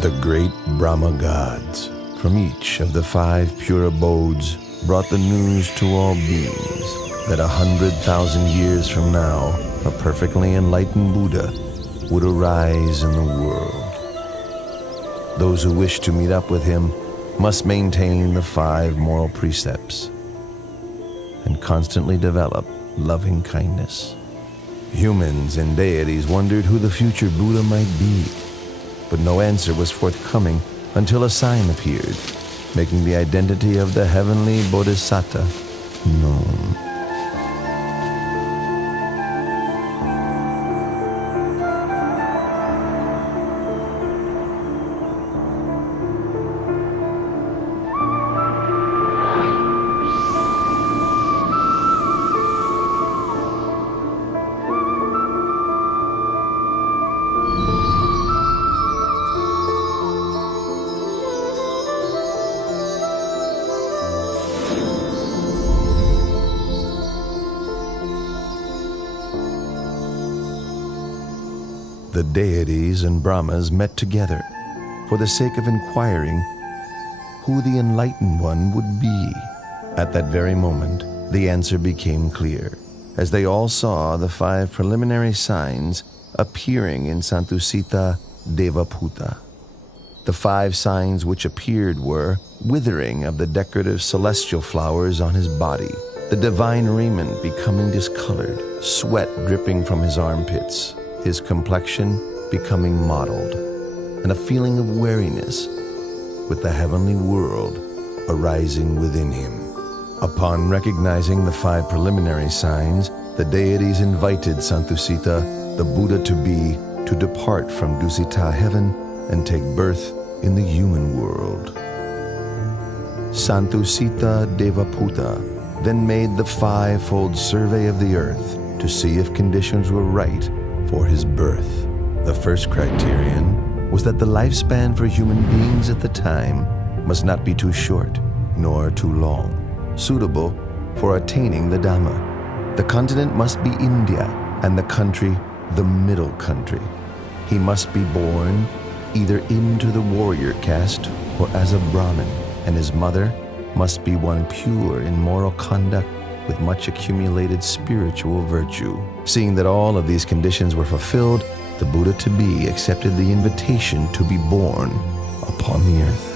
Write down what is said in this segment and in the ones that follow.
The great Brahma gods from each of the 5 pure abodes brought the news to all beings that 100,000 years from now, a perfectly enlightened Buddha would arise in the world. Those who wish to meet up with him must maintain the 5 moral precepts and constantly develop loving kindness. Humans and deities wondered who the future Buddha might be, but no answer was forthcoming until a sign appeared, making the identity of the heavenly Bodhisattva known. The deities and Brahmas met together for the sake of inquiring who the enlightened one would be. At that very moment, the answer became clear, as they all saw the 5 preliminary signs appearing in Santusita Devaputa. The 5 signs which appeared were withering of the decorative celestial flowers on his body, the divine raiment becoming discolored, sweat dripping from his armpits, his complexion becoming mottled, and a feeling of weariness with the heavenly world arising within him. Upon recognizing the 5 preliminary signs, the deities invited Santusita, the Buddha to depart from Dusita heaven and take birth in the human world. Santusita Devaputa then made the 5-fold survey of the earth to see if conditions were right for his birth. The first criterion was that the lifespan for human beings at the time must not be too short nor too long, suitable for attaining the Dhamma. The continent must be India and the country the middle country. He must be born either into the warrior caste or as a Brahmin, and his mother must be one pure in moral conduct with much accumulated spiritual virtue. Seeing that all of these conditions were fulfilled, the Buddha-to-be accepted the invitation to be born upon the earth.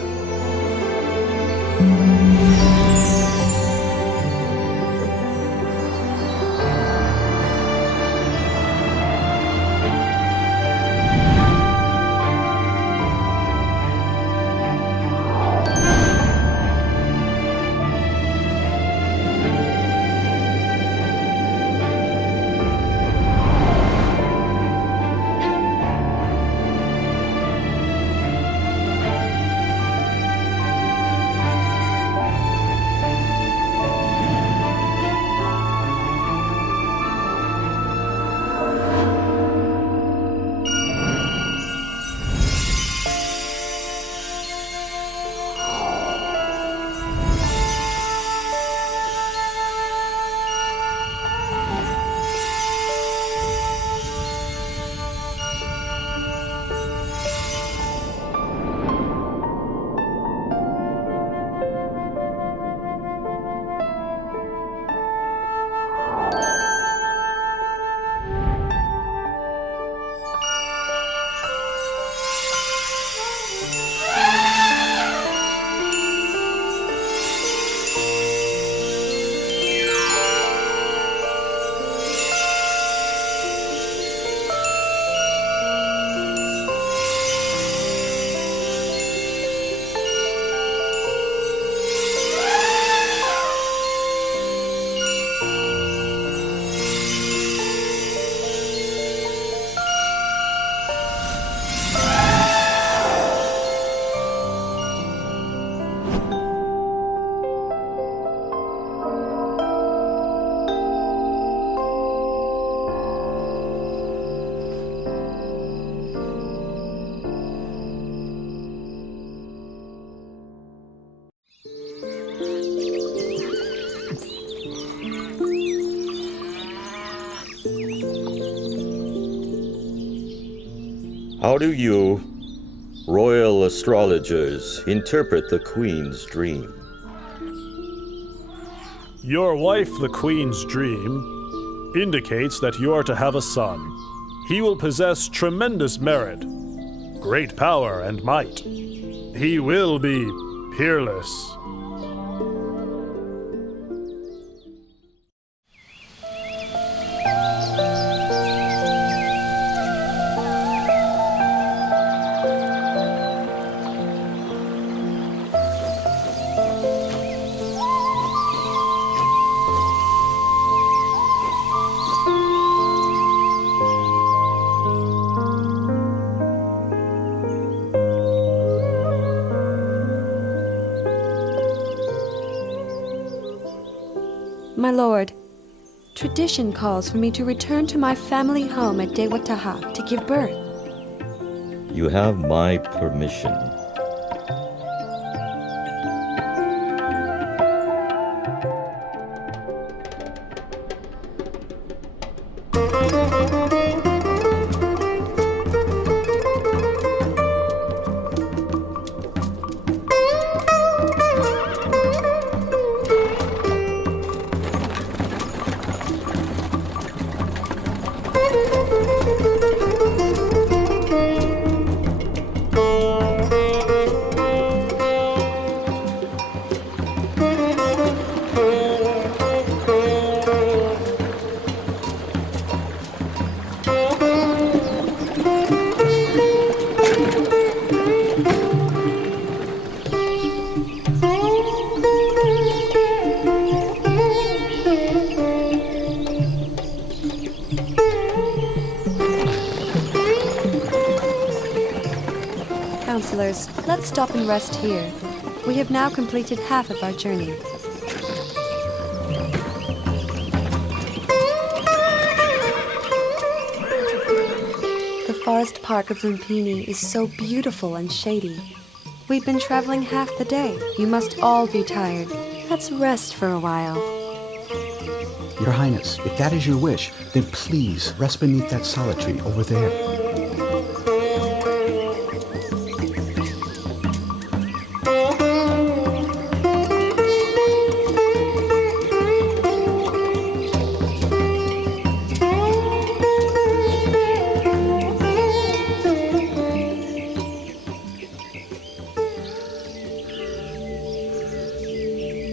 How do you, Royal astrologers interpret the Queen's dream. Your wife, the Queen's dream, indicates that you are to have a son. He will possess tremendous merit, great power and might. He will be peerless. My lord, tradition calls for me to return to my family home at Dewataha to give birth. You have my permission. Counselors, let's stop and rest here. We have now completed half of our journey. The forest park of Lumpini is so beautiful and shady. We've been traveling half the day. You must all be tired. Let's rest for a while. Your Highness, if that is your wish, then please rest beneath that solid tree over there.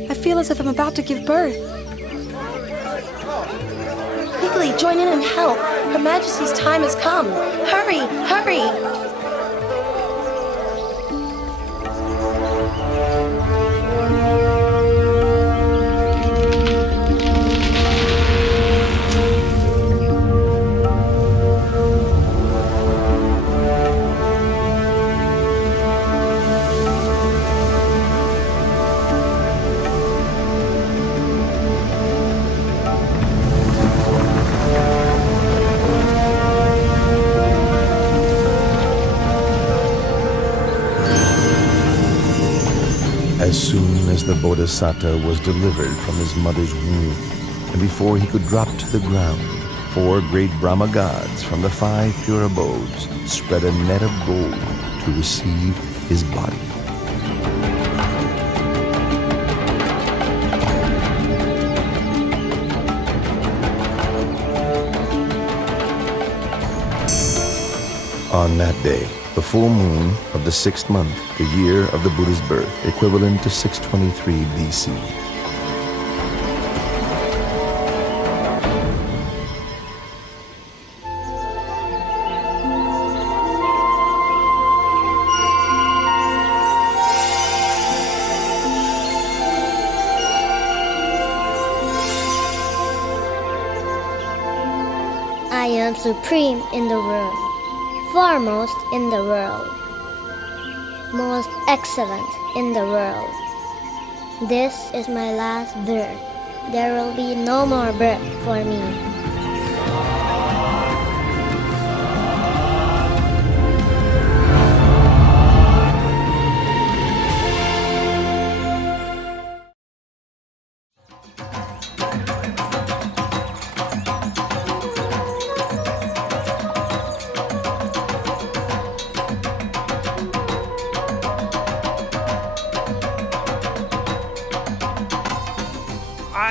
I feel as if I'm about to give birth. Quickly, join in and help. Her Majesty's time has come. Hurry, hurry! As soon as the Bodhisattva was delivered from his mother's womb, and before he could drop to the ground, 4 great Brahma gods from the 5 pure abodes spread a net of gold to receive his body. On that day, the full moon of the 6th month, the year of the Buddha's birth, equivalent to 623 BC. I am supreme in the world, foremost in the world, most excellent in the world. This is my last birth. There will be no more birth for me.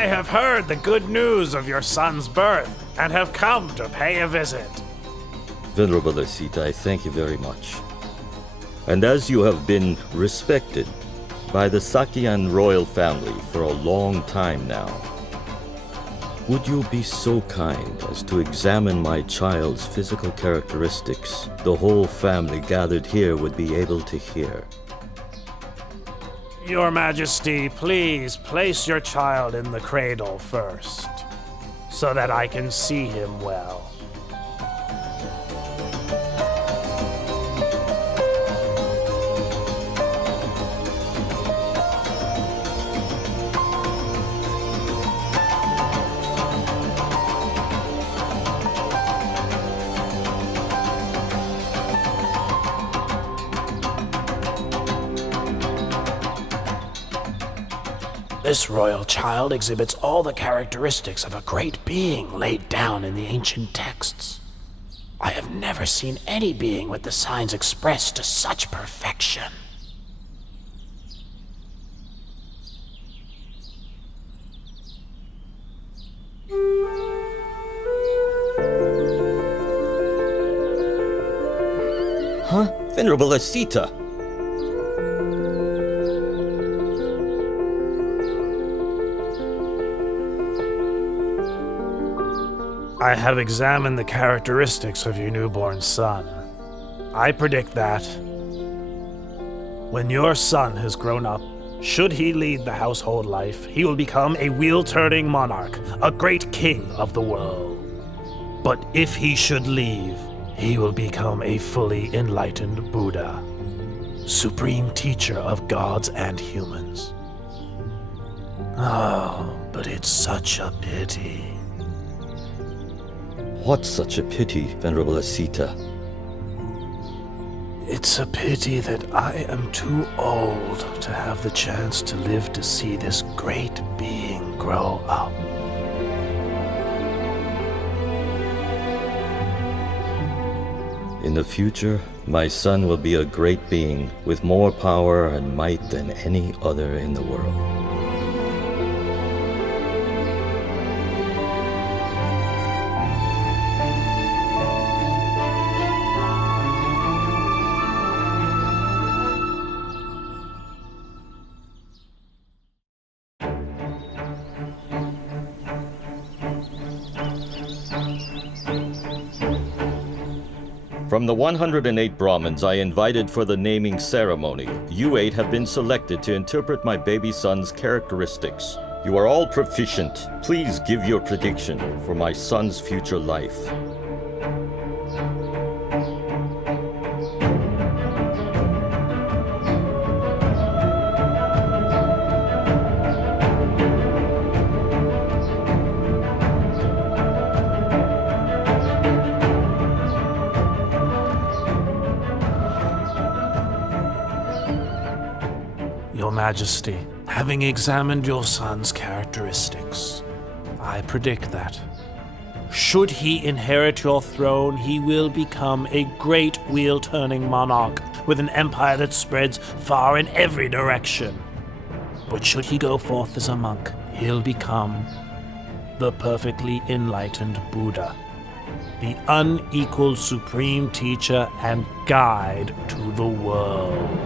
I have heard the good news of your son's birth and have come to pay a visit. Venerable Asita, I thank you very much. And as you have been respected by the Sakyan royal family for a long time now, would you be so kind as to examine my child's physical characteristics? The whole family gathered here would be able to hear. Your Majesty, please place your child in the cradle first, so that I can see him well. This royal child exhibits all the characteristics of a great being laid down in the ancient texts. I have never seen any being with the signs expressed to such perfection. Huh? Venerable Asita! I have examined the characteristics of your newborn son. I predict that when your son has grown up, should he lead the household life, he will become a wheel-turning monarch, a great king of the world. But if he should leave, he will become a fully enlightened Buddha, supreme teacher of gods and humans. Oh, but it's such a pity. What's such a pity, Venerable Asita? It's a pity that I am too old to have the chance to live to see this great being grow up. In the future, my son will be a great being with more power and might than any other in the world. From the 108 Brahmins I invited for the naming ceremony, you 8 have been selected to interpret my baby son's characteristics. You are all proficient. Please give your prediction for my son's future life. Your Majesty, having examined your son's characteristics, I predict that, should he inherit your throne, he will become a great wheel-turning monarch with an empire that spreads far in every direction. But should he go forth as a monk, he'll become the perfectly enlightened Buddha, the unequaled supreme teacher and guide to the world.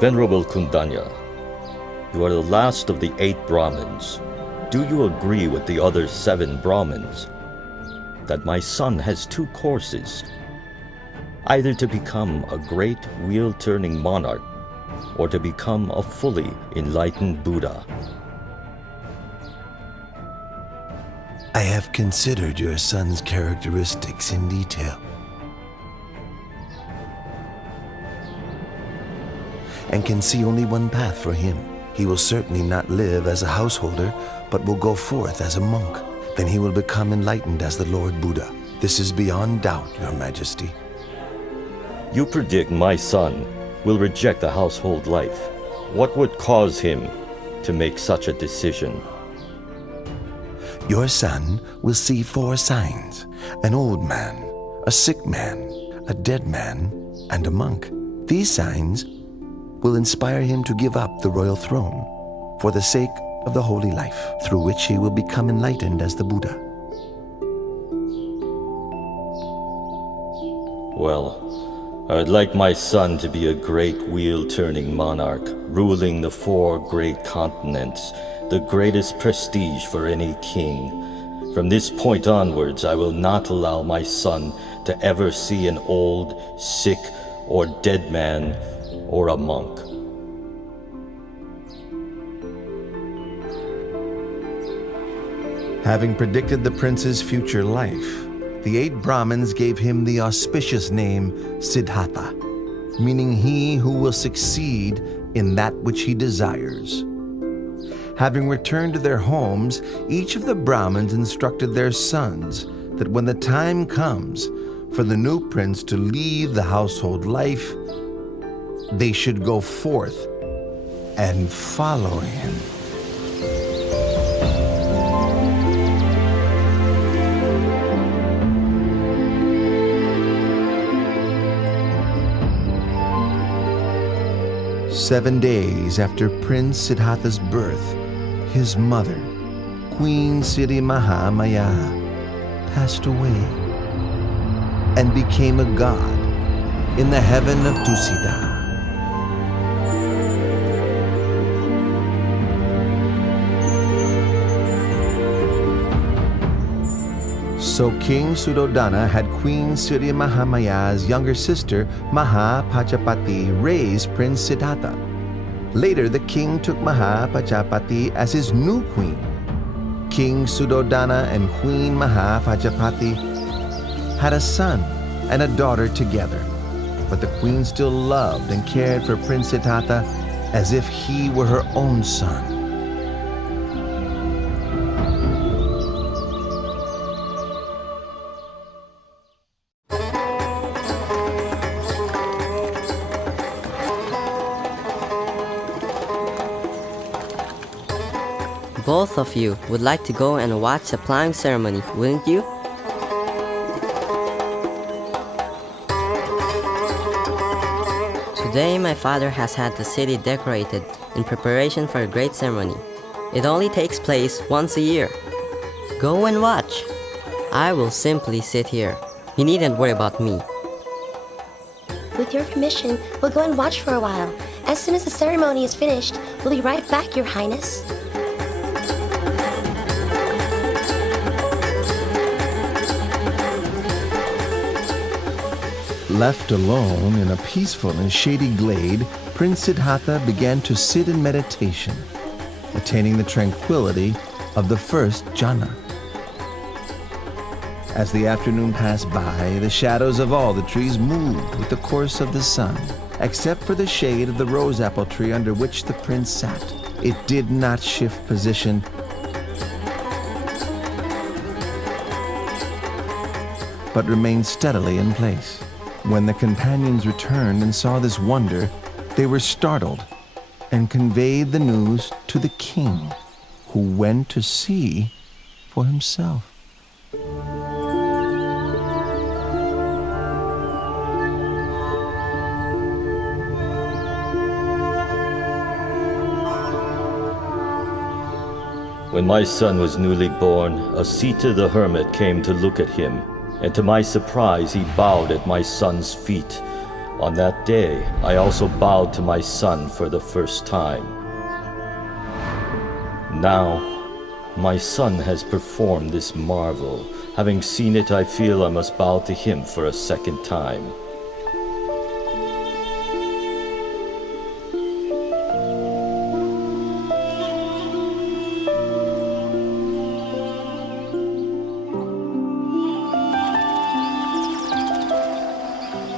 Venerable Kundanya, you are the last of the 8 Brahmins. Do you agree with the other 7 Brahmins that my son has 2 courses, either to become a great wheel-turning monarch or to become a fully enlightened Buddha? I have considered your son's characteristics in detail, and can see only one path for him. He will certainly not live as a householder, but will go forth as a monk. Then he will become enlightened as the Lord Buddha. This is beyond doubt, Your Majesty. You predict my son will reject the household life What would cause him to make such a decision? Your son will see 4 signs: an old man, a sick man, a dead man, and a monk. These signs will inspire him to give up the royal throne for the sake of the holy life, through which he will become enlightened as the Buddha. Well, I would like my son to be a great wheel-turning monarch, ruling the 4 great continents, the greatest prestige for any king. From this point onwards, I will not allow my son to ever see an old, sick, or dead man, or a monk. Having predicted the prince's future life, the 8 Brahmins gave him the auspicious name Siddhartha, meaning he who will succeed in that which he desires. Having returned to their homes, each of the Brahmins instructed their sons that when the time comes for the new prince to leave the household life, they should go forth and follow him. Seven days after Prince Siddhartha's birth, his mother, Queen Siddhi Mahamaya, passed away and became a god in the heaven of Tusita. So King Suddhodana had Queen Siddhi Mahamaya's younger sister Mahapajapati raise Prince Siddhartha. Later, the king took Mahapajapati as his new queen. King Suddhodana and Queen Mahapajapati had a son and a daughter together, but the queen still loved and cared for Prince Siddhartha as if he were her own son. Both of you would like to go and watch the plowing ceremony, wouldn't you? Today my father has had the city decorated in preparation for a great ceremony. It only takes place once a year. Go and watch. I will simply sit here. You needn't worry about me. With your permission, we'll go and watch for a while. As soon as the ceremony is finished, we'll be right back, Your Highness. Left alone in a peaceful and shady glade, Prince Siddhartha began to sit in meditation, attaining the tranquility of the first jhana. As the afternoon passed by, the shadows of all the trees moved with the course of the sun, except for the shade of the rose apple tree under which the prince sat. It did not shift position, but remained steadily in place. When the companions returned and saw this wonder, they were startled and conveyed the news to the king, who went to see for himself. When my son was newly born, Asita the hermit came to look at him, and to my surprise he bowed at my son's feet. On that day, I also bowed to my son for the first time. Now, my son has performed this marvel. Having seen it, I feel I must bow to him for a second time.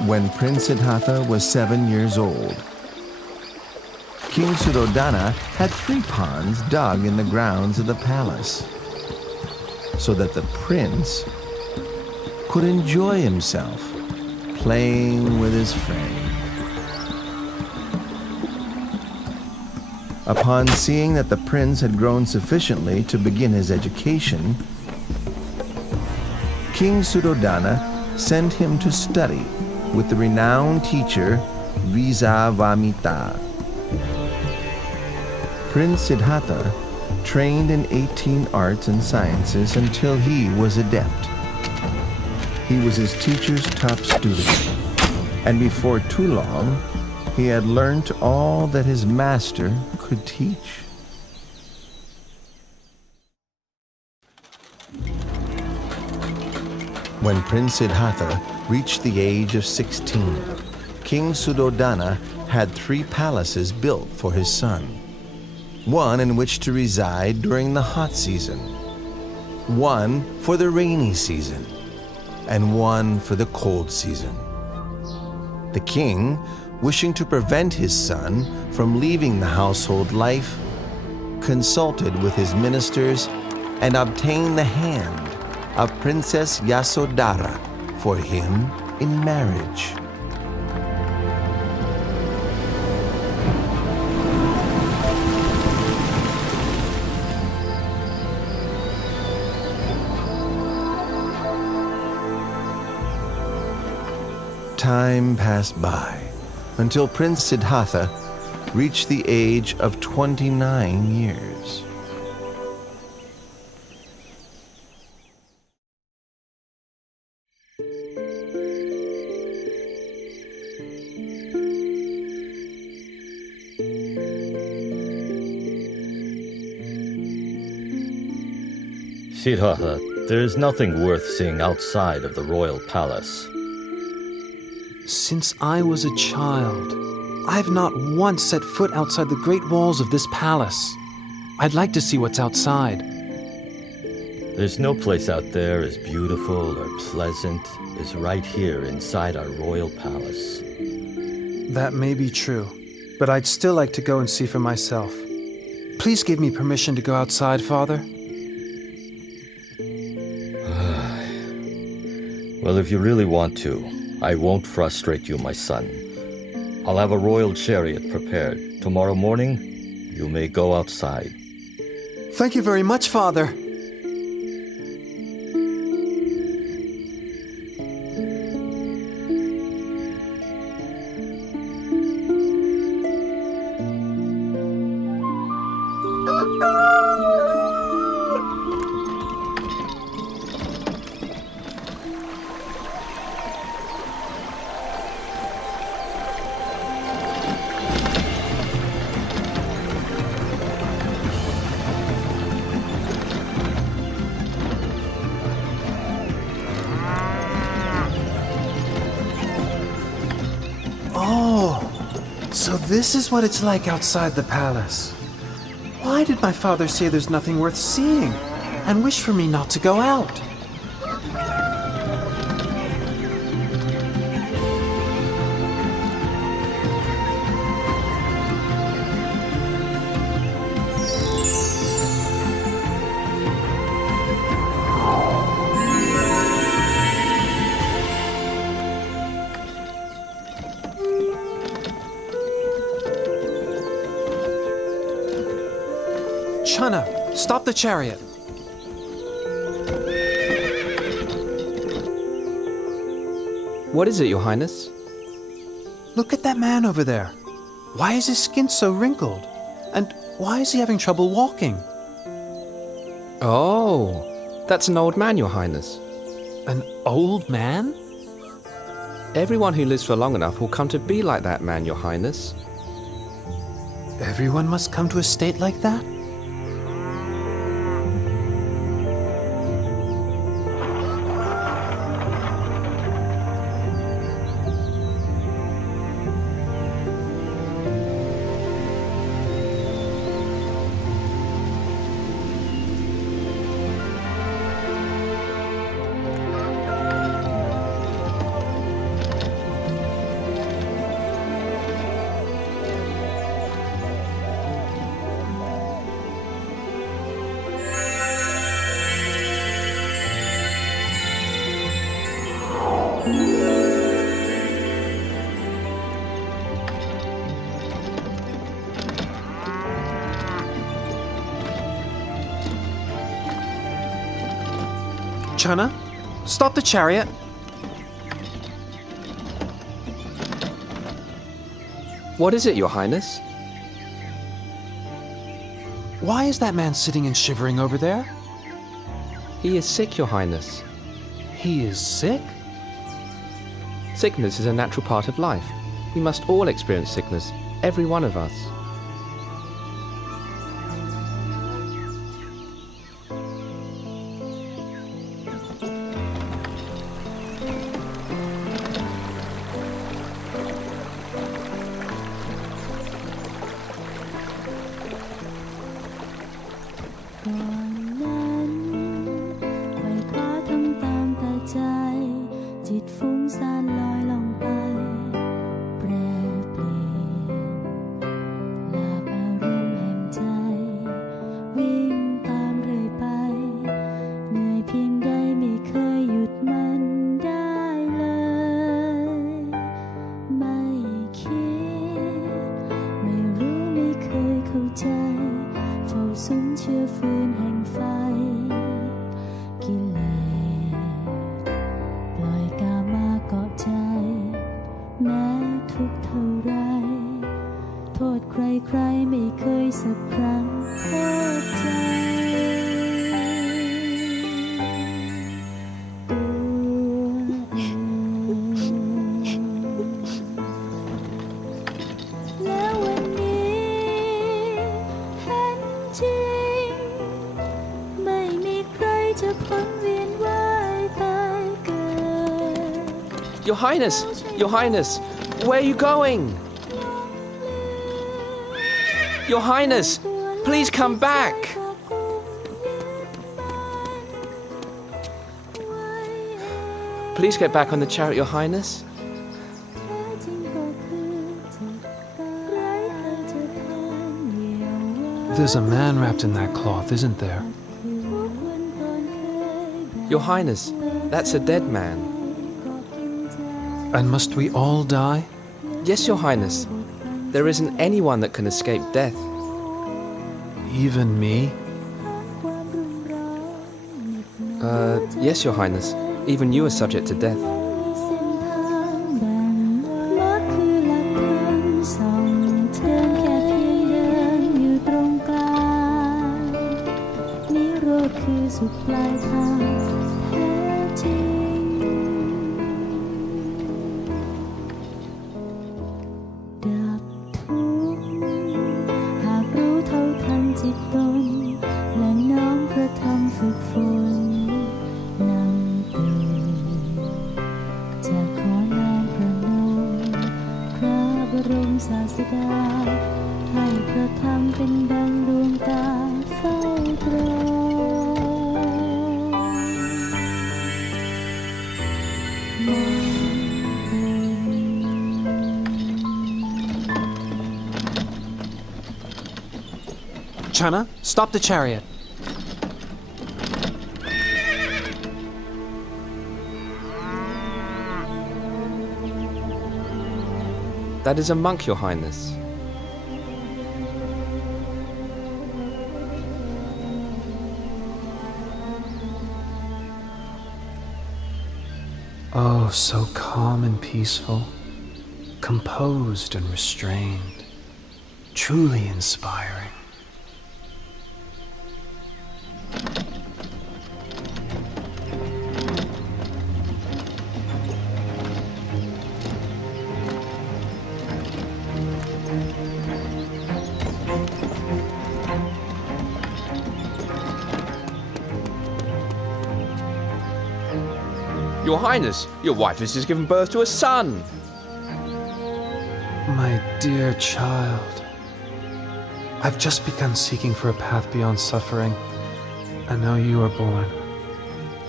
When Prince Siddhartha was 7 years old, King Suddhodana had 3 ponds dug in the grounds of the palace, so that the prince could enjoy himself playing with his friend. Upon seeing that the prince had grown sufficiently to begin his education, King Suddhodana sent him to study with the renowned teacher Visavamitra. Prince Siddhartha trained in 18 arts and sciences until he was adept. He was his teacher's top student, and before too long, he had learnt all that his master could teach. When Prince Siddhartha reached the age of 16, King Suddhodana had 3 palaces built for his son. One in which to reside during the hot season, one for the rainy season, and one for the cold season. The king, wishing to prevent his son from leaving the household life, consulted with his ministers and obtained the hand of Princess Yasodhara for him in marriage. Time passed by until Prince Siddhartha reached the age of 29 years. Siddhartha, there is nothing worth seeing outside of the royal palace. Since I was a child, I've not once set foot outside the great walls of this palace. I'd like to see what's outside. There's no place out there as beautiful or pleasant as right here inside our royal palace. That may be true, but I'd still like to go and see for myself. Please give me permission to go outside, Father. Well, if you really want to, I won't frustrate you, my son. I'll have a royal chariot prepared. Tomorrow morning, you may go outside. Thank you very much, Father. So this is what it's like outside the palace. Why did my father say there's nothing worth seeing and wish for me not to go out? Channa, stop the chariot. What is it, Your Highness? Look at that man over there. Why is his skin so wrinkled? And why is he having trouble walking? Oh, that's an old man, Your Highness. An old man? Everyone who lives for long enough will come to be like that man, Your Highness. Everyone must come to a state like that? Chana, stop the chariot. What is it, Your Highness? Why is that man sitting and shivering over there? He is sick, Your Highness. He is sick? Sickness is a natural part of life. We must all experience sickness, every one of us. Your Highness! Your Highness! Where are you going? Your Highness! Please come back! Please get back on the chariot, Your Highness. There's a man wrapped in that cloth, isn't there? Your Highness, that's a dead man. And must we all die? Yes, Your Highness. There isn't anyone that can escape death. Even me? Yes, Your Highness. Even you are subject to death. Chana, stop the chariot. That is a monk, Your Highness. Oh, so calm and peaceful, composed and restrained, truly inspiring. Your Highness, your wife has just given birth to a son. My dear child, I've just begun seeking for a path beyond suffering, and now you are born,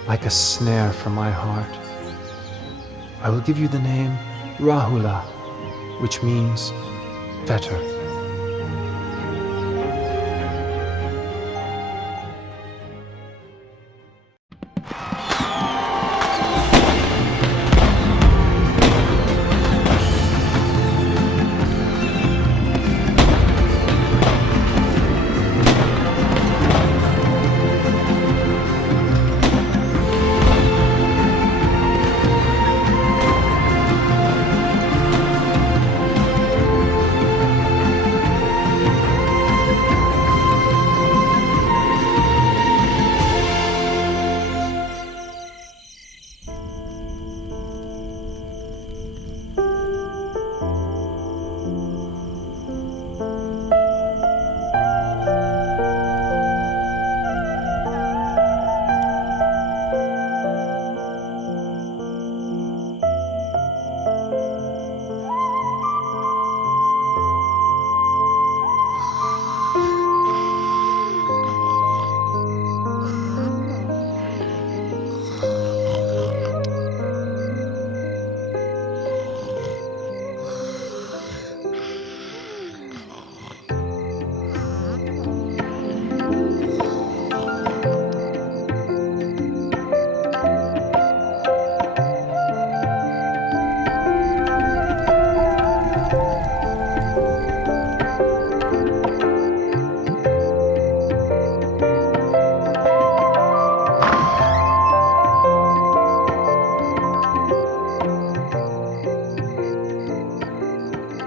like a snare for my heart. I will give you the name Rahula, which means fetter.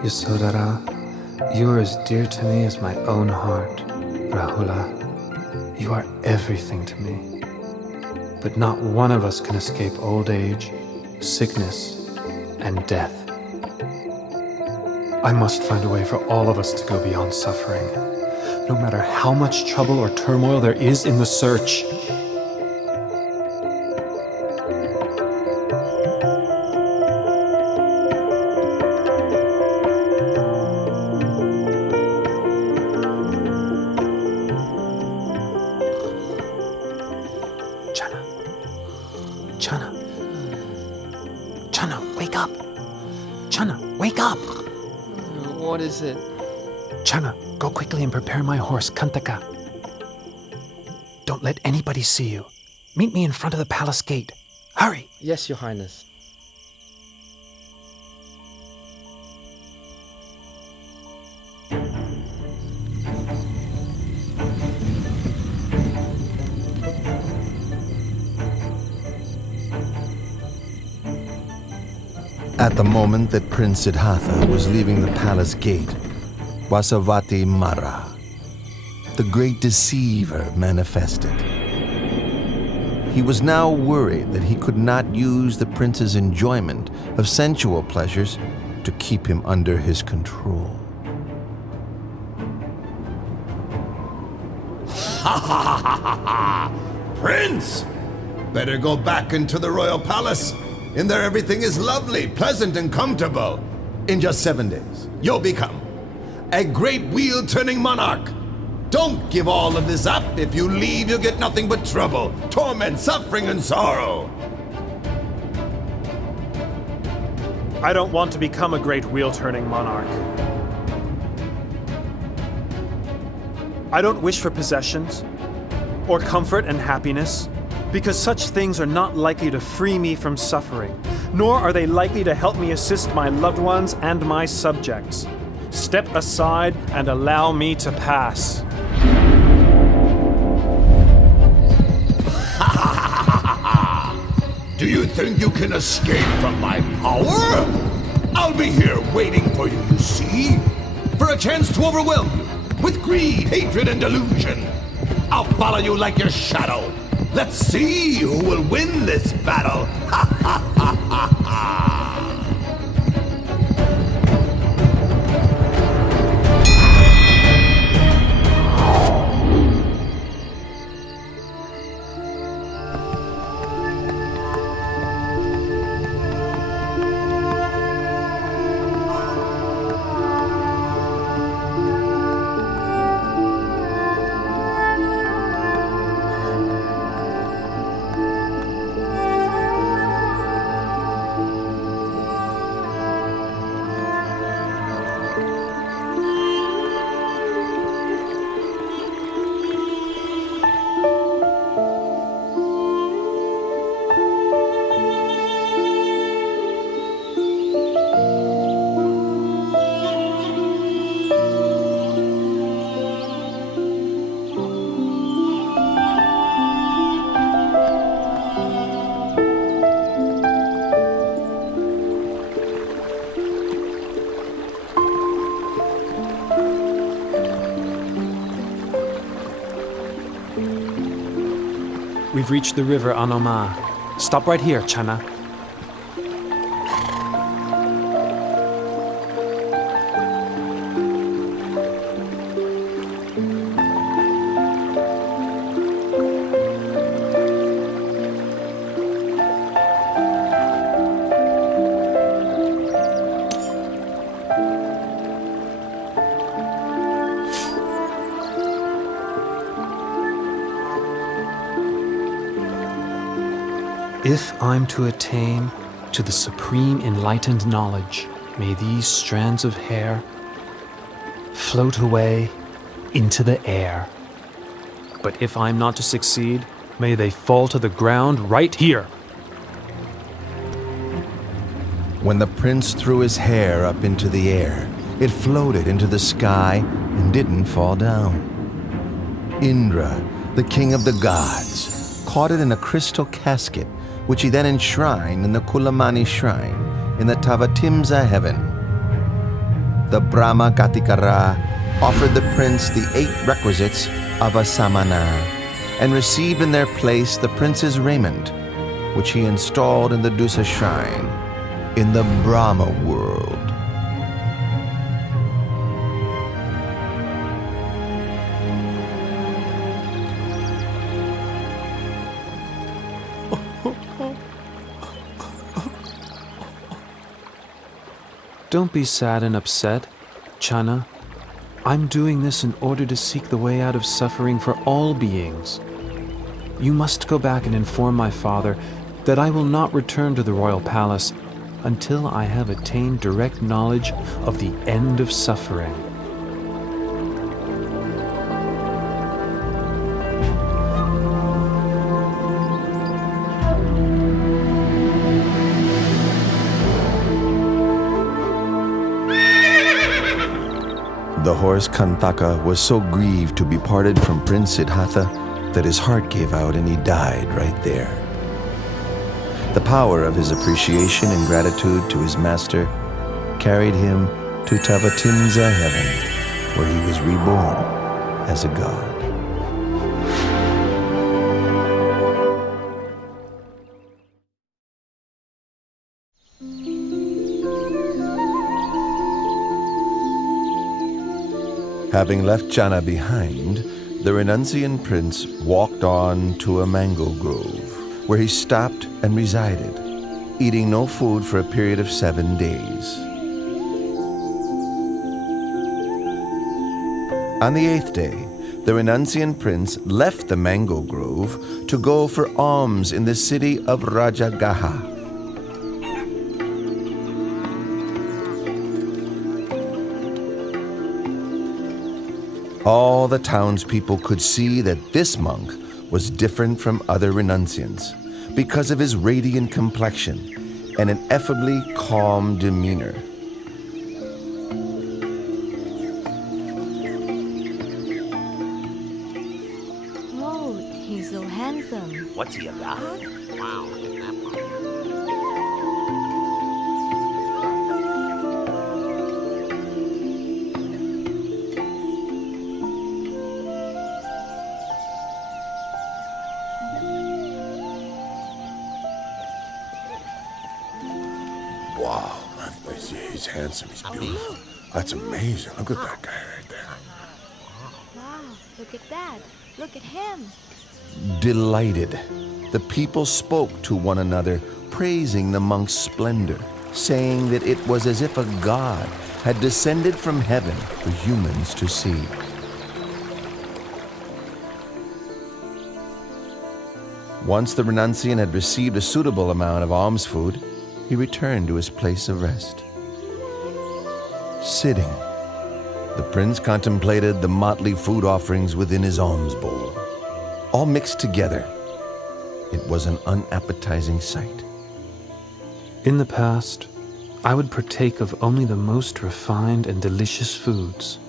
Yasodhara, you are as dear to me as my own heart. Rahula, you are everything to me. But not one of us can escape old age, sickness, and death. I must find a way for all of us to go beyond suffering, no matter how much trouble or turmoil there is in the search. Channa, wake up! Channa, wake up! What is it? Channa, go quickly and prepare my horse, Kantaka. Don't let anybody see you. Meet me in front of the palace gate. Hurry! Yes, Your Highness. At the moment that Prince Siddhartha was leaving the palace gate, Vasavati Mara, the great deceiver, manifested. He was now worried that he could not use the prince's enjoyment of sensual pleasures to keep him under his control. Ha ha ha ha ha! Prince! Better go back into the royal palace. In there everything is lovely, pleasant, and comfortable. In just 7 days, you'll become a great wheel-turning monarch. Don't give all of this up. If you leave, you'll get nothing but trouble, torment, suffering, and sorrow. I don't want to become a great wheel-turning monarch. I don't wish for possessions or comfort and happiness, because such things are not likely to free me from suffering, nor are they likely to help me assist my loved ones and my subjects. Step aside and allow me to pass. Do you think you can escape from my power? I'll be here waiting for you, you see? For a chance to overwhelm you with greed, hatred, and delusion. I'll follow you like your shadow. Let's see who will win this battle. Ha ha ha ha ha! We've reached the river Anoma. Stop right here, Channa. If I'm to attain to the supreme enlightened knowledge, may these strands of hair float away into the air. But if I'm not to succeed, may they fall to the ground right here. When the prince threw his hair up into the air, it floated into the sky and didn't fall down. Indra, the king of the gods, caught it in a crystal casket, which he then enshrined in the Kulamani shrine in the Tavatimsa heaven. the Brahma Gatikara offered the prince the 8 requisites of a samana and received in their place the prince's raiment, which he installed in the Dusa shrine in the Brahma world. Don't be sad and upset, Channa. I'm doing this in order to seek the way out of suffering for all beings. You must go back and inform my father that I will not return to the royal palace until I have attained direct knowledge of the end of suffering. The horse Kantaka was so grieved to be parted from Prince Siddhartha that his heart gave out and he died right there. The power of his appreciation and gratitude to his master carried him to Tavatimsa heaven, where he was reborn as a god. Having left Channa behind, the renunciant prince walked on to a mango grove, where he stopped and resided, eating no food for a period of 7 days. On the 8th day, the renunciant prince left the mango grove to go for alms in the city of Rajagaha. All the townspeople could see that this monk was different from other renunciants because of his radiant complexion and an effably calm demeanor. Oh, he's so handsome. What's he, a god? Wow, look at that one. Wow, he's handsome, he's beautiful. That's amazing. Look at that guy right there. Wow, look at that. Look at him. Delighted, the people spoke to one another, praising the monk's splendor, saying that it was as if a god had descended from heaven for humans to see. Once the renunciant had received a suitable amount of alms food, he returned to his place of rest. Sitting, the prince contemplated the motley food offerings within his alms bowl. All mixed together, it was an unappetizing sight. In the past, I would partake of only the most refined and delicious foods.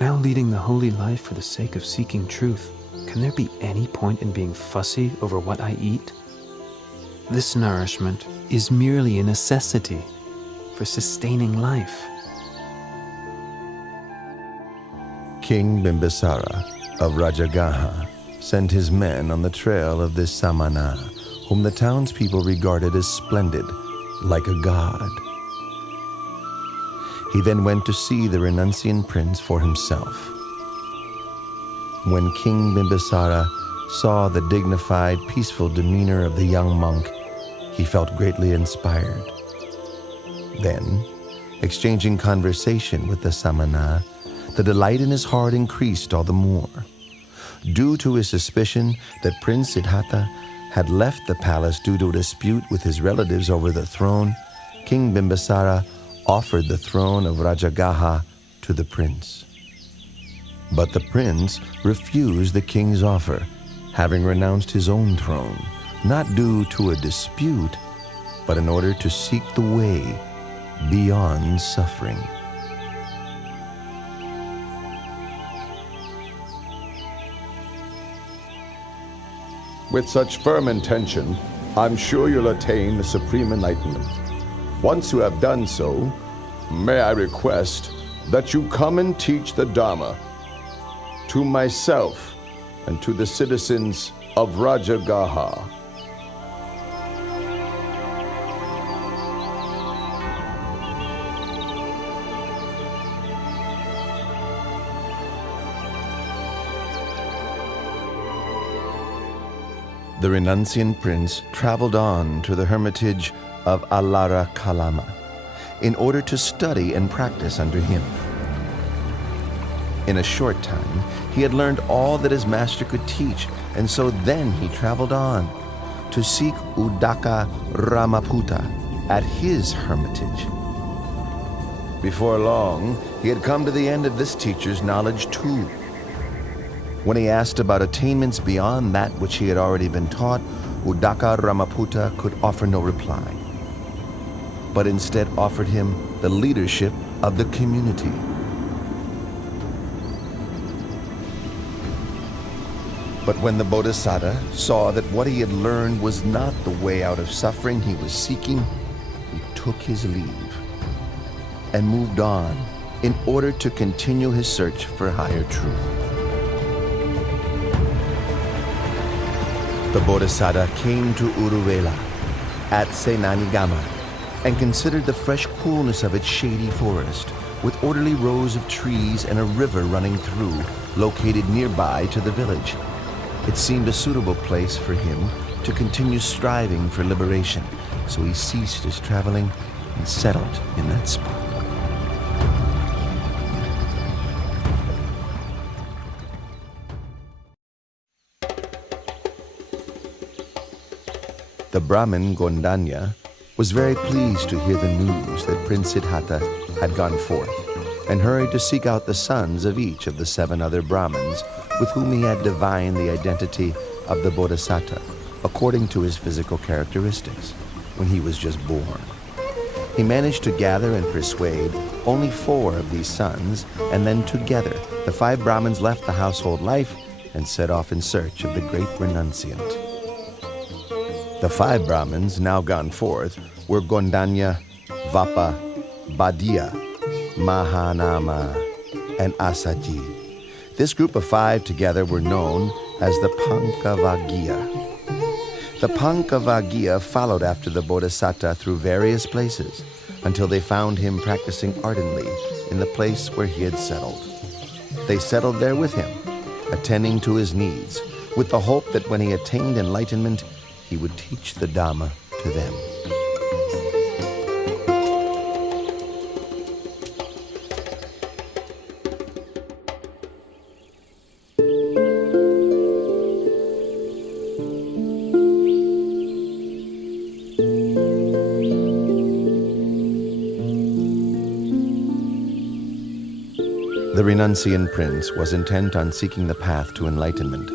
Now leading the holy life for the sake of seeking truth, can there be any point in being fussy over what I eat? This nourishment is merely a necessity for sustaining life. King Bimbisara of Rajagaha sent his men on the trail of this Samana, whom the townspeople regarded as splendid, like a god. He then went to see the renunciant prince for himself. When King Bimbisara saw the dignified, peaceful demeanor of the young monk, he felt greatly inspired. Then, exchanging conversation with the Samana, the delight in his heart increased all the more. Due to his suspicion that Prince Siddhartha had left the palace due to a dispute with his relatives over the throne, King Bimbisara offered the throne of Rajagaha to the prince. But the prince refused the king's offer, having renounced his own throne, not due to a dispute, but in order to seek the way beyond suffering. With such firm intention, I'm sure you'll attain the supreme enlightenment. Once you have done so, may I request that you come and teach the Dhamma to myself and to the citizens of Rajagaha. The renunciant prince traveled on to the hermitage of Alara Kalama in order to study and practice under him. In a short time, he had learned all that his master could teach, and so then he traveled on to seek Udaka Ramaputta at his hermitage. Before long, he had come to the end of this teacher's knowledge too. When he asked about attainments beyond that which he had already been taught, Udaka Ramaputta could offer no reply, but instead offered him the leadership of the community. But when the Bodhisattva saw that what he had learned was not the way out of suffering he was seeking, he took his leave and moved on in order to continue his search for higher truth. The Bodhisattva came to Uruvela at Senanigama and considered the fresh coolness of its shady forest, with orderly rows of trees and a river running through, located nearby to the village. It seemed a suitable place for him to continue striving for liberation, so he ceased his traveling and settled in that spot. The Brahmin Gondanya was very pleased to hear the news that Prince Siddhartha had gone forth, and hurried to seek out the sons of each of the 7 other Brahmins with whom he had divined the identity of the Bodhisattva according to his physical characteristics when he was just born. He managed to gather and persuade only 4 of these sons, and then together the 5 Brahmins left the household life and set off in search of the great renunciant. The 5 Brahmins now gone forth were Gondanya, Vapa, Badia, Mahanama, and Asaji. This group of 5 together were known as the Pankavaggiya. The Pankavaggiya followed after the Bodhisattva through various places until they found him practicing ardently in the place where he had settled. They settled there with him, attending to his needs, with the hope that when he attained enlightenment, he would teach the Dhamma to them. The renunciant prince was intent on seeking the path to enlightenment,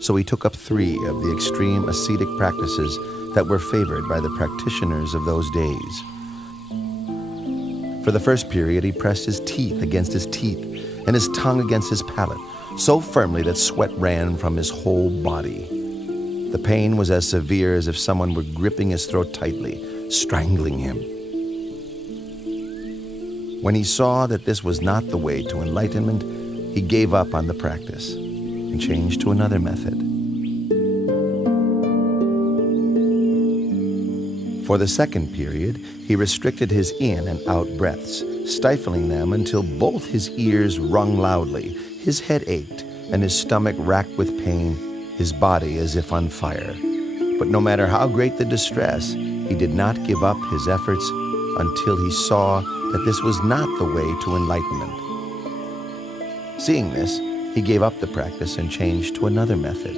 so he took up 3 of the extreme ascetic practices that were favored by the practitioners of those days. For the first period, he pressed his teeth against his teeth and his tongue against his palate, so firmly that sweat ran from his whole body. The pain was as severe as if someone were gripping his throat tightly, strangling him. When he saw that this was not the way to enlightenment, he gave up on the practice and changed to another method. For the second period, he restricted his in and out breaths, stifling them until both his ears rung loudly, his head ached, and his stomach racked with pain, his body as if on fire. But no matter how great the distress, he did not give up his efforts until he saw that this was not the way to enlightenment. Seeing this, he gave up the practice and changed to another method.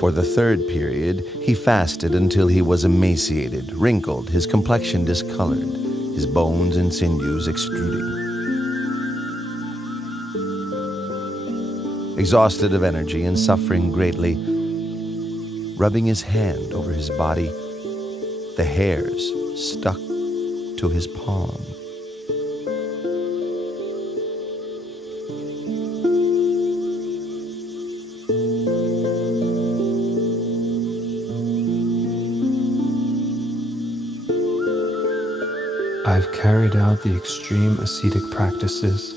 For the third period, he fasted until he was emaciated, wrinkled, his complexion discolored, his bones and sinews extruding. Exhausted of energy and suffering greatly, rubbing his hand over his body, the hairs stuck to his palm. I've carried out the extreme ascetic practices,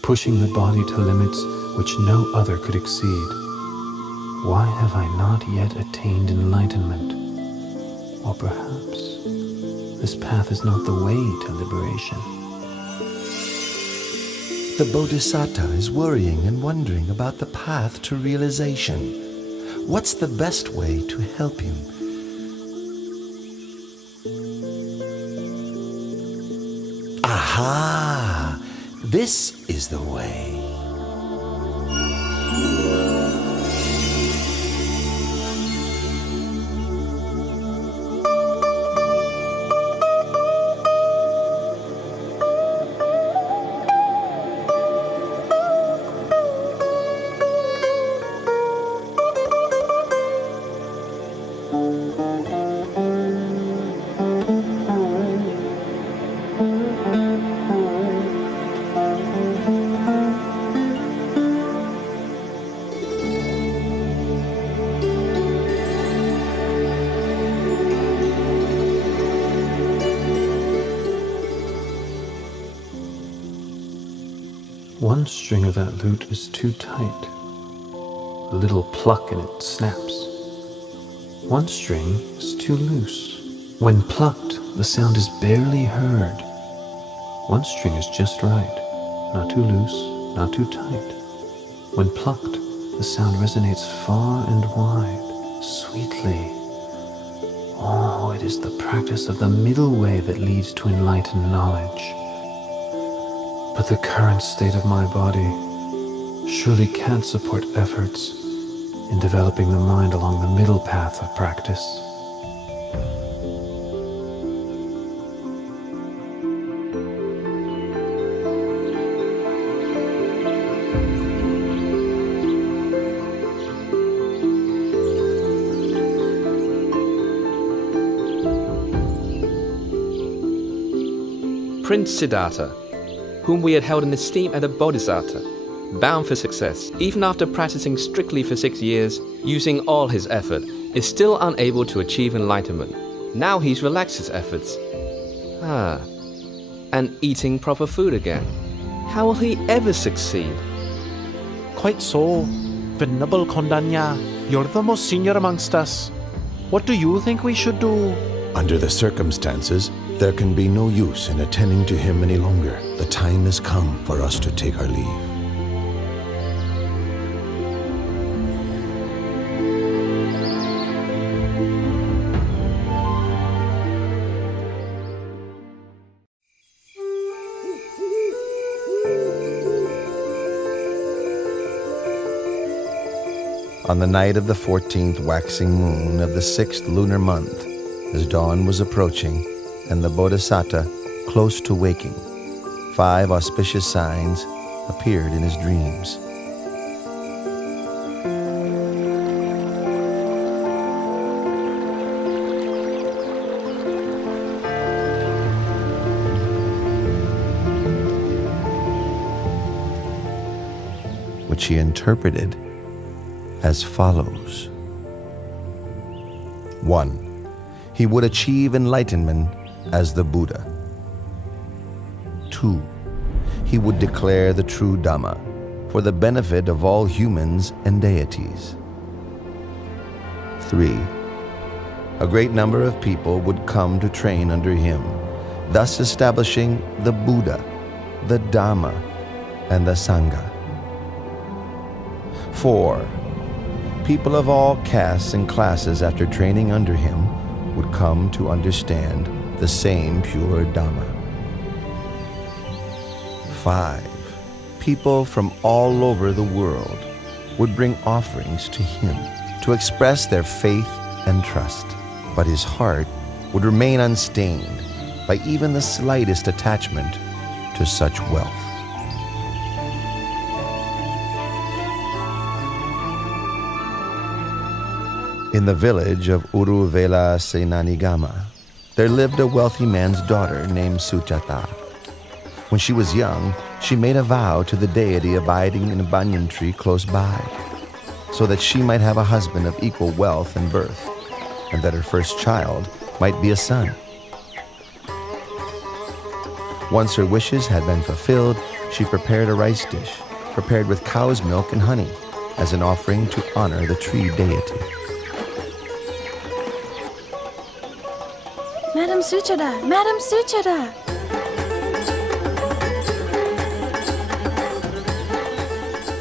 pushing the body to limits which no other could exceed. Why have I not yet attained enlightenment? Or perhaps this path is not the way to liberation. The Bodhisattva is worrying and wondering about the path to realization. What's the best way to help him? Aha! This is the way. One string of that lute is too tight. A little pluck and it snaps. One string is too loose. When plucked, the sound is barely heard. One string is just right. Not too loose, not too tight. When plucked, the sound resonates far and wide, sweetly. Oh, it is the practice of the middle way that leads to enlightened knowledge. But the current state of my body surely can't support efforts in developing the mind along the middle path of practice. Prince Siddhartha, whom we had held in esteem as a bodhisattva, bound for success, even after practicing strictly for 6 years, using all his effort, is still unable to achieve enlightenment. Now he's relaxed his efforts. And eating proper food again. How will he ever succeed? Quite so. Venerable Kondanya, you're the most senior amongst us. What do you think we should do? Under the circumstances, there can be no use in attending to him any longer. The time has come for us to take our leave. On the night of the 14th waxing moon of the 6th lunar month, as dawn was approaching and the Bodhisattva close to waking, 5 auspicious signs appeared in his dreams. Which he interpreted as follows. 1. He would achieve enlightenment as the Buddha. 2. He would declare the true Dhamma for the benefit of all humans and deities. 3. A great number of people would come to train under him, thus establishing the Buddha, the Dhamma, and the Sangha. 4. People of all castes and classes, after training under him, would come to understand the same pure Dhamma. 5. People from all over the world would bring offerings to him to express their faith and trust, but his heart would remain unstained by even the slightest attachment to such wealth. In the village of Uruvela Senanigama, there lived a wealthy man's daughter named Suchata. When she was young, she made a vow to the deity abiding in a banyan tree close by, so that she might have a husband of equal wealth and birth, and that her first child might be a son. Once her wishes had been fulfilled, she prepared a rice dish, prepared with cow's milk and honey, as an offering to honor the tree deity. Madam Suchada! Madam Suchada!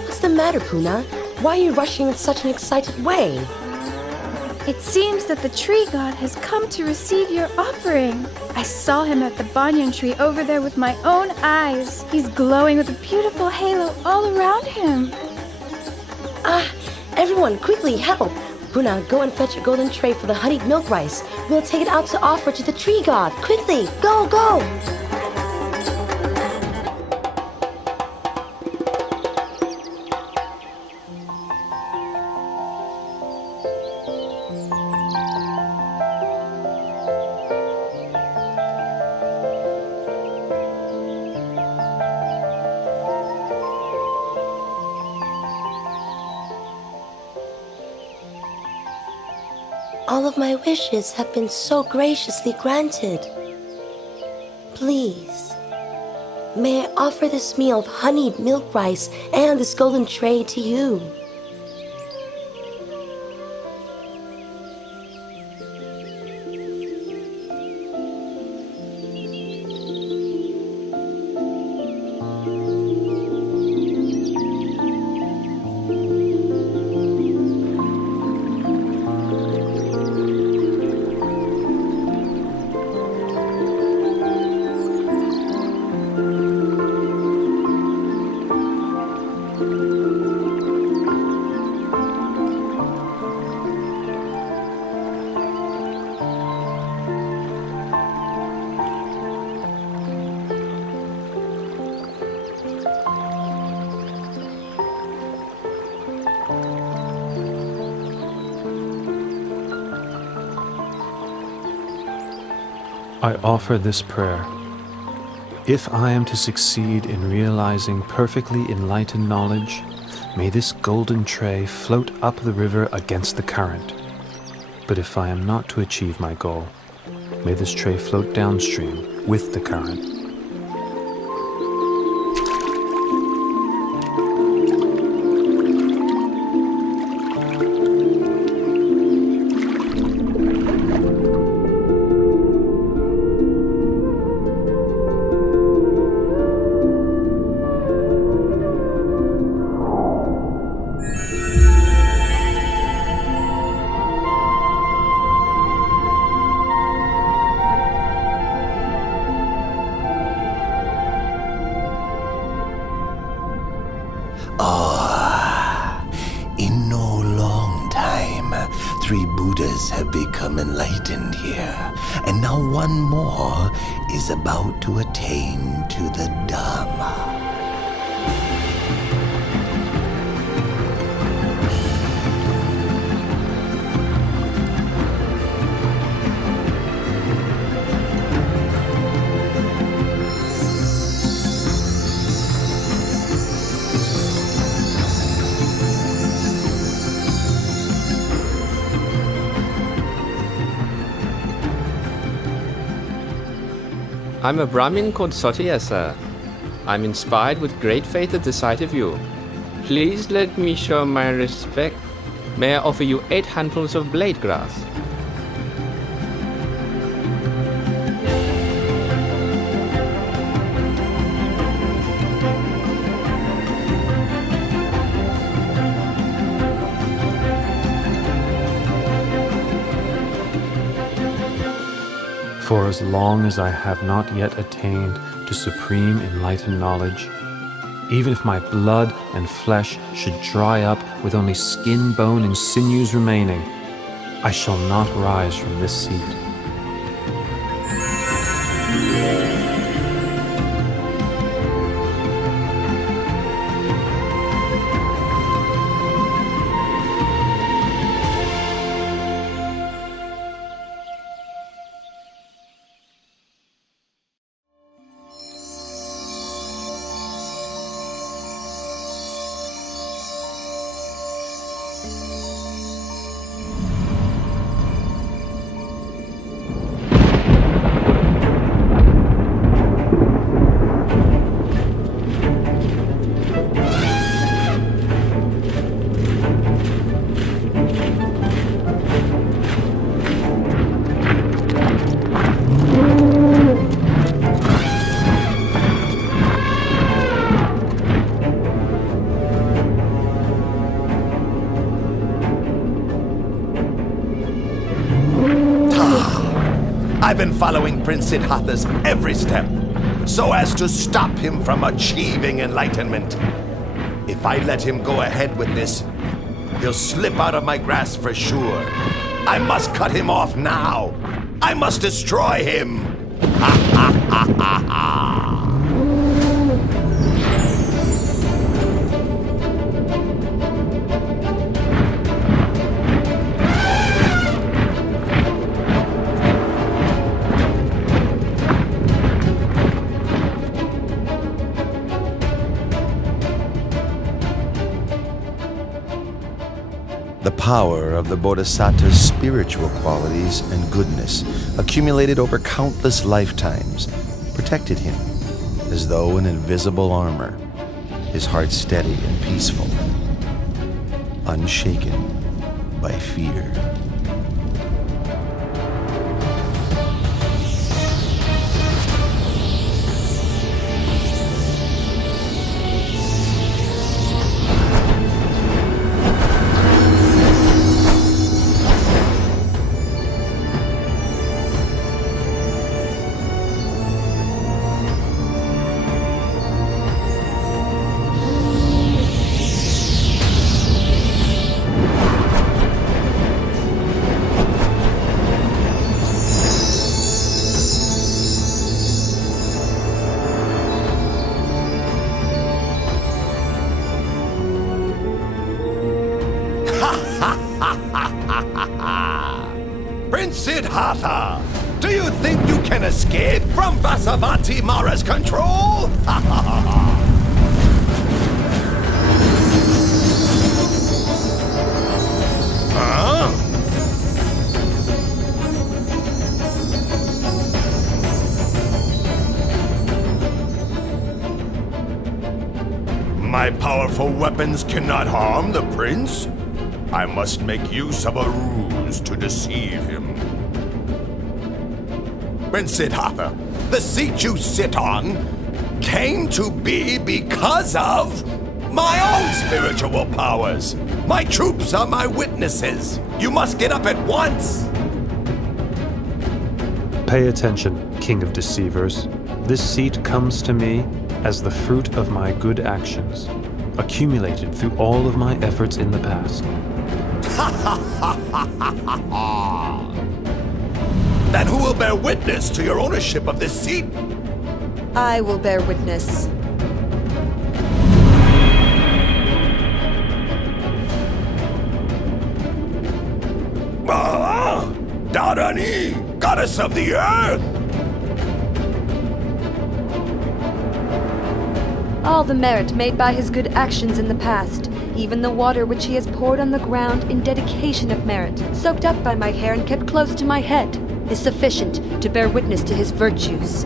What's the matter, Puna? Why are you rushing in such an excited way? It seems that the tree god has come to receive your offering. I saw him at the banyan tree over there with my own eyes. He's glowing with a beautiful halo all around him. Ah, everyone, quickly, help! Puna, go and fetch a golden tray for the honeyed milk rice. We'll take it out to offer to the tree god. Quickly, go, go! All of my wishes have been so graciously granted. Please, may I offer this meal of honeyed milk rice and this golden tray to you? I offer this prayer. If I am to succeed in realizing perfectly enlightened knowledge, may this golden tray float up the river against the current. But if I am not to achieve my goal, may this tray float downstream with the current. In no long time, 3 Buddhas have become enlightened here, and now one more is about to attain to the Dharma. I'm a Brahmin called Satyasa. I'm inspired with great faith at the sight of you. Please let me show my respect. May I offer you 8 handfuls of blade grass? For as long as I have not yet attained to supreme enlightened knowledge, even if my blood and flesh should dry up with only skin, bone, and sinews remaining, I shall not rise from this seat. I've been following Prince Siddhartha's every step, so as to stop him from achieving enlightenment. If I let him go ahead with this, he'll slip out of my grasp for sure. I must cut him off now. I must destroy him. Ha ha ha ha ha. The power of the Bodhisattva's spiritual qualities and goodness, accumulated over countless lifetimes, protected him as though in invisible armor, his heart steady and peaceful, unshaken by fear. Prince Siddhartha, do you think you can escape from Vasavati Mara's control? Ha ha ha ha! Huh? My powerful weapons cannot harm the prince. I must make use of a ruse to deceive him. Prince Siddhartha, the seat you sit on came to be because of my own spiritual powers. My troops are my witnesses. You must get up at once. Pay attention, King of Deceivers. This seat comes to me as the fruit of my good actions, accumulated through all of my efforts in the past. Then who will bear witness to your ownership of this seat? I will bear witness. Dharani, goddess of the earth! All the merit made by his good actions in the past, even the water which he has poured on the ground in dedication of merit, soaked up by my hair and kept close to my head, is sufficient to bear witness to his virtues.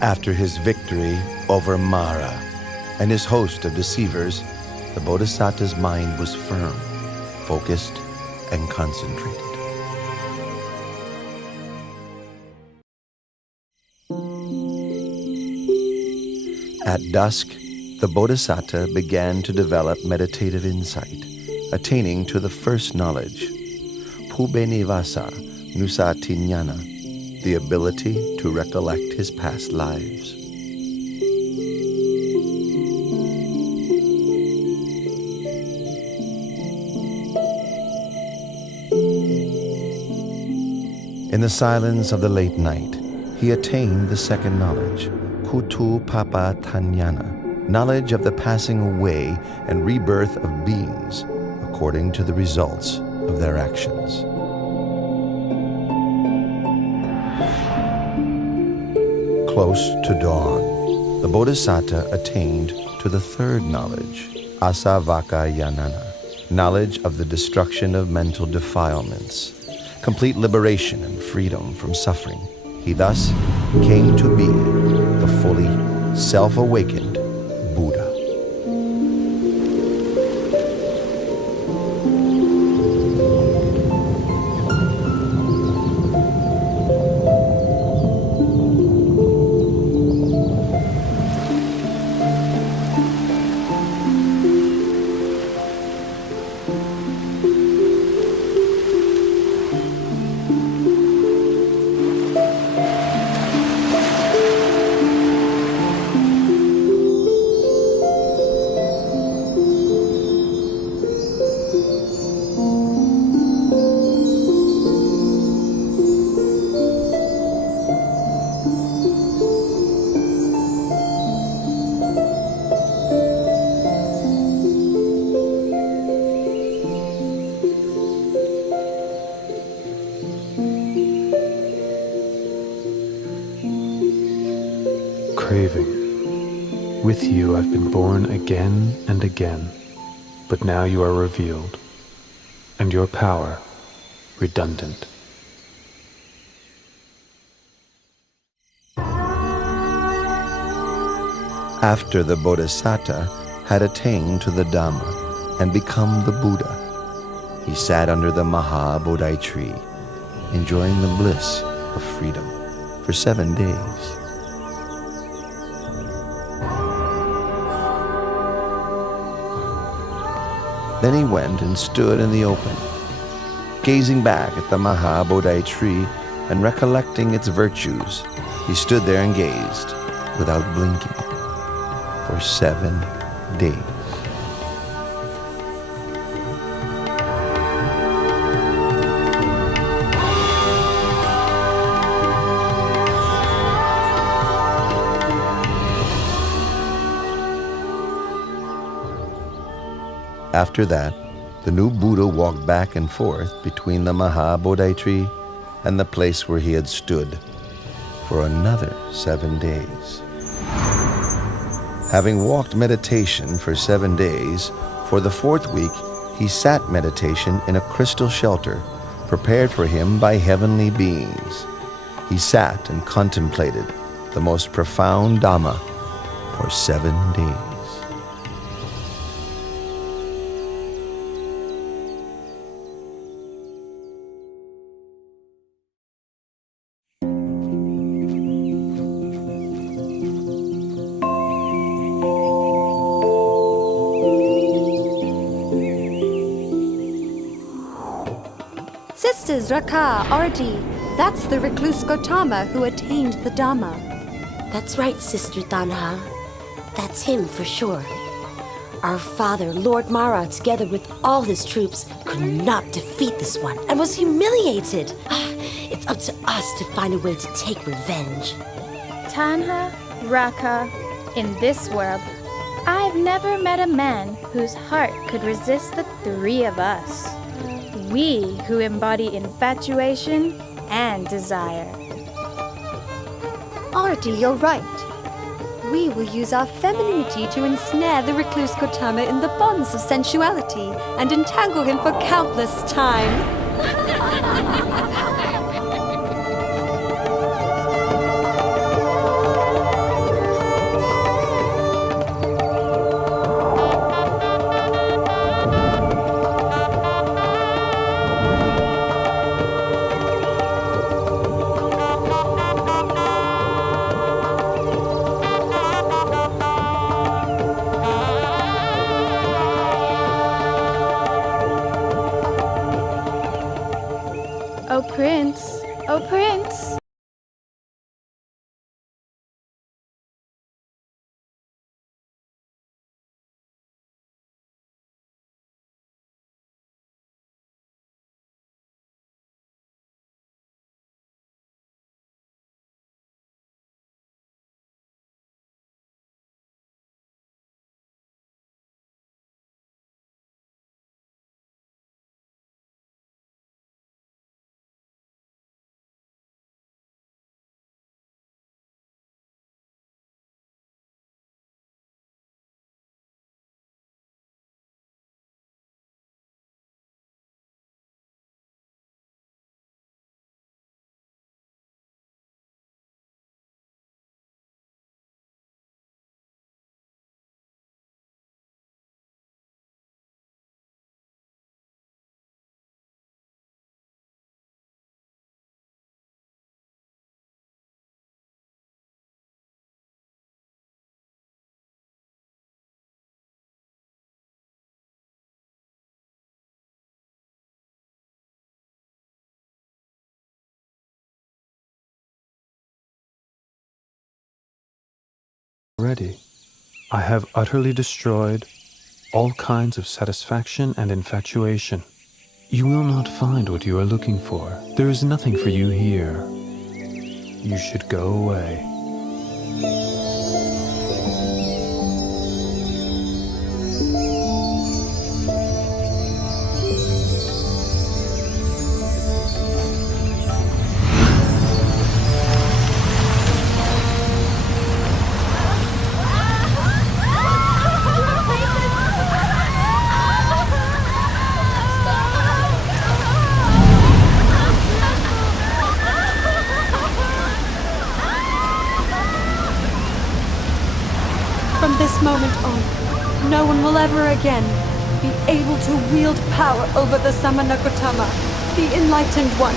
After his victory over Mara and his host of deceivers, the Bodhisattva's mind was firm, focused, and concentrated. At dusk, the Bodhisattva began to develop meditative insight, attaining to the first knowledge, Pubenivasa Nusatinyana, the ability to recollect his past lives. In the silence of the late night, he attained the second knowledge, Kutu Papa Tanyana, knowledge of the passing away and rebirth of beings according to the results of their actions. Close to dawn, the Bodhisattva attained to the third knowledge, Asavakayanana, knowledge of the destruction of mental defilements, complete liberation and freedom from suffering. He thus came to be the fully self-awakened Buddha. Craving, with you I've been born again and again, but now you are revealed, and your power redundant. After the Bodhisattva had attained to the Dhamma and become the Buddha, he sat under the Maha Bodhi tree, enjoying the bliss of freedom for 7 days. Then he went and stood in the open, gazing back at the Maha Bodhi tree and recollecting its virtues. He stood there and gazed without blinking for 7 days. After that, the new Buddha walked back and forth between the Maha Bodhi tree and the place where he had stood for another 7 days. Having walked meditation for 7 days, for the 4th week he sat meditation in a crystal shelter prepared for him by heavenly beings. He sat and contemplated the most profound Dhamma for 7 days. Sisters Raka, Arti, that's the recluse Gautama who attained the Dhamma. That's right, Sister Tanha. That's him for sure. Our father, Lord Mara, together with all his troops, could not defeat this one and was humiliated. It's up to us to find a way to take revenge. Tanha, Raka, in this world, I've never met a man whose heart could resist the 3 of us. We who embody infatuation and desire. Arti, you're right. We will use our femininity to ensnare the recluse Gautama in the bonds of sensuality and entangle him for countless time. Oh Prince, oh Prince. already. I have utterly destroyed all kinds of satisfaction and infatuation. You will not find what you are looking for. There is nothing for you here. You should go away. From this moment on, no one will ever again be able to wield power over the Samana Gautama, the Enlightened One.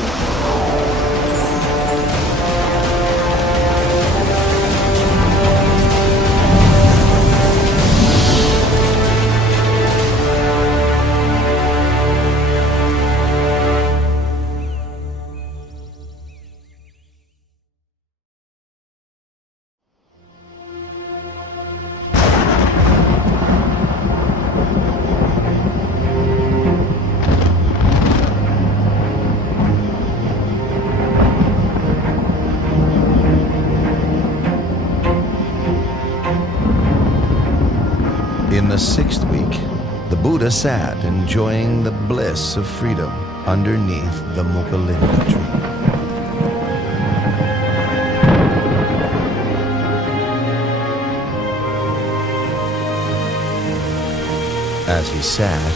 In the sixth week, the Buddha sat enjoying the bliss of freedom underneath the Mukalinda tree. As he sat,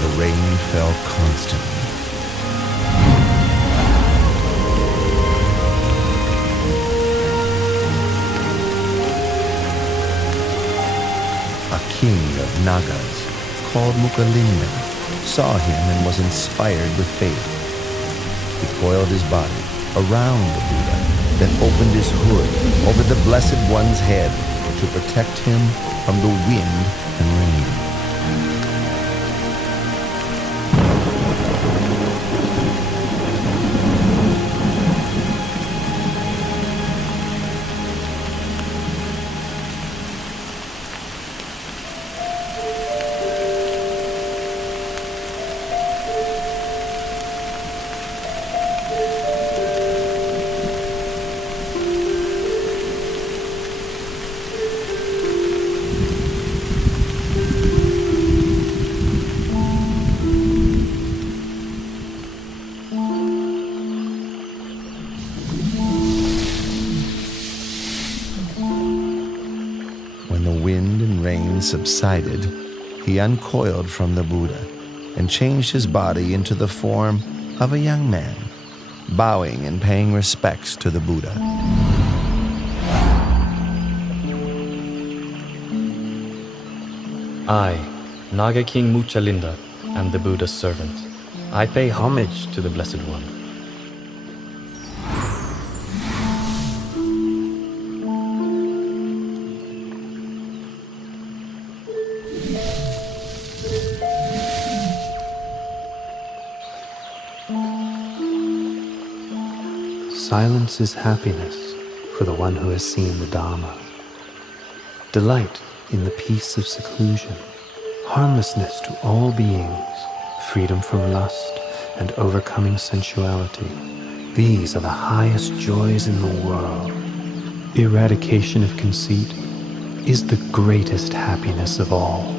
the rain fell constantly. A king of Nagas, called Mukalinda, saw him and was inspired with faith. He coiled his body around the Buddha, then opened his hood over the Blessed One's head to protect him from the wind and rain. Subsided, he uncoiled from the Buddha and changed his body into the form of a young man, bowing and paying respects to the Buddha. I, Naga King Muchalinda, am the Buddha's servant. I pay homage to the Blessed One. Silence is happiness for the one who has seen the Dharma. Delight in the peace of seclusion, harmlessness to all beings, freedom from lust, and overcoming sensuality. These are the highest joys in the world. Eradication of conceit is the greatest happiness of all.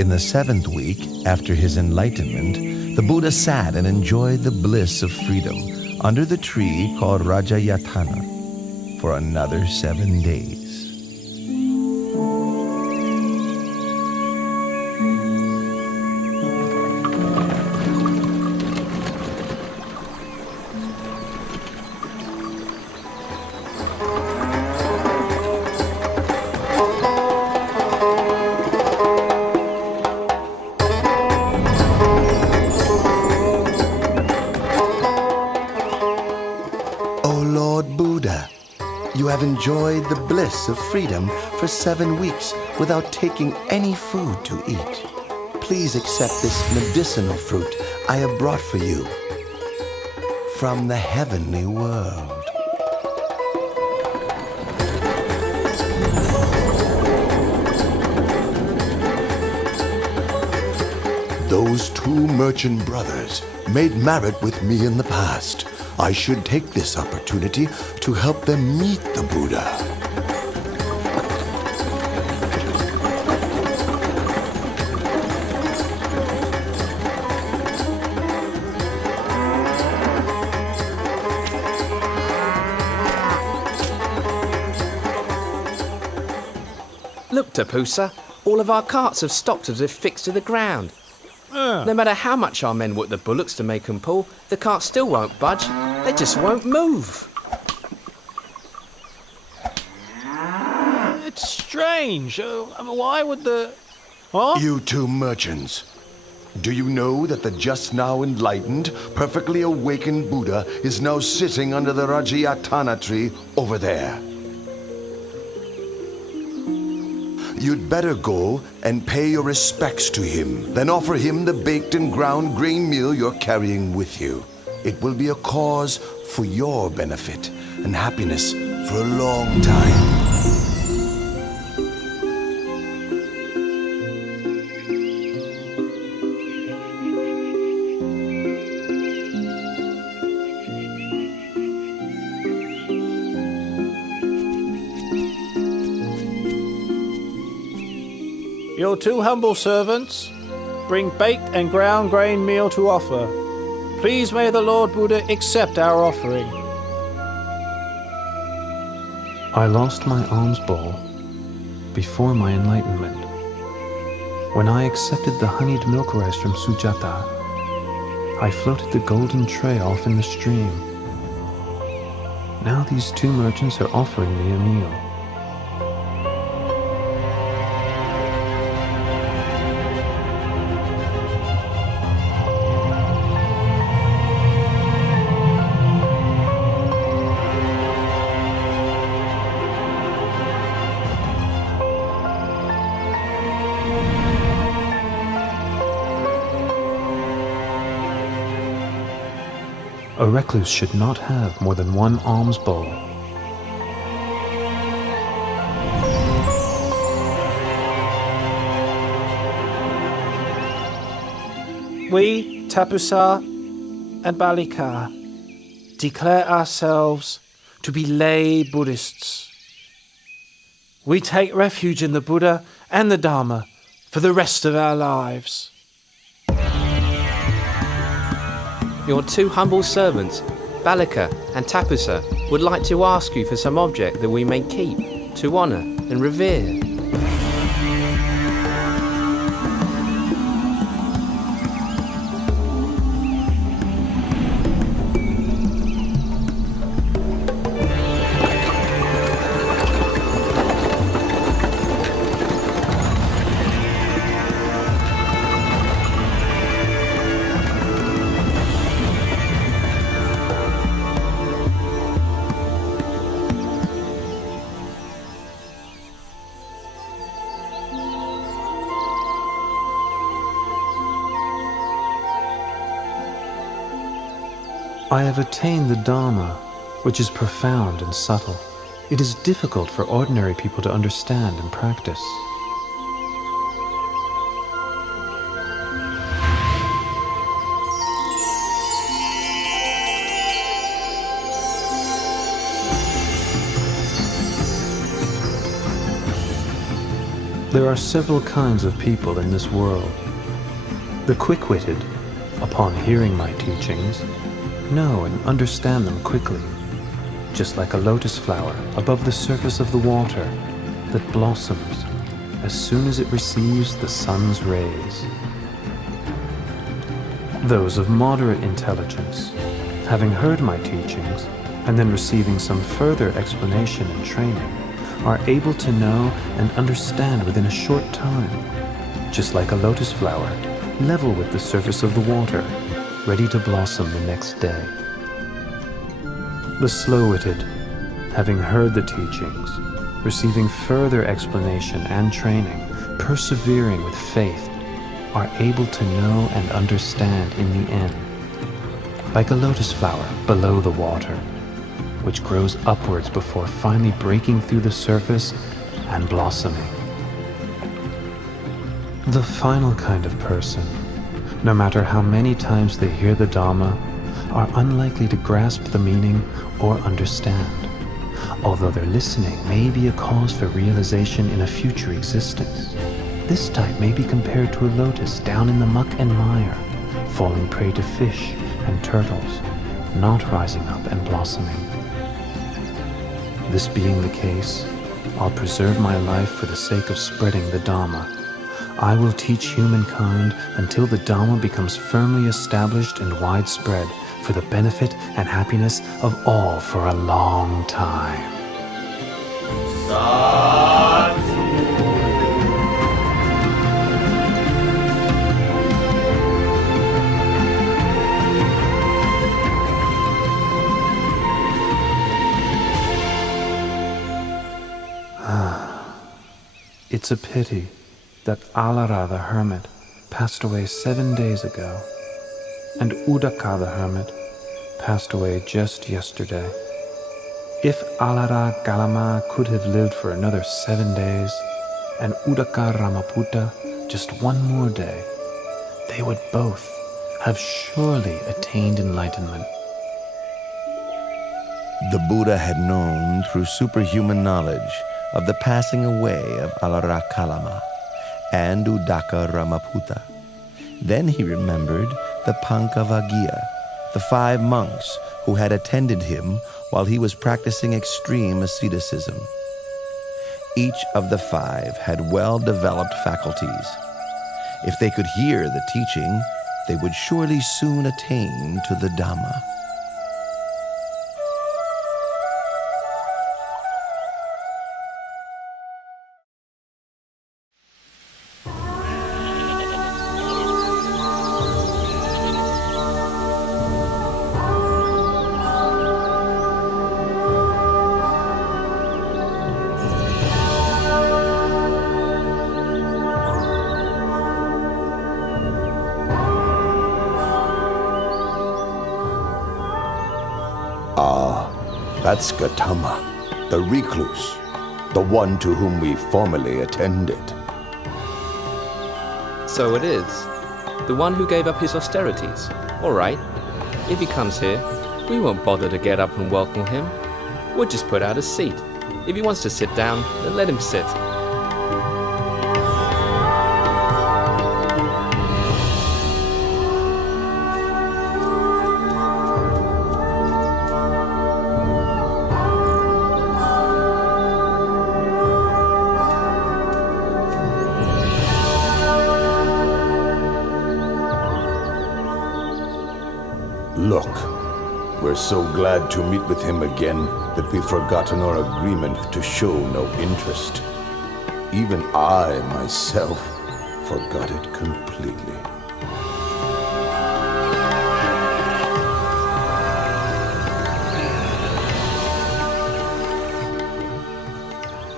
In the seventh week, after his enlightenment, the Buddha sat and enjoyed the bliss of freedom under the tree called Rajayatana for another 7 days. You have enjoyed the bliss of freedom for 7 weeks without taking any food to eat. Please accept this medicinal fruit I have brought for you. from the heavenly world. Those two merchant brothers made merit with me in the past. I should take this opportunity to help them meet the Buddha. Look, Tapusa, all of our carts have stopped as if fixed to the ground. No matter how much our men whip the bullocks to make them pull, the carts still won't budge. They just won't move. It's strange. Why would the... Huh? You two merchants, do you know that the just now enlightened, perfectly awakened Buddha is now sitting under the Rajayatana tree over there? You'd better go and pay your respects to him, then offer him the baked and ground grain meal you're carrying with you. It will be a cause for your benefit and happiness for a long time. Your two humble servants bring baked and ground grain meal to offer. Please may the Lord Buddha accept our offering. I lost my alms bowl before my enlightenment. When I accepted the honeyed milk rice from Sujata, I floated the golden tray off in the stream. Now these two merchants are offering me a meal. A recluse should not have more than one alms bowl. We, Tapusa and Balika, declare ourselves to be lay Buddhists. We take refuge in the Buddha and the Dharma for the rest of our lives. Your two humble servants, Balika and Tapusa, would like to ask you for some object that we may keep, to honour and revere. I have attained the Dharma, which is profound and subtle. It is difficult for ordinary people to understand and practice. There are several kinds of people in this world. The quick-witted, upon hearing my teachings, know and understand them quickly, just like a lotus flower above the surface of the water that blossoms as soon as it receives the sun's rays. Those of moderate intelligence, having heard my teachings and then receiving some further explanation and training, are able to know and understand within a short time, just like a lotus flower level with the surface of the water, ready to blossom the next day. The slow-witted, having heard the teachings, receiving further explanation and training, persevering with faith, are able to know and understand in the end. like a lotus flower below the water, which grows upwards before finally breaking through the surface and blossoming. The final kind of person, no matter how many times they hear the Dhamma, are unlikely to grasp the meaning or understand, although their listening may be a cause for realization in a future existence. This type may be compared to a lotus down in the muck and mire, falling prey to fish and turtles, not rising up and blossoming. This being the case, I'll preserve my life for the sake of spreading the Dhamma. I will teach humankind until the Dhamma becomes firmly established and widespread for the benefit and happiness of all for a long time. It's a pity that Alara the hermit passed away 7 days ago, and Udaka the hermit passed away just yesterday. If Alara Galama could have lived for another 7 days, and Udaka Ramaputta just one more day, they would both have surely attained enlightenment. The Buddha had known through superhuman knowledge of the passing away of Alara Kalama and Udaka Ramaputta. Then he remembered the Pankavaggiya, the 5 monks who had attended him while he was practicing extreme asceticism. Each of the 5 had well-developed faculties. If they could hear the teaching, they would surely soon attain to the Dhamma. That's Gautama, the recluse, the one to whom we formerly attended. So it is. The one who gave up his austerities. All right. If he comes here, we won't bother to get up and welcome him. We'll just put out a seat. If he wants to sit down, then let him sit. Look, we're so glad to meet with him again that we've forgotten our agreement to show no interest. Even I, myself, forgot it completely.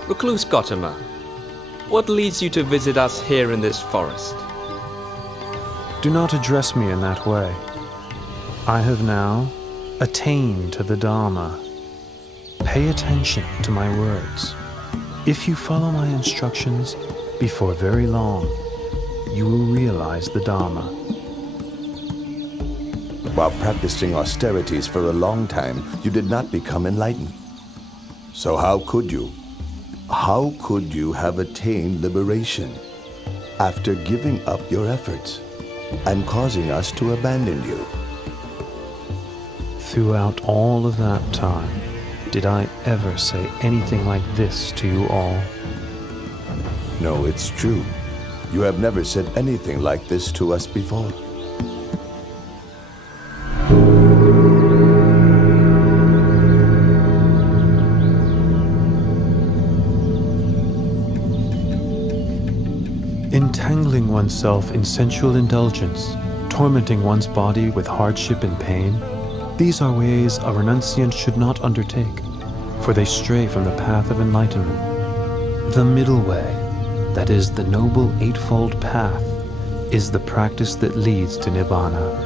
Recluse Gautama, what leads you to visit us here in this forest? Do not address me in that way. I have now attained to the Dhamma. Pay attention to my words. If you follow my instructions, before very long, you will realize the Dhamma. While practicing austerities for a long time, you did not become enlightened. So how could you? How could you have attained liberation after giving up your efforts and causing us to abandon you? Throughout all of that time, did I ever say anything like this to you all? No, it's true. You have never said anything like this to us before. Entangling oneself in sensual indulgence, tormenting one's body with hardship and pain, these are ways a renunciant should not undertake, for they stray from the path of enlightenment. The middle way, that is the noble eightfold path, is the practice that leads to Nibbana.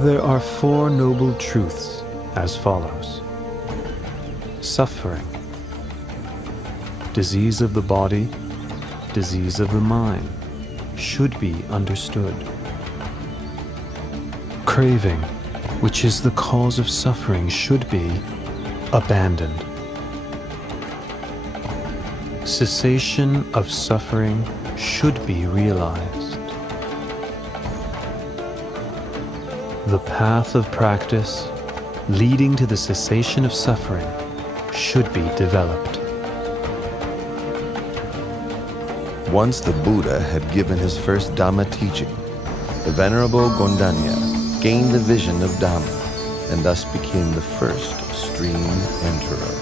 There are 4 noble truths as follows. Suffering, disease of the body, disease of the mind, should be understood. Craving, which is the cause of suffering, should be abandoned. Cessation of suffering should be realized. The path of practice leading to the cessation of suffering should be developed. Once the Buddha had given his first Dhamma teaching, the Venerable Gondanya gained the vision of Dhamma and thus became the first stream enterer.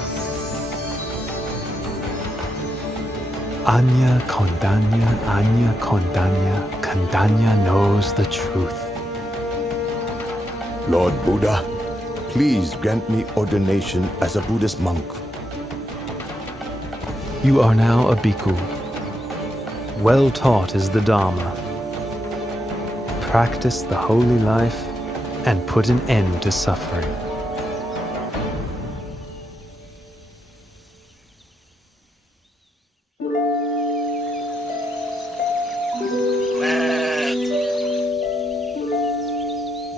Anya Kondanya, Kondanya knows the truth. Lord Buddha, please grant me ordination as a Buddhist monk. You are now a bhikkhu. Well taught is the Dhamma. Practice the holy life and put an end to suffering.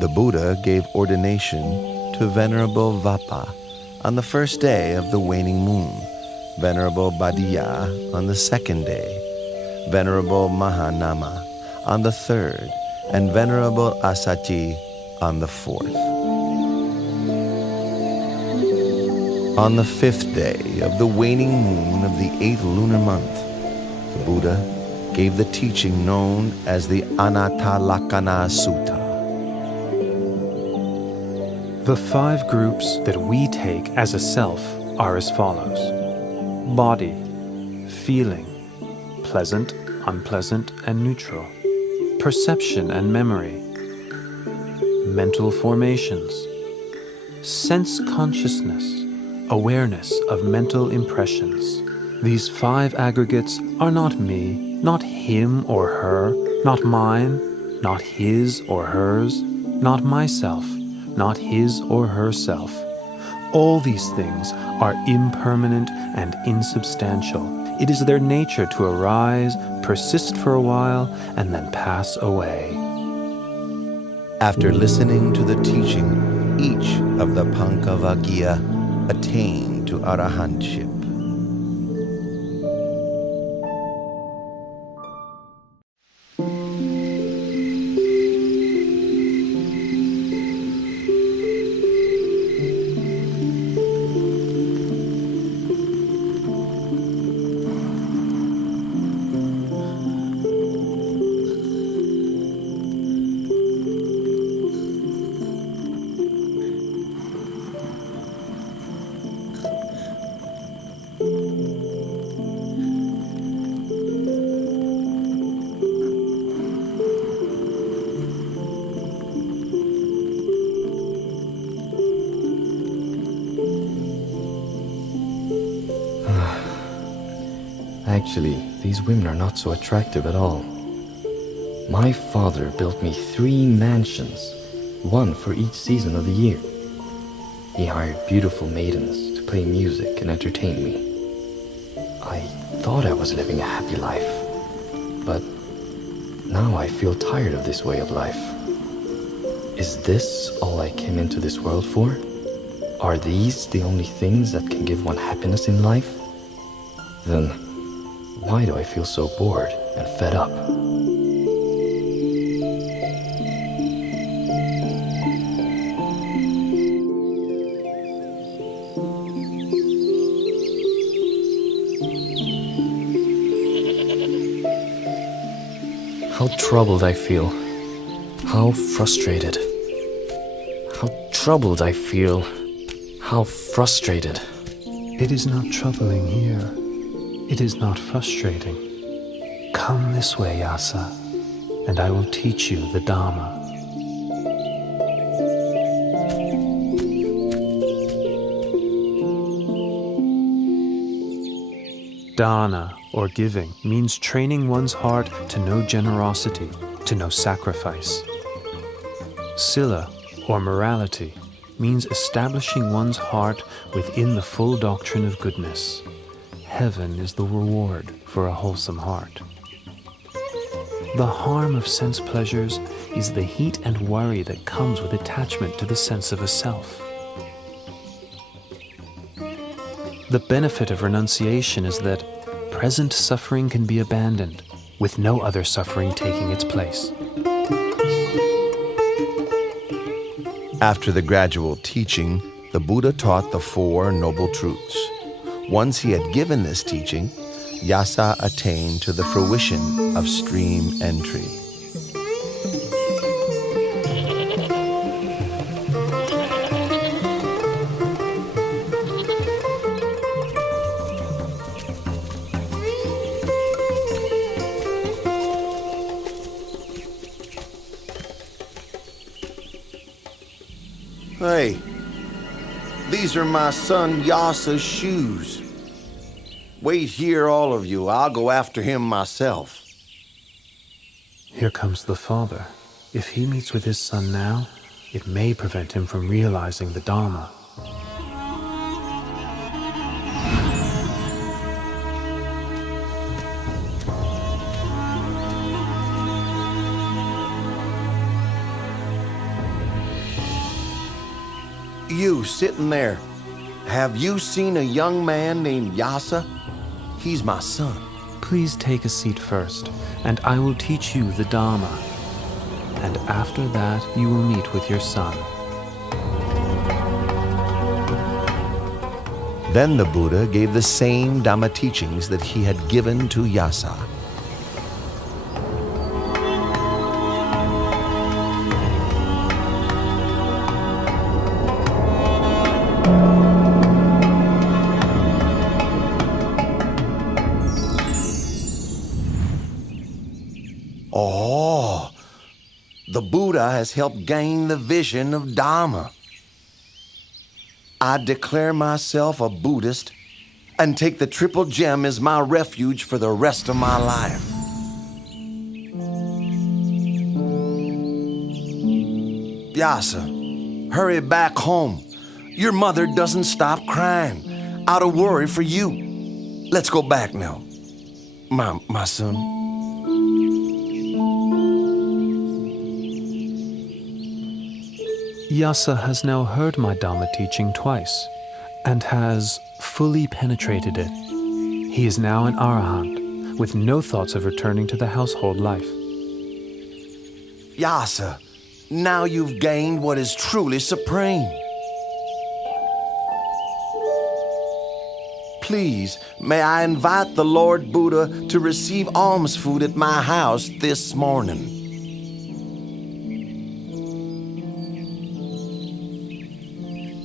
The Buddha gave ordination to Venerable Vappa on the first day of the waning moon, Venerable Bhaddiya on the second day, Venerable Mahanama on the third, and Venerable Assaji on the fourth. On the 5th day of the waning moon of the 8th lunar month, the Buddha gave the teaching known as the Anattalakkhana Sutta. The 5 groups that we take as a self are as follows: body, feeling, pleasant, unpleasant, and neutral, perception and memory, mental formations, sense consciousness, awareness of mental impressions. These 5 aggregates are not me, not him or her, not mine, not his or hers, not myself, not his or herself. All these things are impermanent and insubstantial. It is their nature to arise, persist for a while, and then pass away. After listening to the teaching, each of the Pancavaggiya attained to arahantship. Actually, these women are not so attractive at all. My father built me 3 mansions, one for each season of the year. He hired beautiful maidens to play music and entertain me. I thought I was living a happy life, but now I feel tired of this way of life. Is this all I came into this world for? Are these the only things that can give one happiness in life? Then why do I feel so bored and fed up? How troubled I feel. How frustrated. How troubled I feel. How frustrated. It is not troubling here. It is not frustrating. Come this way, Yasa, and I will teach you the Dhamma. Dana, or giving, means training one's heart to know generosity, to know sacrifice. Sila, or morality means establishing one's heart within the full doctrine of goodness. Heaven is the reward for a wholesome heart. The harm of sense pleasures is the heat and worry that comes with attachment to the sense of a self. The benefit of renunciation is that present suffering can be abandoned, with no other suffering taking its place. After the gradual teaching, the Buddha taught the Four Noble Truths. Once he had given this teaching, Yasa attained to the fruition of stream entry. Hey, these are my son Yasa's shoes. Wait here, all of you. I'll go after him myself. Here comes the father. If he meets with his son now, it may prevent him from realizing the Dharma. You sitting there, have you seen a young man named Yasa? He's my son. Please take a seat first, and I will teach you the Dharma. And after that, you will meet with your son. Then the Buddha gave the same Dhamma teachings that he had given to Yasa. Oh, the Buddha has helped gain the vision of Dhamma. I declare myself a Buddhist and take the Triple Gem as my refuge for the rest of my life. Yasa, hurry back home. Your mother doesn't stop crying out of worry for you. Let's go back now, my son. Yasa has now heard my Dhamma teaching twice, and has fully penetrated it. He is now an Arahant, with no thoughts of returning to the household life. Yasa, now you've gained what is truly supreme. Please, may I invite the Lord Buddha to receive alms food at my house this morning.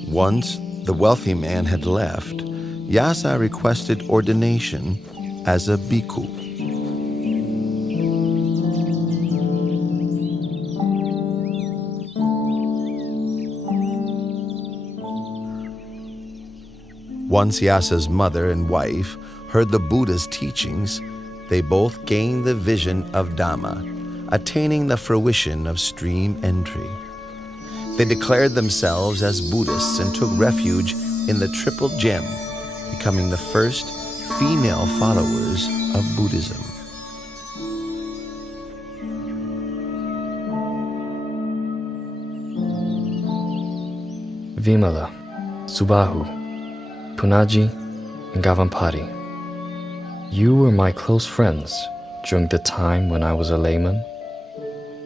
Once the wealthy man had left, Yasa requested ordination as a bhikkhu. Once Yasa's mother and wife heard the Buddha's teachings, they both gained the vision of Dhamma, attaining the fruition of stream entry. They declared themselves as Buddhists and took refuge in the Triple Gem, becoming the first female followers of Buddhism. Vimala, Subahu, Punaji, and Gavampati. You were my close friends during the time when I was a layman.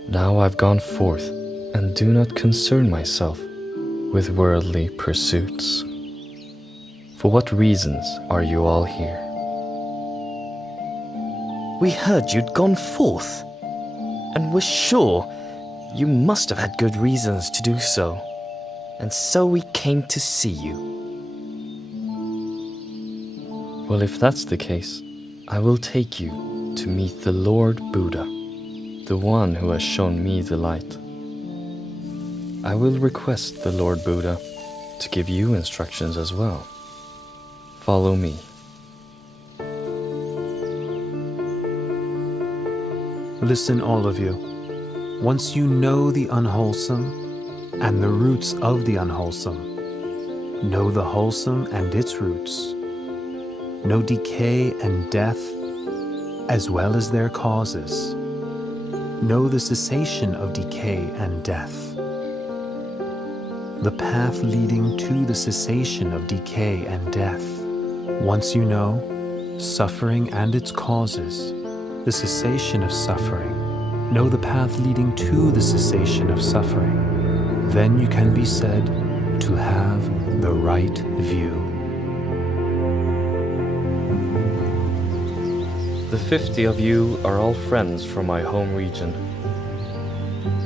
Now I've gone forth and do not concern myself with worldly pursuits. For what reasons are you all here? We heard you'd gone forth, and were sure you must have had good reasons to do so, and so we came to see you. Well, if that's the case, I will take you to meet the Lord Buddha, the one who has shown me the light. I will request the Lord Buddha to give you instructions as well. Follow me. Listen, all of you. Once you know the unwholesome, and the roots of the unwholesome. Know the wholesome and its roots. Know decay and death, as well as their causes. Know the cessation of decay and death. The path leading to the cessation of decay and death. Once you know suffering and its causes, the cessation of suffering, know the path leading to the cessation of suffering, then you can be said to have the right view. The 50 of you are all friends from my home region.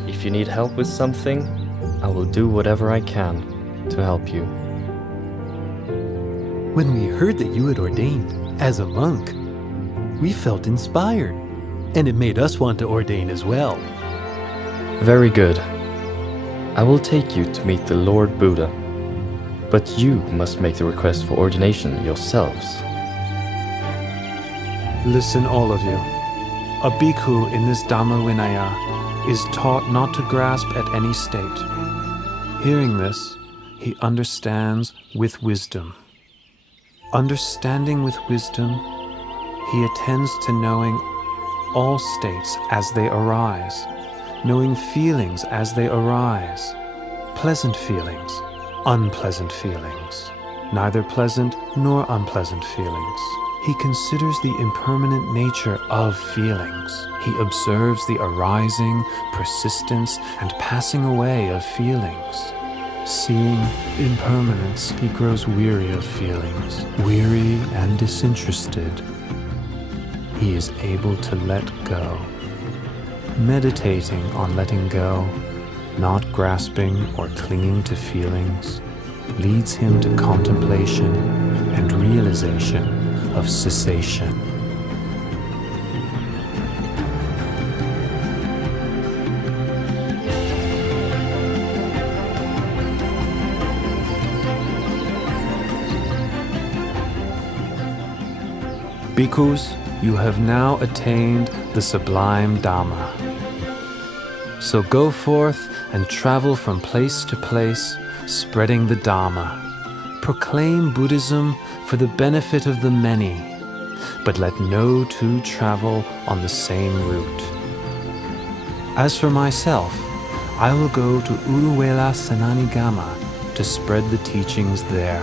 If you need help with something, I will do whatever I can to help you. When we heard that you had ordained as a monk, we felt inspired, and it made us want to ordain as well. Very good. I will take you to meet the Lord Buddha, but you must make the request for ordination yourselves. Listen, all of you. A bhikkhu in this Dhamma Vinaya is taught not to grasp at any state. Hearing this, he understands with wisdom. Understanding with wisdom, he attends to knowing all states as they arise, knowing feelings as they arise, pleasant feelings, unpleasant feelings, neither pleasant nor unpleasant feelings. He considers the impermanent nature of feelings. He observes the arising, persistence, and passing away of feelings. Seeing impermanence, he grows weary of feelings, weary and disinterested. He is able to let go. Meditating on letting go, not grasping or clinging to feelings, leads him to contemplation and realization of cessation. Bhikkhus, you have now attained the sublime Dhamma. So go forth and travel from place to place, spreading the Dhamma. Proclaim Buddhism for the benefit of the many, but let no two travel on the same route. As for myself, I will go to Uruwela Senanigama to spread the teachings there.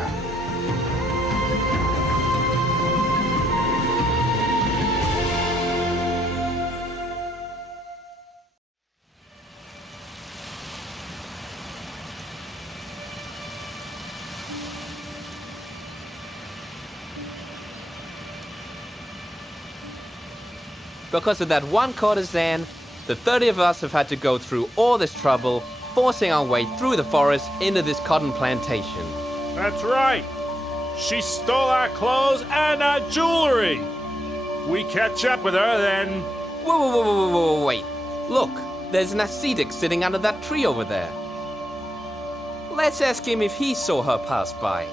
Because of that one courtesan, the 30 of us have had to go through all this trouble, forcing our way through the forest into this cotton plantation. That's right. She stole our clothes and our jewelry. We catch up with her, then... Whoa, wait. Look, there's an ascetic sitting under that tree over there. Let's ask him if he saw her pass by.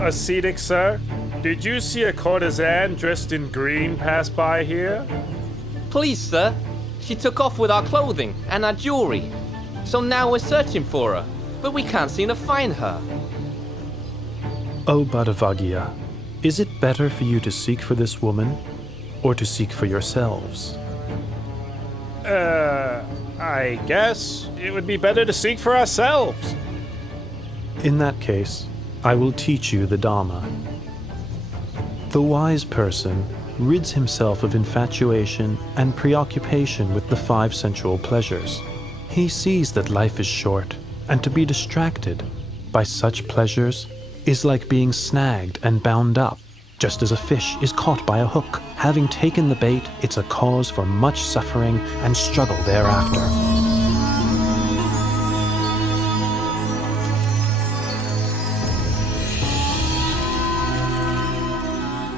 Ascetic, sir? Did you see a courtesan dressed in green pass by here? Please, sir. She took off with our clothing and our jewelry. So now we're searching for her, but we can't seem to find her. Oh, Bhattavaggiya, is it better for you to seek for this woman, or to seek for yourselves? I guess it would be better to seek for ourselves. In that case, I will teach you the Dhamma. The wise person rids himself of infatuation and preoccupation with the 5 sensual pleasures. He sees that life is short, and to be distracted by such pleasures is like being snagged and bound up, just as a fish is caught by a hook. Having taken the bait, it's a cause for much suffering and struggle thereafter.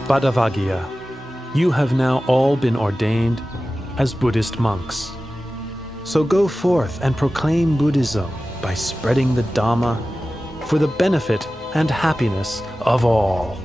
Bhattavaggiya, you have now all been ordained as Buddhist monks. So go forth and proclaim Buddhism by spreading the Dhamma for the benefit and happiness of all.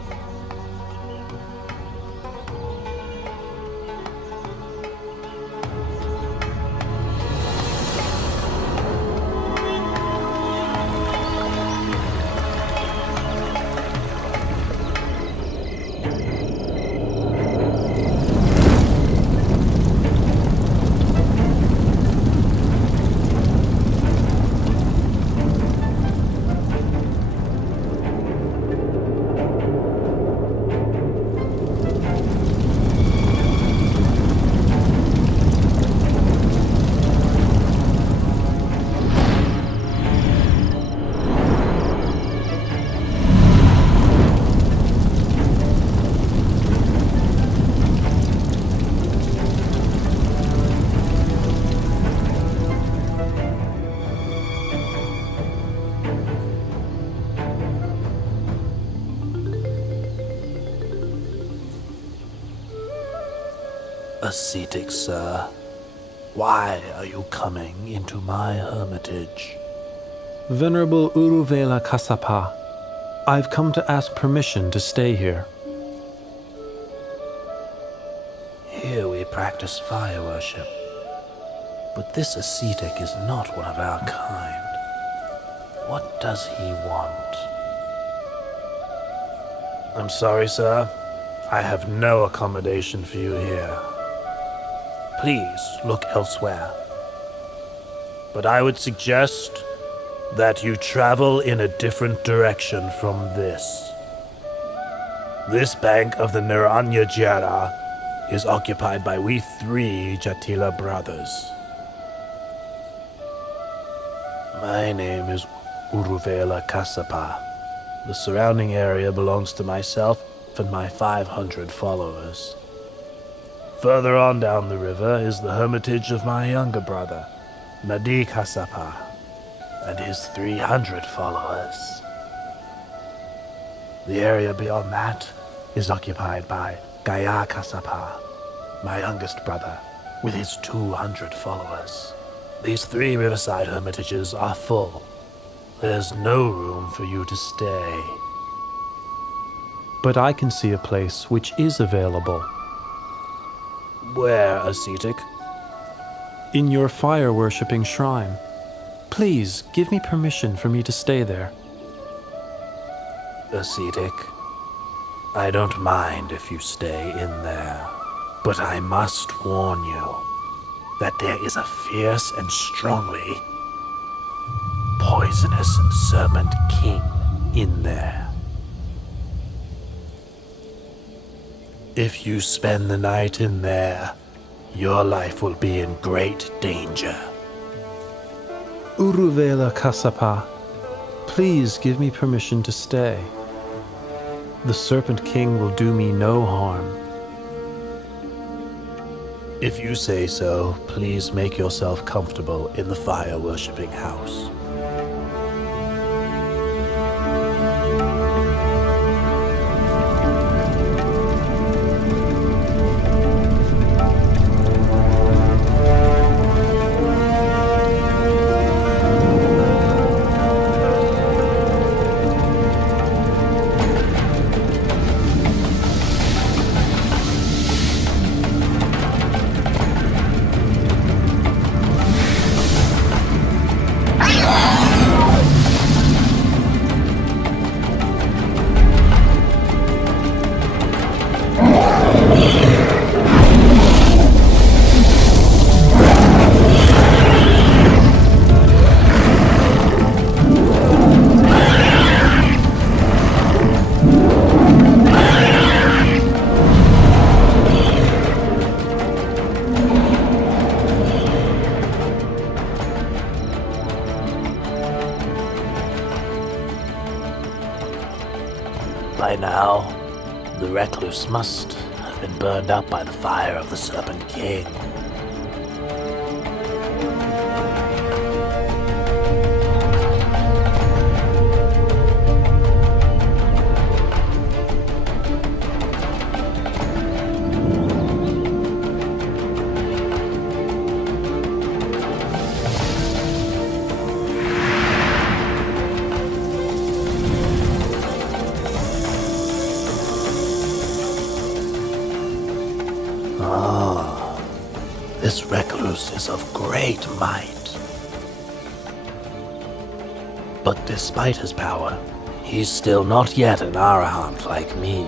Ascetic, sir, why are you coming into my hermitage? Venerable Uruvela Kasapa, I've come to ask permission to stay here. Here we practice fire worship. But this ascetic is not one of our kind. What does he want? I'm sorry, sir. I have no accommodation for you here. Please look elsewhere. But I would suggest that you travel in a different direction from this. This bank of the Naranya Jara is occupied by we 3 Jatila brothers. My name is Uruvela Kasapa. The surrounding area belongs to myself and my 500 followers. Further on down the river is the hermitage of my younger brother, Nadi Kasapa, and his 300 followers. The area beyond that is occupied by Gaya Kasapa, my youngest brother, with his 200 followers. These 3 riverside hermitages are full. There's no room for you to stay. But I can see a place which is available. Where, ascetic? In your fire-worshipping shrine. Please, give me permission for me to stay there. Ascetic, I don't mind if you stay in there, but I must warn you that there is a fierce and strongly poisonous serpent king in there. If you spend the night in there, your life will be in great danger. Uruvela Kasapa, please give me permission to stay. The Serpent King will do me no harm. If you say so, please make yourself comfortable in the fire-worshipping house. By now, the recluse must have been burned up by the fire of the Serpent King. This recluse is of great might. But despite his power, he's still not yet an Arahant like me.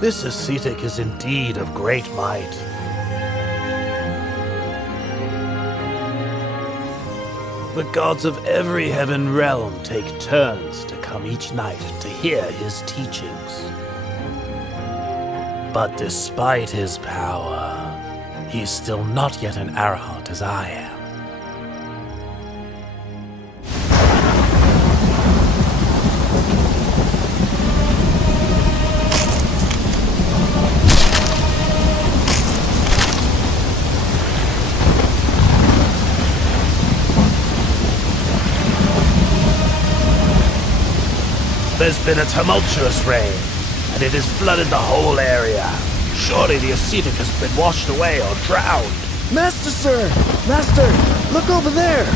This ascetic is indeed of great might. The gods of every heaven realm take turns to come each night to hear his teachings. But despite his power, he is still not yet an Arahant as I am. There's been a tumultuous rain, and it has flooded the whole area. Surely the ascetic has been washed away or drowned. Master, sir! Master, look over there!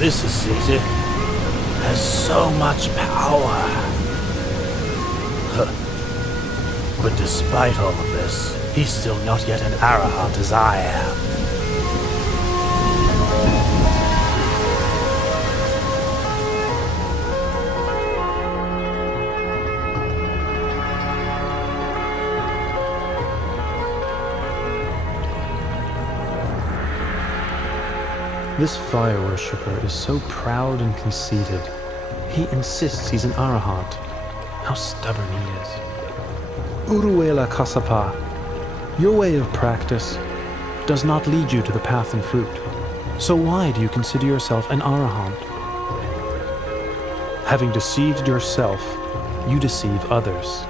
This ascetic has so much power. But despite all of this, he's still not yet an Arahant as I am. This fire worshipper is so proud and conceited. He insists he's an Arahant. How stubborn he is. Uruela Kasapa, your way of practice does not lead you to the path and fruit. So why do you consider yourself an Arahant? Having deceived yourself, you deceive others.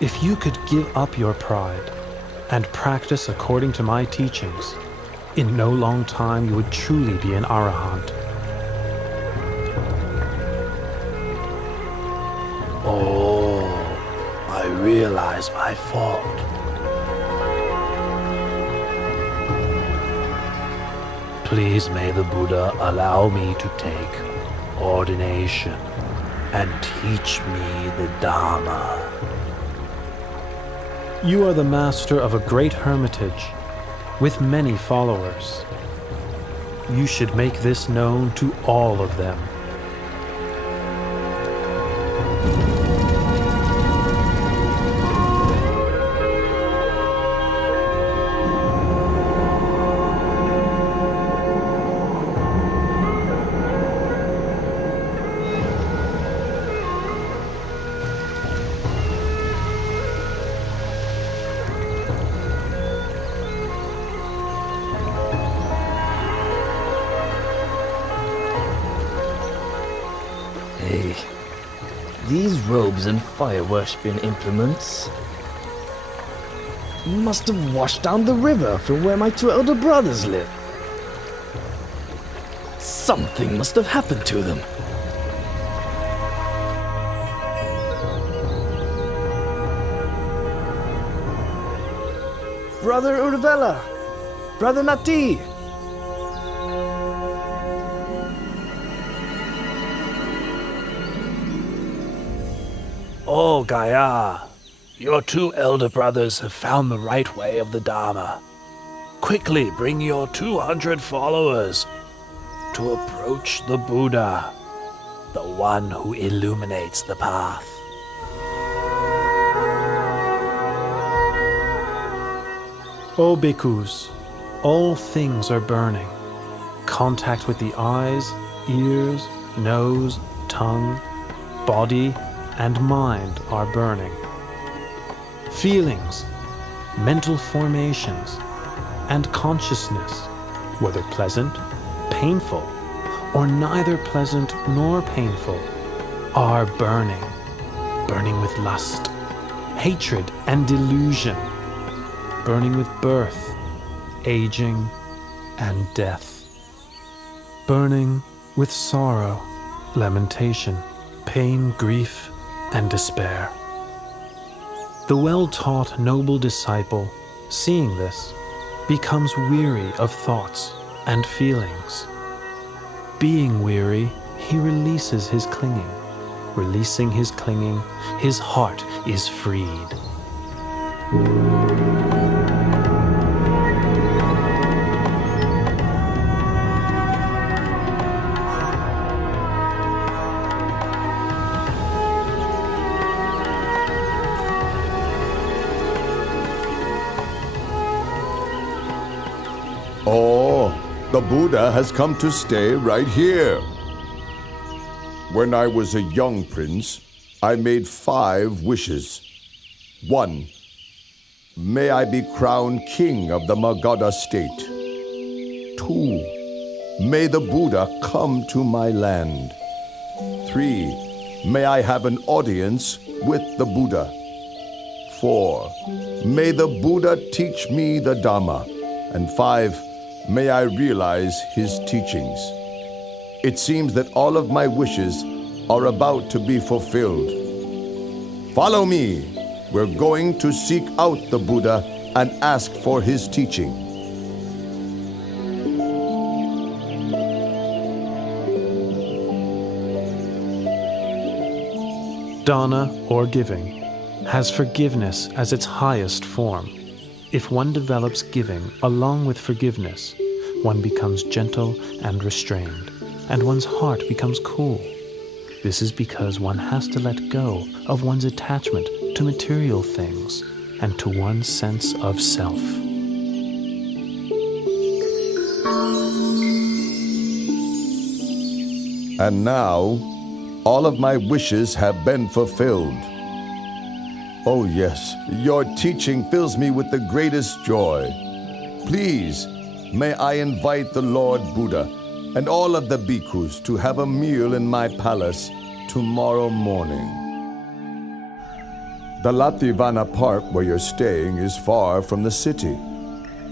If you could give up your pride and practice according to my teachings, in no long time you would truly be an Arahant. Oh, I realize my fault. Please may the Buddha allow me to take ordination and teach me the Dharma. You are the master of a great hermitage with many followers. You should make this known to all of them. These robes and fire-worshipping implements must have washed down the river from where my two elder brothers live. Something must have happened to them. Brother Urvela! Brother Nati! Oh, Gaia, your two elder brothers have found the right way of the Dharma. Quickly bring your 200 followers to approach the Buddha, the one who illuminates the path. O bhikkhus, all things are burning. Contact with the eyes, ears, nose, tongue, body, and mind are burning. Feelings, mental formations, and consciousness, whether pleasant, painful, or neither pleasant nor painful, are burning. Burning with lust, hatred, and delusion. Burning with birth, aging, and death. Burning with sorrow, lamentation, pain, grief, and despair. The well-taught noble disciple, seeing this, becomes weary of thoughts and feelings. Being weary, he releases his clinging. Releasing his clinging, his heart is freed. Oh, the Buddha has come to stay right here. When I was a young prince, I made 5 wishes. 1. May I be crowned king of the Magadha state. 2. May the Buddha come to my land. 3. May I have an audience with the Buddha. 4. May the Buddha teach me the Dhamma. And 5. May I realize his teachings. It seems that all of my wishes are about to be fulfilled. Follow me. We're going to seek out the Buddha and ask for his teaching. Dana, or giving, has forgiveness as its highest form. If one develops giving along with forgiveness, one becomes gentle and restrained, and one's heart becomes cool. This is because one has to let go of one's attachment to material things and to one's sense of self. And now, all of my wishes have been fulfilled. Oh yes, your teaching fills me with the greatest joy. Please, may I invite the Lord Buddha and all of the bhikkhus to have a meal in my palace tomorrow morning. The Lativana Park where you're staying is far from the city.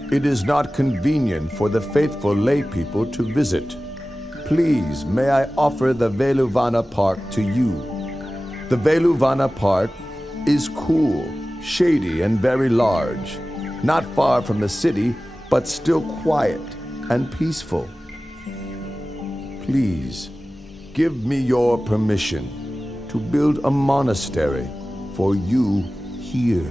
It is not convenient for the faithful lay people to visit. Please, may I offer the Veluvana Park to you. The Veluvana Park is cool, shady, and very large. Not far from the city, but still quiet and peaceful. Please, give me your permission to build a monastery for you here.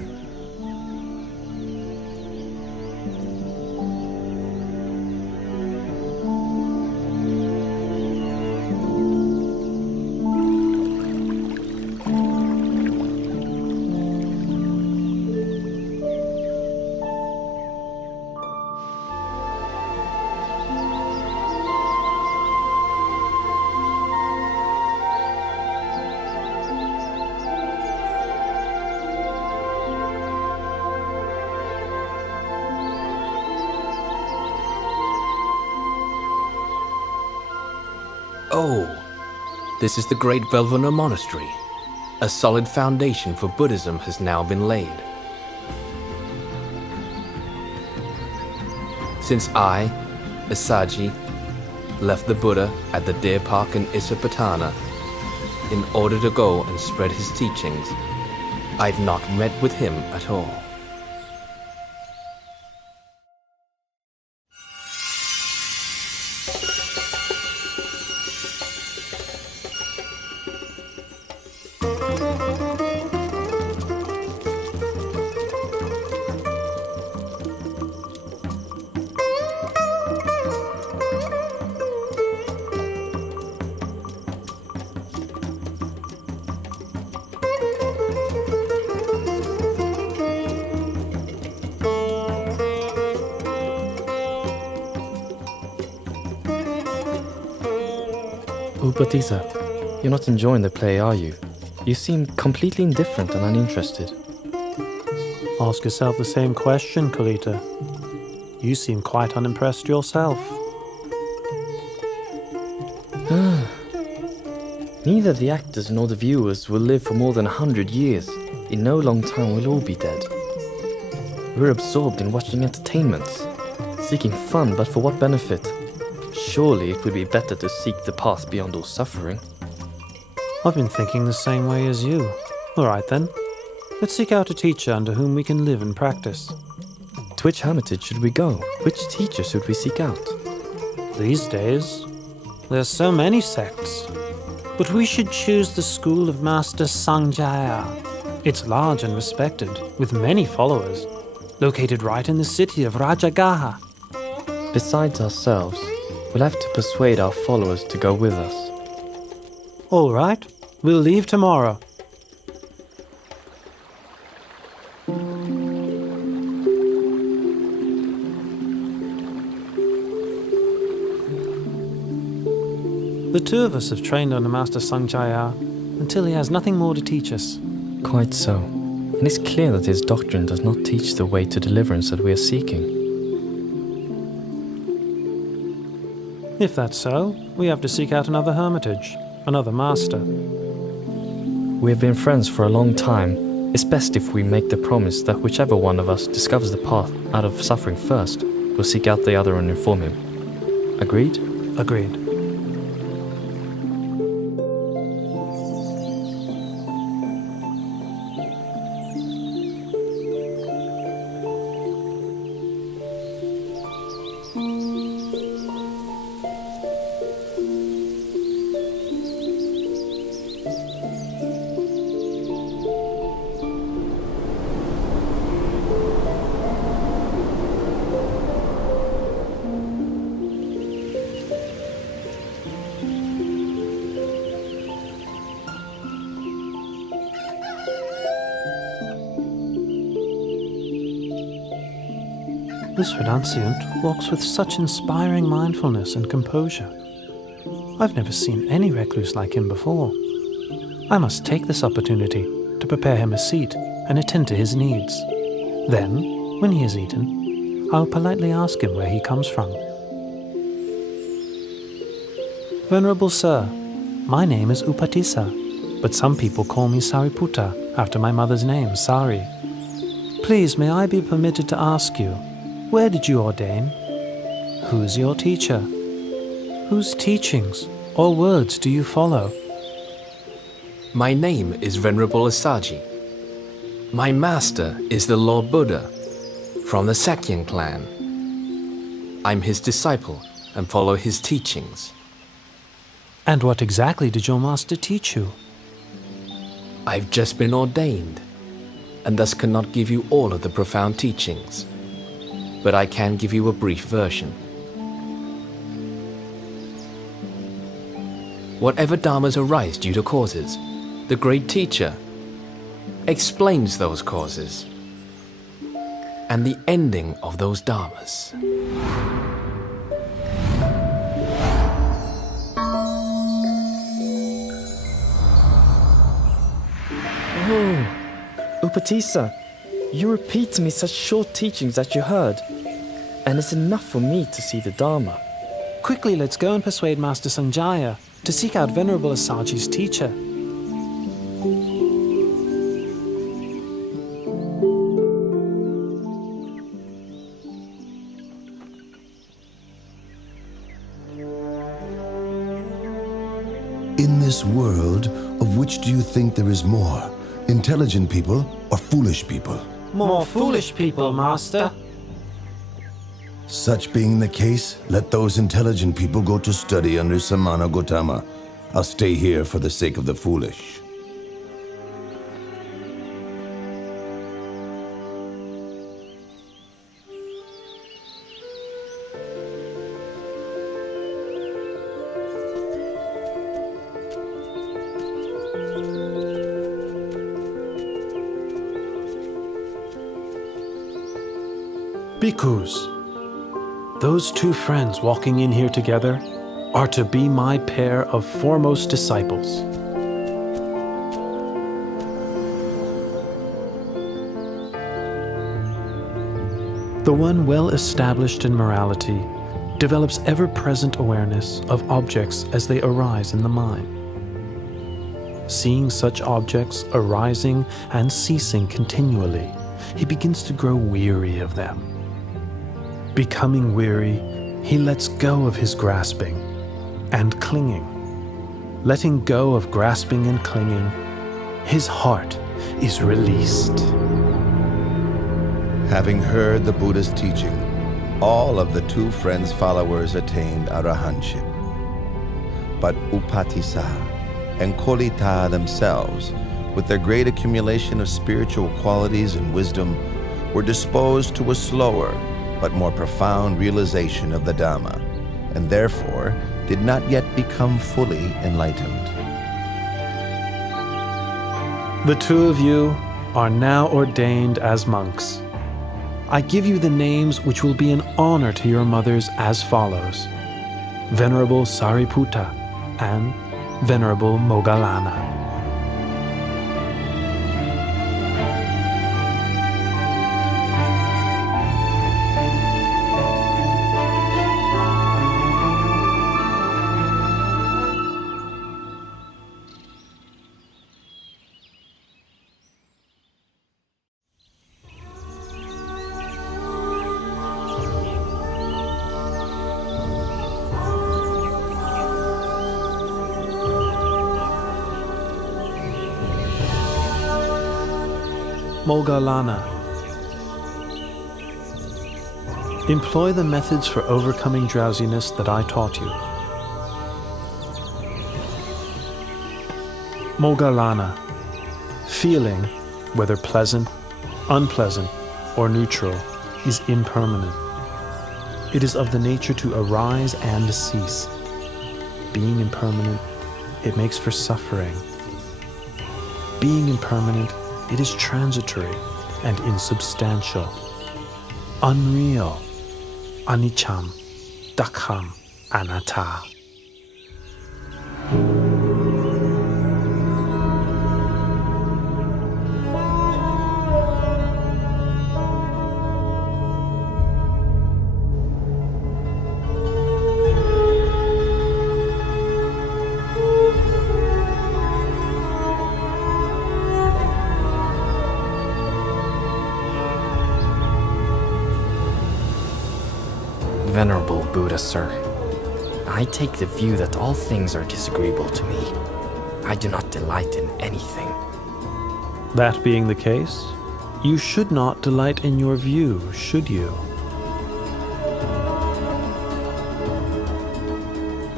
Oh, this is the great Velvana Monastery. A solid foundation for Buddhism has now been laid. Since I, Asaji, left the Buddha at the Deer Park in Isapatana in order to go and spread his teachings, I've not met with him at all. Upatissa, you're not enjoying the play, are you? You seem completely indifferent and uninterested. Ask yourself the same question, Kalita. You seem quite unimpressed yourself. Neither the actors nor the viewers will live for more than 100 years. In no long time we'll all be dead. We're absorbed in watching entertainments, seeking fun, but for what benefit? Surely it would be better to seek the path beyond all suffering. I've been thinking the same way as you. All right then. Let's seek out a teacher under whom we can live and practice. To which hermitage should we go? Which teacher should we seek out? These days, there's so many sects. But we should choose the school of Master Sanjaya. It's large and respected, with many followers, located right in the city of Rajagaha. Besides ourselves, we'll have to persuade our followers to go with us. All right, we'll leave tomorrow. The two of us have trained under Master Sanjaya until he has nothing more to teach us. Quite so. and it's clear that his doctrine does not teach the way to deliverance that we are seeking. If that's so, we have to seek out another hermitage, another master. We have been friends for a long time. It's best if we make the promise that whichever one of us discovers the path out of suffering first will seek out the other and inform him. Agreed? Agreed. This renunciant walks with such inspiring mindfulness and composure. I've never seen any recluse like him before. I must take this opportunity to prepare him a seat and attend to his needs. Then, when he has eaten, I'll politely ask him where he comes from. Venerable Sir, my name is Upatissa, but some people call me Sariputta after my mother's name, Sari. Please, may I be permitted to ask you, where did you ordain? Who is your teacher? Whose teachings or words do you follow? My name is Venerable Asaji. My master is the Lord Buddha from the Sakyan clan. I'm his disciple and follow his teachings. And what exactly did your master teach you? I've just been ordained, and thus cannot give you all of the profound teachings, but I can give you a brief version. Whatever dharmas arise due to causes, the great teacher explains those causes and the ending of those dharmas. Oh, Upatissa, you repeat to me such short teachings that you heard, and it's enough for me to see the Dharma. Quickly, let's go and persuade Master Sanjaya to seek out Venerable Asaji's teacher. In this world, of which do you think there is more? Intelligent people or foolish people? More foolish people, Master. Such being the case, let those intelligent people go to study under Samana Gautama. I'll stay here for the sake of the foolish. Bhikkhus, those two friends walking in here together are to be my pair of foremost disciples. The one well established in morality develops ever-present awareness of objects as they arise in the mind. Seeing such objects arising and ceasing continually, he begins to grow weary of them. Becoming weary, he lets go of his grasping and clinging. Letting go of grasping and clinging, his heart is released. Having heard the Buddha's teaching, all of the two friends' followers attained arahantship. But Upatissa and Kolita themselves, with their great accumulation of spiritual qualities and wisdom, were disposed to a slower but more profound realization of the Dhamma, and therefore did not yet become fully enlightened. The two of you are now ordained as monks. I give you the names which will be an honor to your mothers as follows: Venerable Sariputta and Venerable Moggallana. Moggallana. Employ the methods for overcoming drowsiness that I taught you. Moggallana. Feeling, whether pleasant, unpleasant, or neutral, is impermanent. It is of the nature to arise and cease. Being impermanent, it makes for suffering. Being impermanent, it is transitory and insubstantial. Unreal. Anicham. Dakham. Anatta. Venerable Buddha, sir, I take the view that all things are disagreeable to me. I do not delight in anything. That being the case, you should not delight in your view, should you?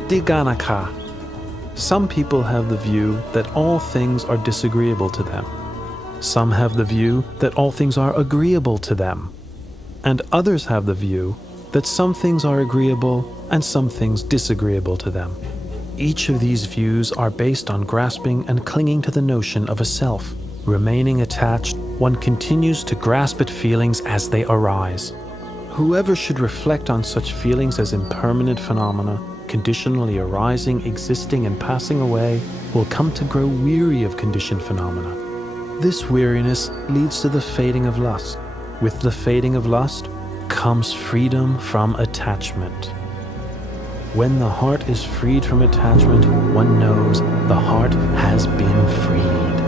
Diganaka. Some people have the view that all things are disagreeable to them. Some have the view that all things are agreeable to them. And others have the view that some things are agreeable and some things disagreeable to them. Each of these views are based on grasping and clinging to the notion of a self. Remaining attached, one continues to grasp at feelings as they arise. Whoever should reflect on such feelings as impermanent phenomena, conditionally arising, existing, and passing away, will come to grow weary of conditioned phenomena. This weariness leads to the fading of lust. With the fading of lust comes freedom from attachment. When the heart is freed from attachment, one knows the heart has been freed.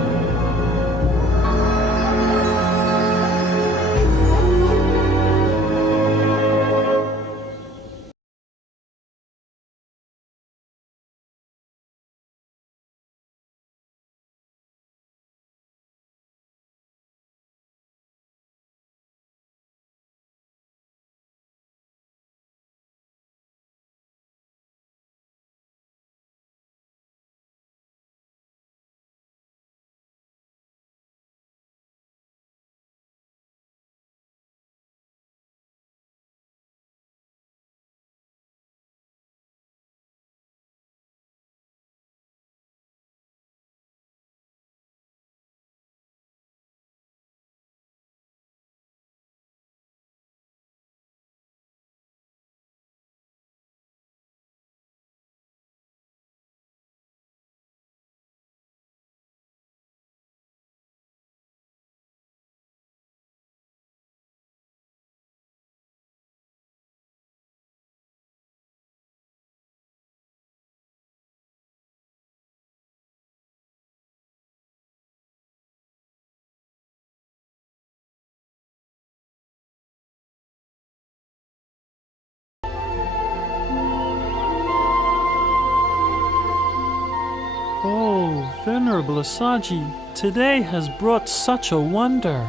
Oh, Venerable Asaji, today has brought such a wonder.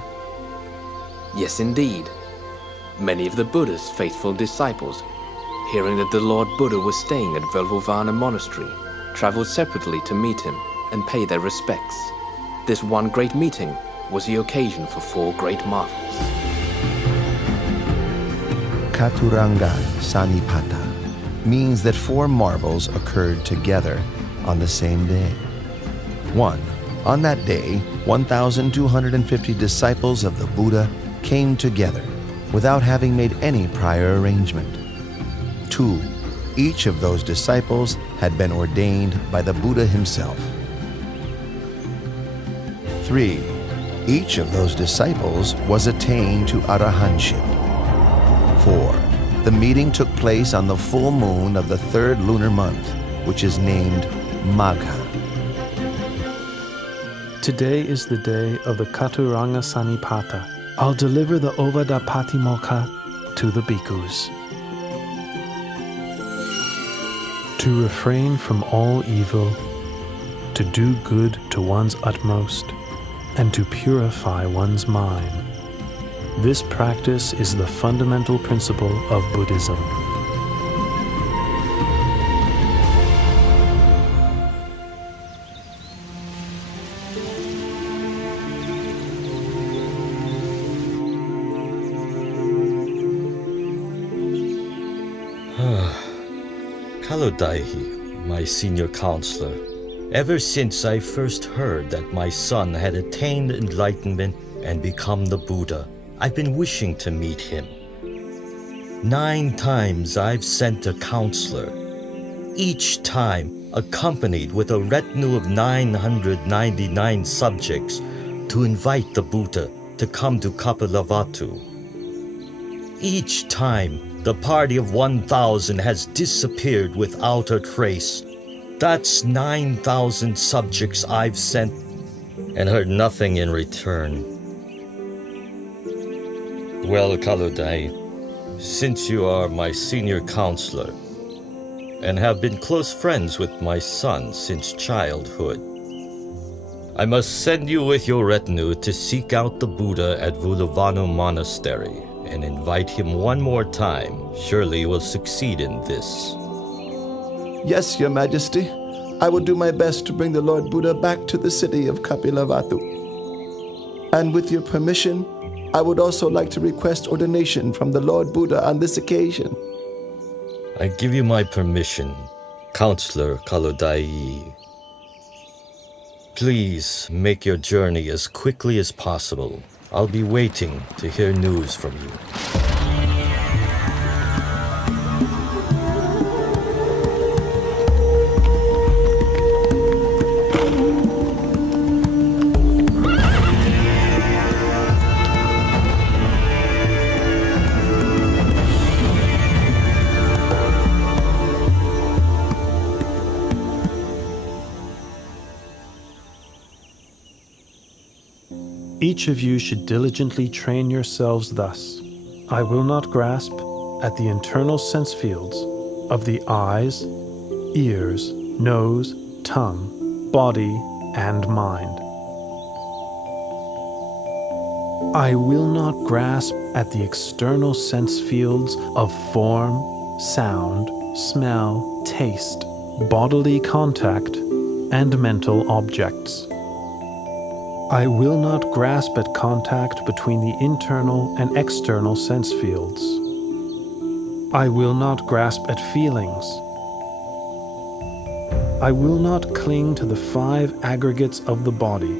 Yes, indeed. Many of the Buddha's faithful disciples, hearing that the Lord Buddha was staying at Velvovana Monastery, traveled separately to meet him and pay their respects. This one great meeting was the occasion for 4 great marvels. Katuranga Sanipata means that 4 marvels occurred together on the same day. 1. On that day, 1,250 disciples of the Buddha came together without having made any prior arrangement. 2. Each of those disciples had been ordained by the Buddha himself. 3. Each of those disciples was attained to arahantship. 4. The meeting took place on the full moon of the 3rd lunar month, which is named Magha. Today is the day of the Katuranga Sanipata. I'll deliver the Ovada Patimokkha to the bhikkhus. To refrain from all evil, to do good to one's utmost, and to purify one's mind. This practice is the fundamental principle of Buddhism. Kalodaihi, my senior counselor, ever since I first heard that my son had attained enlightenment and become the Buddha, I've been wishing to meet him. 9 times I've sent a counselor, each time accompanied with a retinue of 999 subjects to invite the Buddha to come to Kapilavatthu. Each time, the party of 1,000 has disappeared without a trace. That's 9,000 subjects I've sent and heard nothing in return. Well, Kaludai, since you are my senior counselor and have been close friends with my son since childhood, I must send you with your retinue to seek out the Buddha at Vulavanu Monastery and invite him one more time. Surely you will succeed in this. Yes, Your Majesty. I will do my best to bring the Lord Buddha back to the city of Kapilavatthu. And with your permission, I would also like to request ordination from the Lord Buddha on this occasion. I give you my permission, Counselor Kaludai. Please make your journey as quickly as possible. I'll be waiting to hear news from you. Each of you should diligently train yourselves thus. I will not grasp at the internal sense fields of the eyes, ears, nose, tongue, body, and mind. I will not grasp at the external sense fields of form, sound, smell, taste, bodily contact, and mental objects. I will not grasp at contact between the internal and external sense fields. I will not grasp at feelings. I will not cling to the 5 aggregates of the body: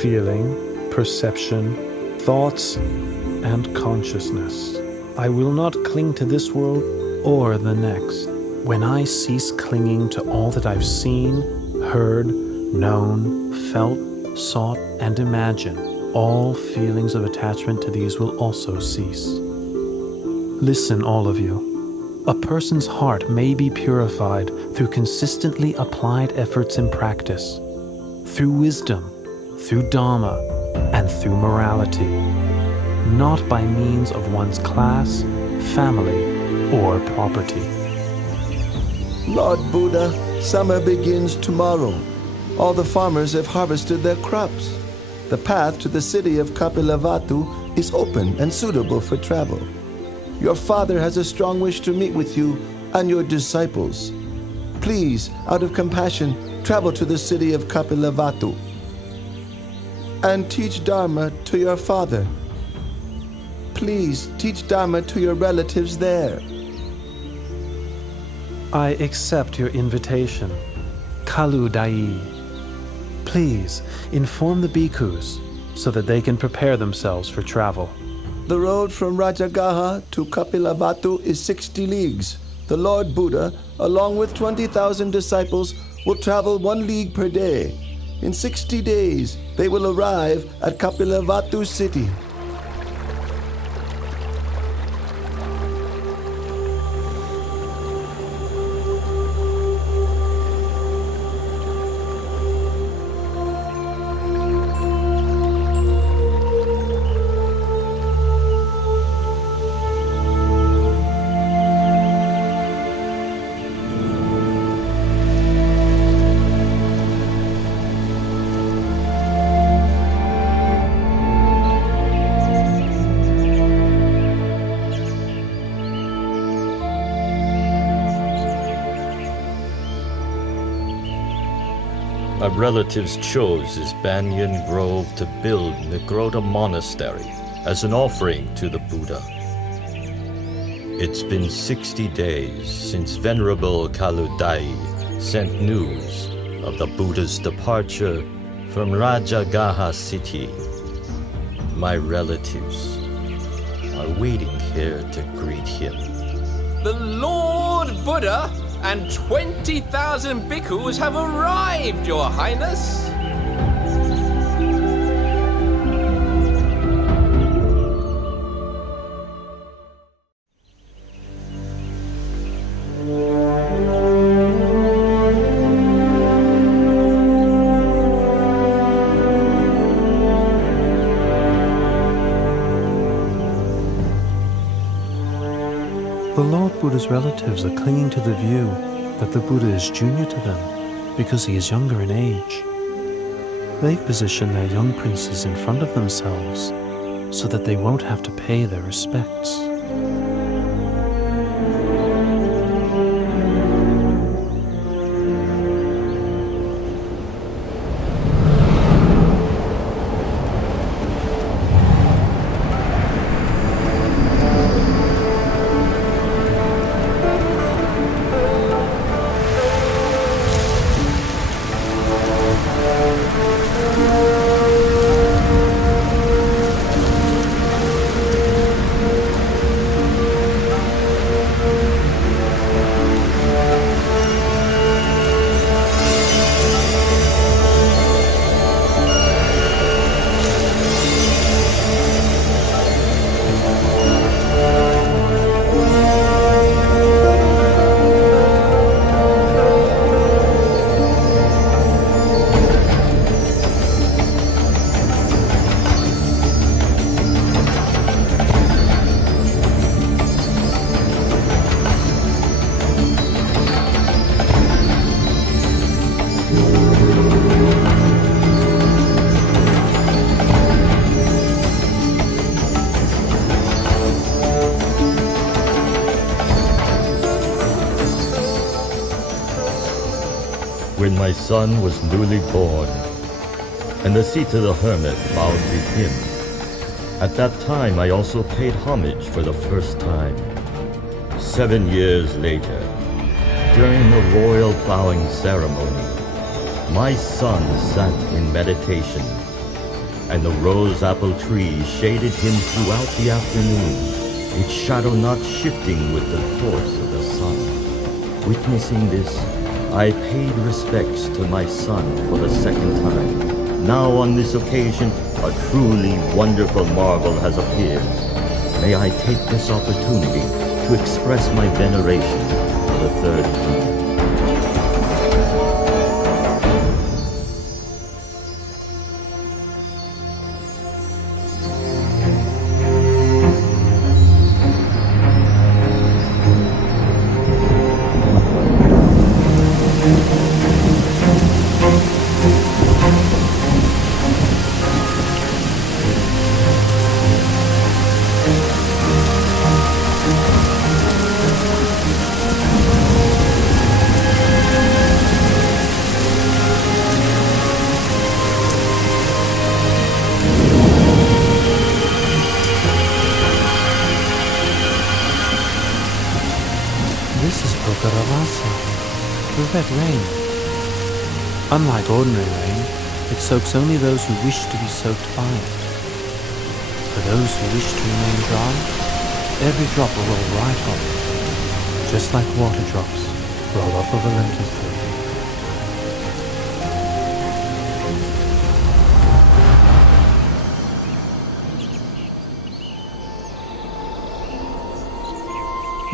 feeling, perception, thoughts, and consciousness. I will not cling to this world or the next. When I cease clinging to all that I've seen, heard, known, felt, sought, and imagined, all feelings of attachment to these will also cease. Listen, all of you. A person's heart may be purified through consistently applied efforts in practice, through wisdom, through Dharma, and through morality, not by means of one's class, family, or property. Lord Buddha, summer begins tomorrow. All the farmers have harvested their crops. The path to the city of Kapilavatthu is open and suitable for travel. Your father has a strong wish to meet with you and your disciples. Please, out of compassion, travel to the city of Kapilavatthu and teach Dharma to your father. Please teach Dharma to your relatives there. I accept your invitation, Kaludai. Please inform the bhikkhus so that they can prepare themselves for travel. The road from Rajagaha to Kapilavatthu is 60 leagues. The Lord Buddha, along with 20,000 disciples, will travel 1 league per day. In 60 days, they will arrive at Kapilavatthu city. my relatives chose this banyan grove to build Nigrota Monastery as an offering to the Buddha. It's been 60 days since Venerable Kaludai sent news of the Buddha's departure from Rajagaha city. My relatives are waiting here to greet him. The Lord Buddha and 20,000 bhikkhus have arrived, Your Highness! The Lord Buddha's relatives are clinging to the view that the Buddha is junior to them because he is younger in age. They've positioned their young princes in front of themselves so that they won't have to pay their respects. When my son was newly born, and the Sita the Hermit bowed to him, at that time I also paid homage for the first time. 7 years later, during the royal plowing ceremony, my son sat in meditation, and the rose apple tree shaded him throughout the afternoon, its shadow not shifting with the course of the sun. Witnessing this, I paid respects to my son for the second time. Now on this occasion, a truly wonderful marvel has appeared. May I take this opportunity to express my veneration for the third time. This is Pokaravasa, the red rain. Unlike ordinary rain, it soaks only those who wish to be soaked by it. For those who wish to remain dry, every drop will roll right off, just like water drops roll off of a lentil field.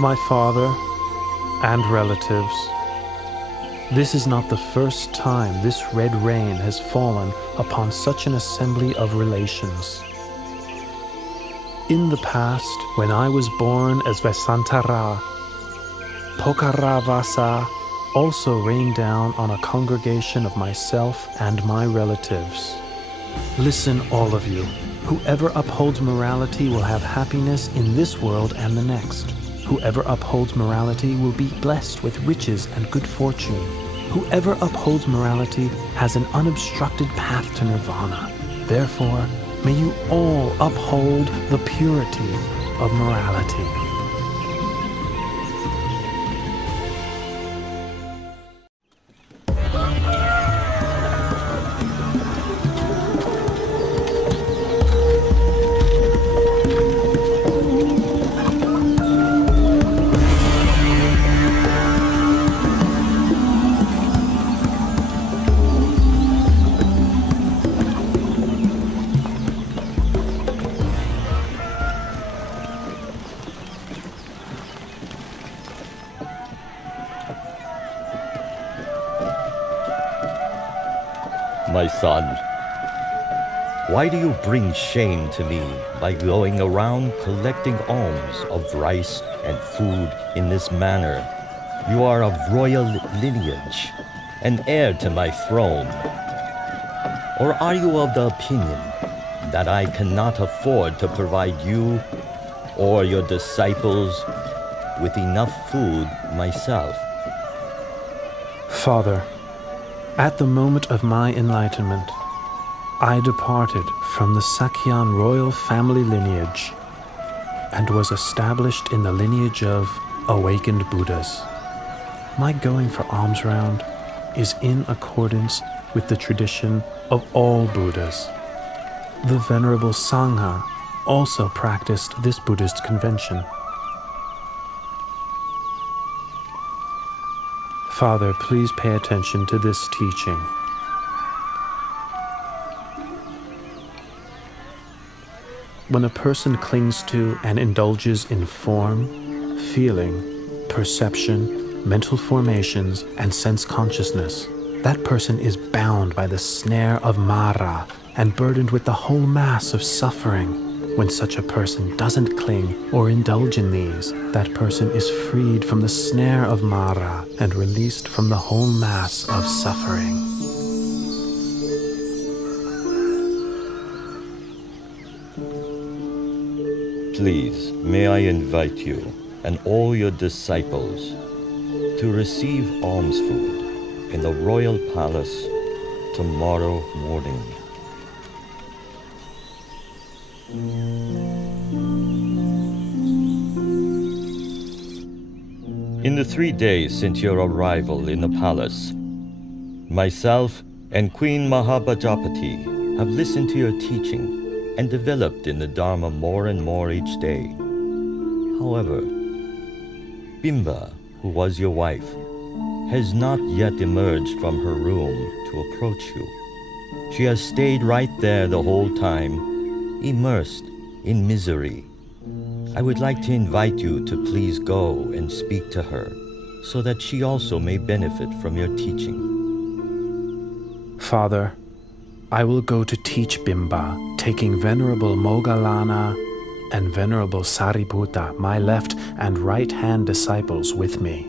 My father and relatives, this is not the first time this red rain has fallen upon such an assembly of relations. In the past, when I was born as Vesantara, Pokaravasa also rained down on a congregation of myself and my relatives. Listen, all of you. Whoever upholds morality will have happiness in this world and the next. Whoever upholds morality will be blessed with riches and good fortune. Whoever upholds morality has an unobstructed path to nirvana. Therefore, may you all uphold the purity of morality. My son, why do you bring shame to me by going around collecting alms of rice and food in this manner? You are of royal lineage, an heir to my throne. Or are you of the opinion that I cannot afford to provide you or your disciples with enough food myself? Father, at the moment of my enlightenment, I departed from the Sakyan royal family lineage and was established in the lineage of awakened Buddhas. My going for alms round is in accordance with the tradition of all Buddhas. The Venerable Sangha also practiced this Buddhist convention. Father, please pay attention to this teaching. When a person clings to and indulges in form, feeling, perception, mental formations, and sense consciousness, that person is bound by the snare of Mara and burdened with the whole mass of suffering. When such a person doesn't cling or indulge in these, that person is freed from the snare of Mara and released from the whole mass of suffering. Please, may I invite you and all your disciples to receive alms food in the royal palace tomorrow morning. In the 3 days since your arrival in the palace, myself and Queen Mahabhajapati have listened to your teaching and developed in the Dharma more and more each day. However, Bimba, who was your wife, has not yet emerged from her room to approach you. She has stayed right there the whole time, immersed in misery. I would like to invite you to please go and speak to her, so that she also may benefit from your teaching. Father, I will go to teach Bimba, taking Venerable Moggallana and Venerable Sariputta, my left and right hand disciples, with me.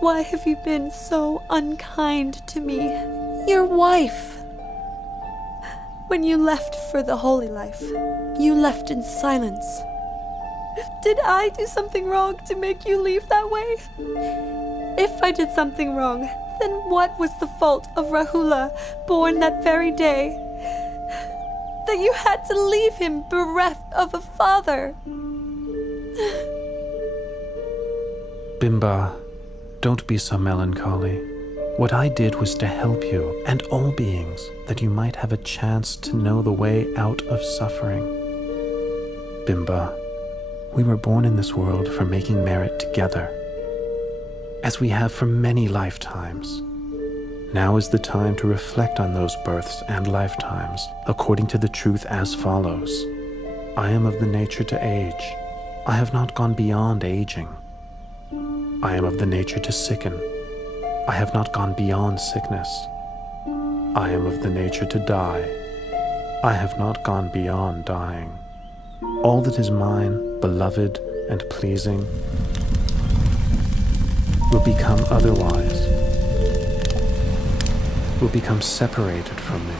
Why have you been so unkind to me, your wife? When you left for the holy life, you left in silence. Did I do something wrong to make you leave that way? If I did something wrong, then what was the fault of Rahula, born that very day, that you had to leave him bereft of a father? Bimba, don't be so melancholy. What I did was to help you and all beings, that you might have a chance to know the way out of suffering. Bimba, we were born in this world for making merit together, as we have for many lifetimes. Now is the time to reflect on those births and lifetimes according to the truth as follows. I am of the nature to age. I have not gone beyond aging. I am of the nature to sicken. I have not gone beyond sickness. I am of the nature to die. I have not gone beyond dying. All that is mine, beloved, and pleasing will become otherwise, will become separated from me.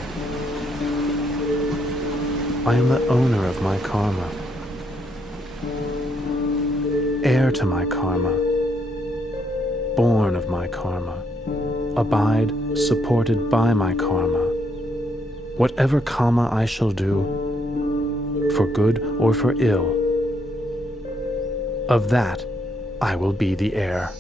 I am the owner of my karma, heir to my karma, born of my karma, abide supported by my karma. Whatever karma I shall do, for good or for ill, of that I will be the heir.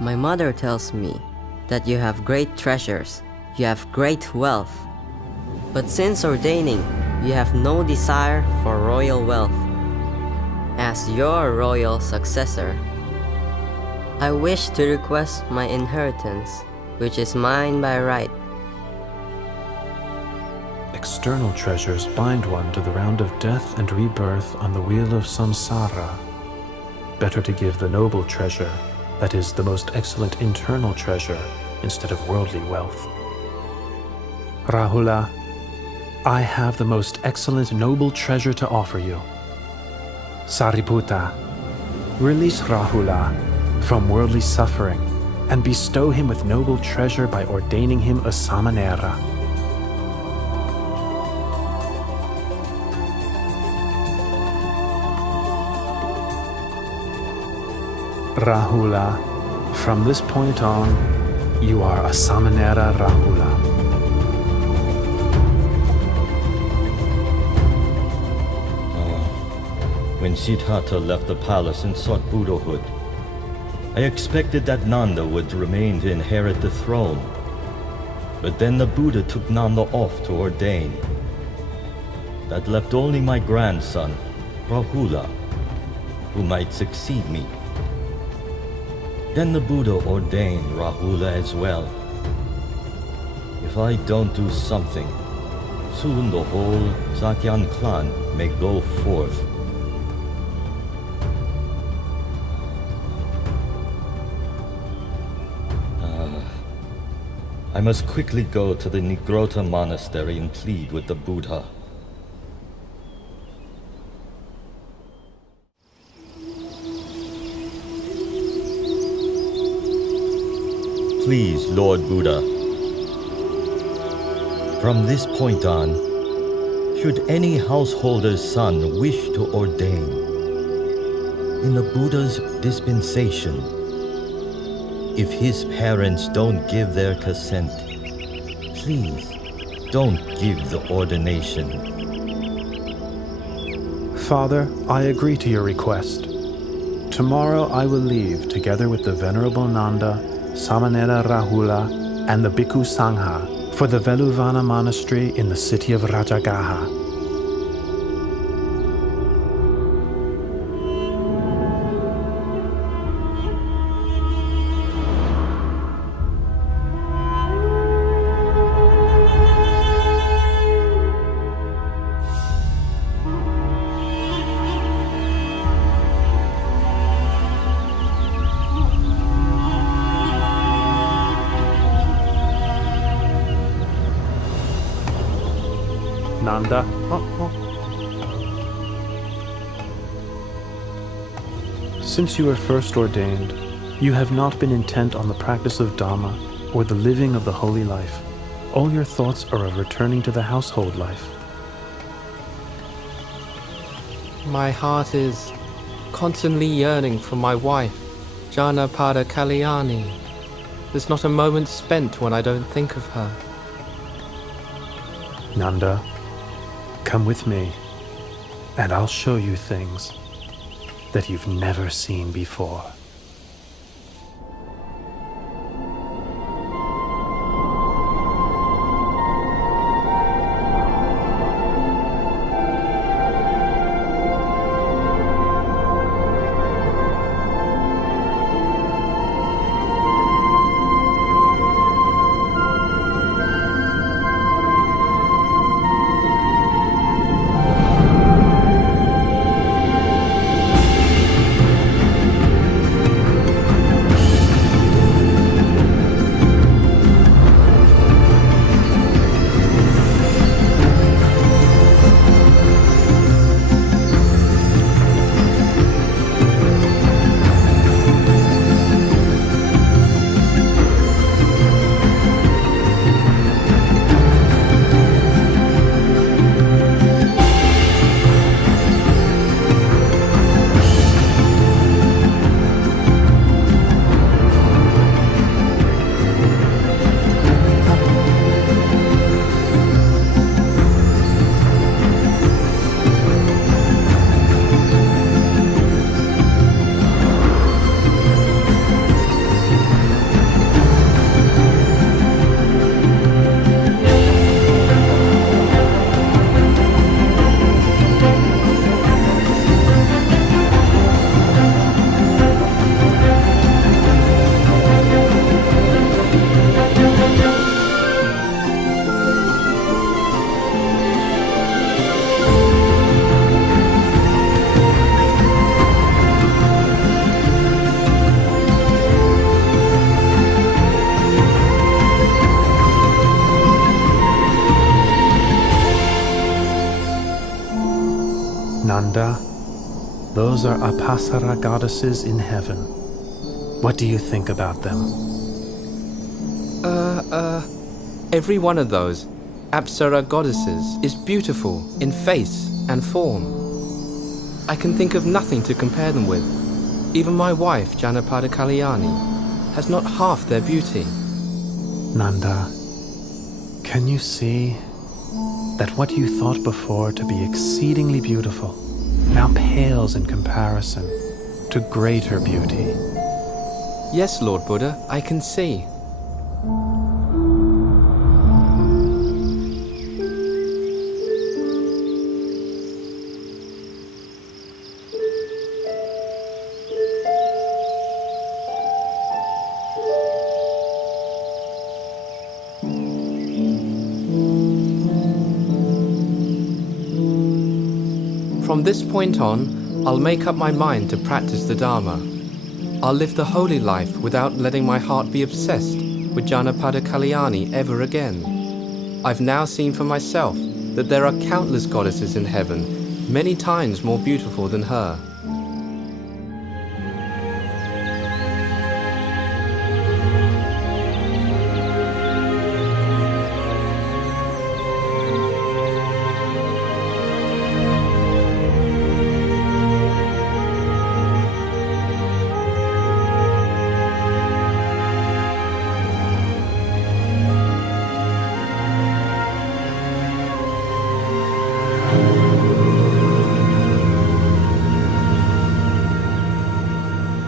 My mother tells me that you have great treasures, you have great wealth. But since ordaining, you have no desire for royal wealth. As your royal successor, I wish to request my inheritance, which is mine by right. External treasures bind one to the round of death and rebirth on the wheel of samsara. Better to give the noble treasure, that is, the most excellent internal treasure, instead of worldly wealth. Rahula, I have the most excellent noble treasure to offer you. Sariputta, release Rahula from worldly suffering and bestow him with noble treasure by ordaining him a Samanera. Rahula, from this point on, you are a Samanera Rahula. When Siddhartha left the palace and sought Buddhahood, I expected that Nanda would remain to inherit the throne. But then the Buddha took Nanda off to ordain. That left only my grandson, Rahula, who might succeed me. Then the Buddha ordained Rahula as well. If I don't do something, soon the whole Sakyan clan may go forth. I must quickly go to the Nigrota monastery and plead with the Buddha. Please, Lord Buddha, from this point on, should any householder's son wish to ordain, in the Buddha's dispensation, if his parents don't give their consent, please don't give the ordination. Father, I agree to your request. Tomorrow I will leave together with the Venerable Nanda, Samanera Rahula, and the Bhikkhu Sangha for the Veluvana monastery in the city of Rajagaha. Nanda. Since you were first ordained, you have not been intent on the practice of Dhamma or the living of the holy life. All your thoughts are of returning to the household life. My heart is constantly yearning for my wife, Janapada Kalyani. There's not a moment spent when I don't think of her. Nanda, come with me, and I'll show you things that you've never seen before. Nanda, those are Apasara goddesses in heaven. What do you think about them? Every one of those Apsara goddesses is beautiful in face and form. I can think of nothing to compare them with. Even my wife, Janapada Kalyani, has not half their beauty. Nanda, can you see that what you thought before to be exceedingly beautiful now pales in comparison to greater beauty? Yes, Lord Buddha, I can see. From this point on, I'll make up my mind to practice the Dharma. I'll live the holy life without letting my heart be obsessed with Janapada Kalyani ever again. I've now seen for myself that there are countless goddesses in heaven, many times more beautiful than her.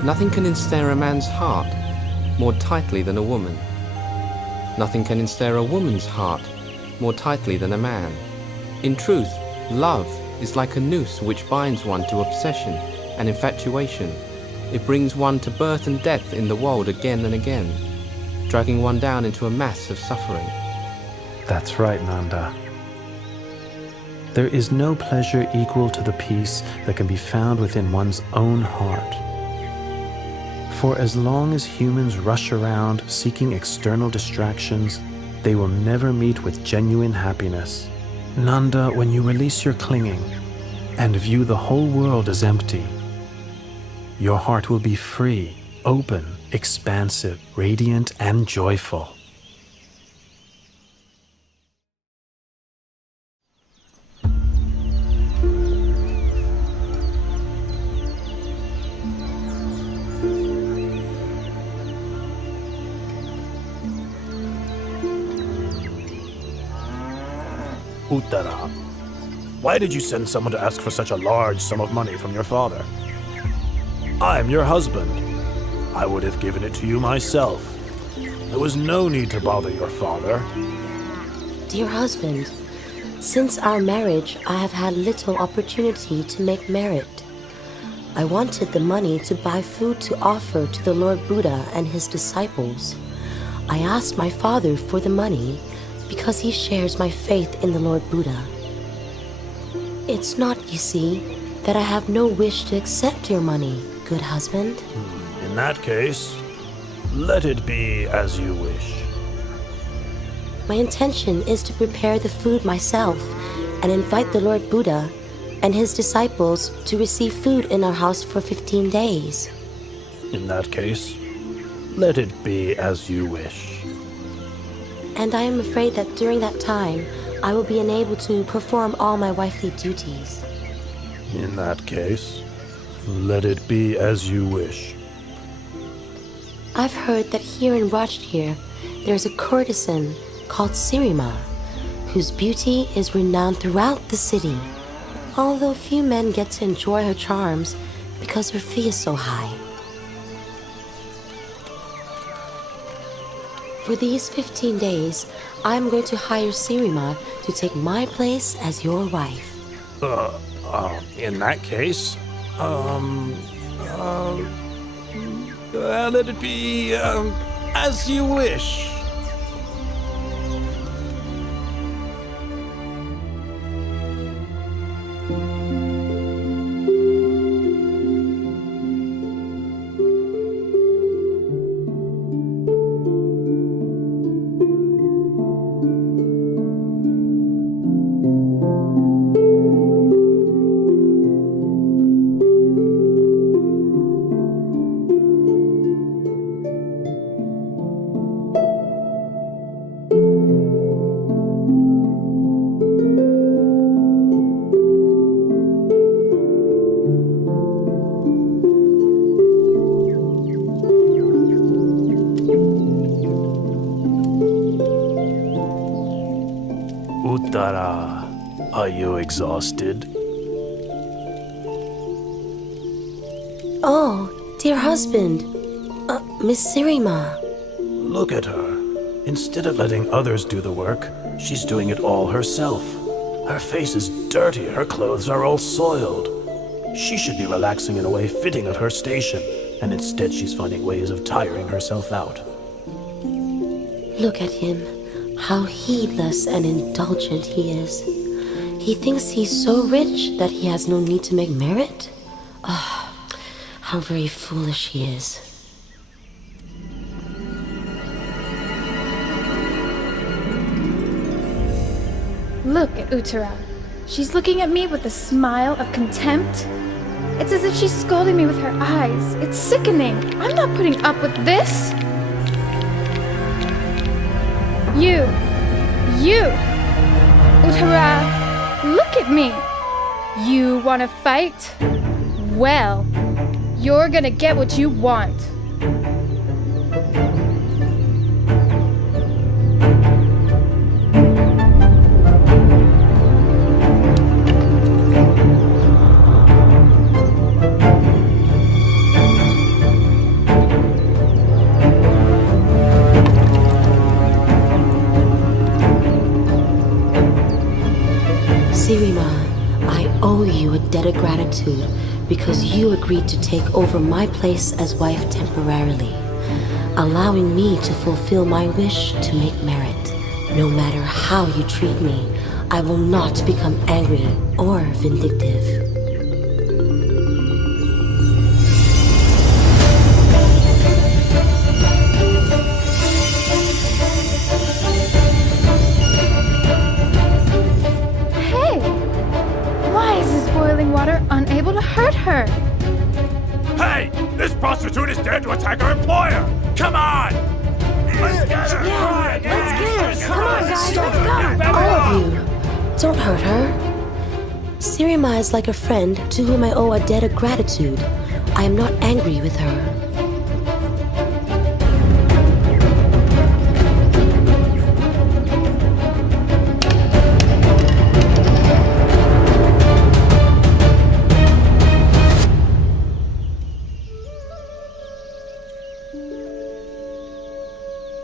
Nothing can ensnare a man's heart more tightly than a woman. Nothing can ensnare a woman's heart more tightly than a man. In truth, love is like a noose which binds one to obsession and infatuation. It brings one to birth and death in the world again and again, dragging one down into a mass of suffering. That's right, Nanda. There is no pleasure equal to the peace that can be found within one's own heart. For as long as humans rush around seeking external distractions, they will never meet with genuine happiness. Nanda, when you release your clinging and view the whole world as empty, your heart will be free, open, expansive, radiant, and joyful. Uttara, why did you send someone to ask for such a large sum of money from your father? I'm your husband. I would have given it to you myself. There was no need to bother your father. Dear husband, since our marriage, I have had little opportunity to make merit. I wanted the money to buy food to offer to the Lord Buddha and his disciples. I asked my father for the money because he shares my faith in the Lord Buddha. It's not, you see, that I have no wish to accept your money, good husband. In that case, let it be as you wish. My intention is to prepare the food myself and invite the Lord Buddha and his disciples to receive food in our house for 15 days. In that case, let it be as you wish. And I am afraid that during that time, I will be unable to perform all my wifely duties. In that case, let it be as you wish. I've heard that here in Rajgir, there's a courtesan called Sirima, whose beauty is renowned throughout the city, although few men get to enjoy her charms because her fee is so high. For these 15 days, I'm going to hire Sirima to take my place as your wife. In that case, let it be, as you wish. Uttara, are you exhausted? Oh, dear husband. Miss Sirima. Look at her. Instead of letting others do the work, she's doing it all herself. Her face is dirty, her clothes are all soiled. She should be relaxing in a way fitting of her station, and instead she's finding ways of tiring herself out. Look at him. How heedless and indulgent he is. He thinks he's so rich that he has no need to make merit? Ah, how very foolish he is. Look at Uttara. She's looking at me with a smile of contempt. It's as if she's scolding me with her eyes. It's sickening. I'm not putting up with this. You, Uttara, look at me. You want to fight? Well, you're gonna get what you want. Sirima, I owe you a debt of gratitude because you agreed to take over my place as wife temporarily, allowing me to fulfill my wish to make merit. No matter how you treat me, I will not become angry or vindictive. Unable to hurt her. Hey! This prostitute is dared to attack our employer! Come on! Let's get her! Yeah, let's get her! Come on, guys, let's go! All of you, don't hurt her. Sirima is like a friend to whom I owe a debt of gratitude. I am not angry with her.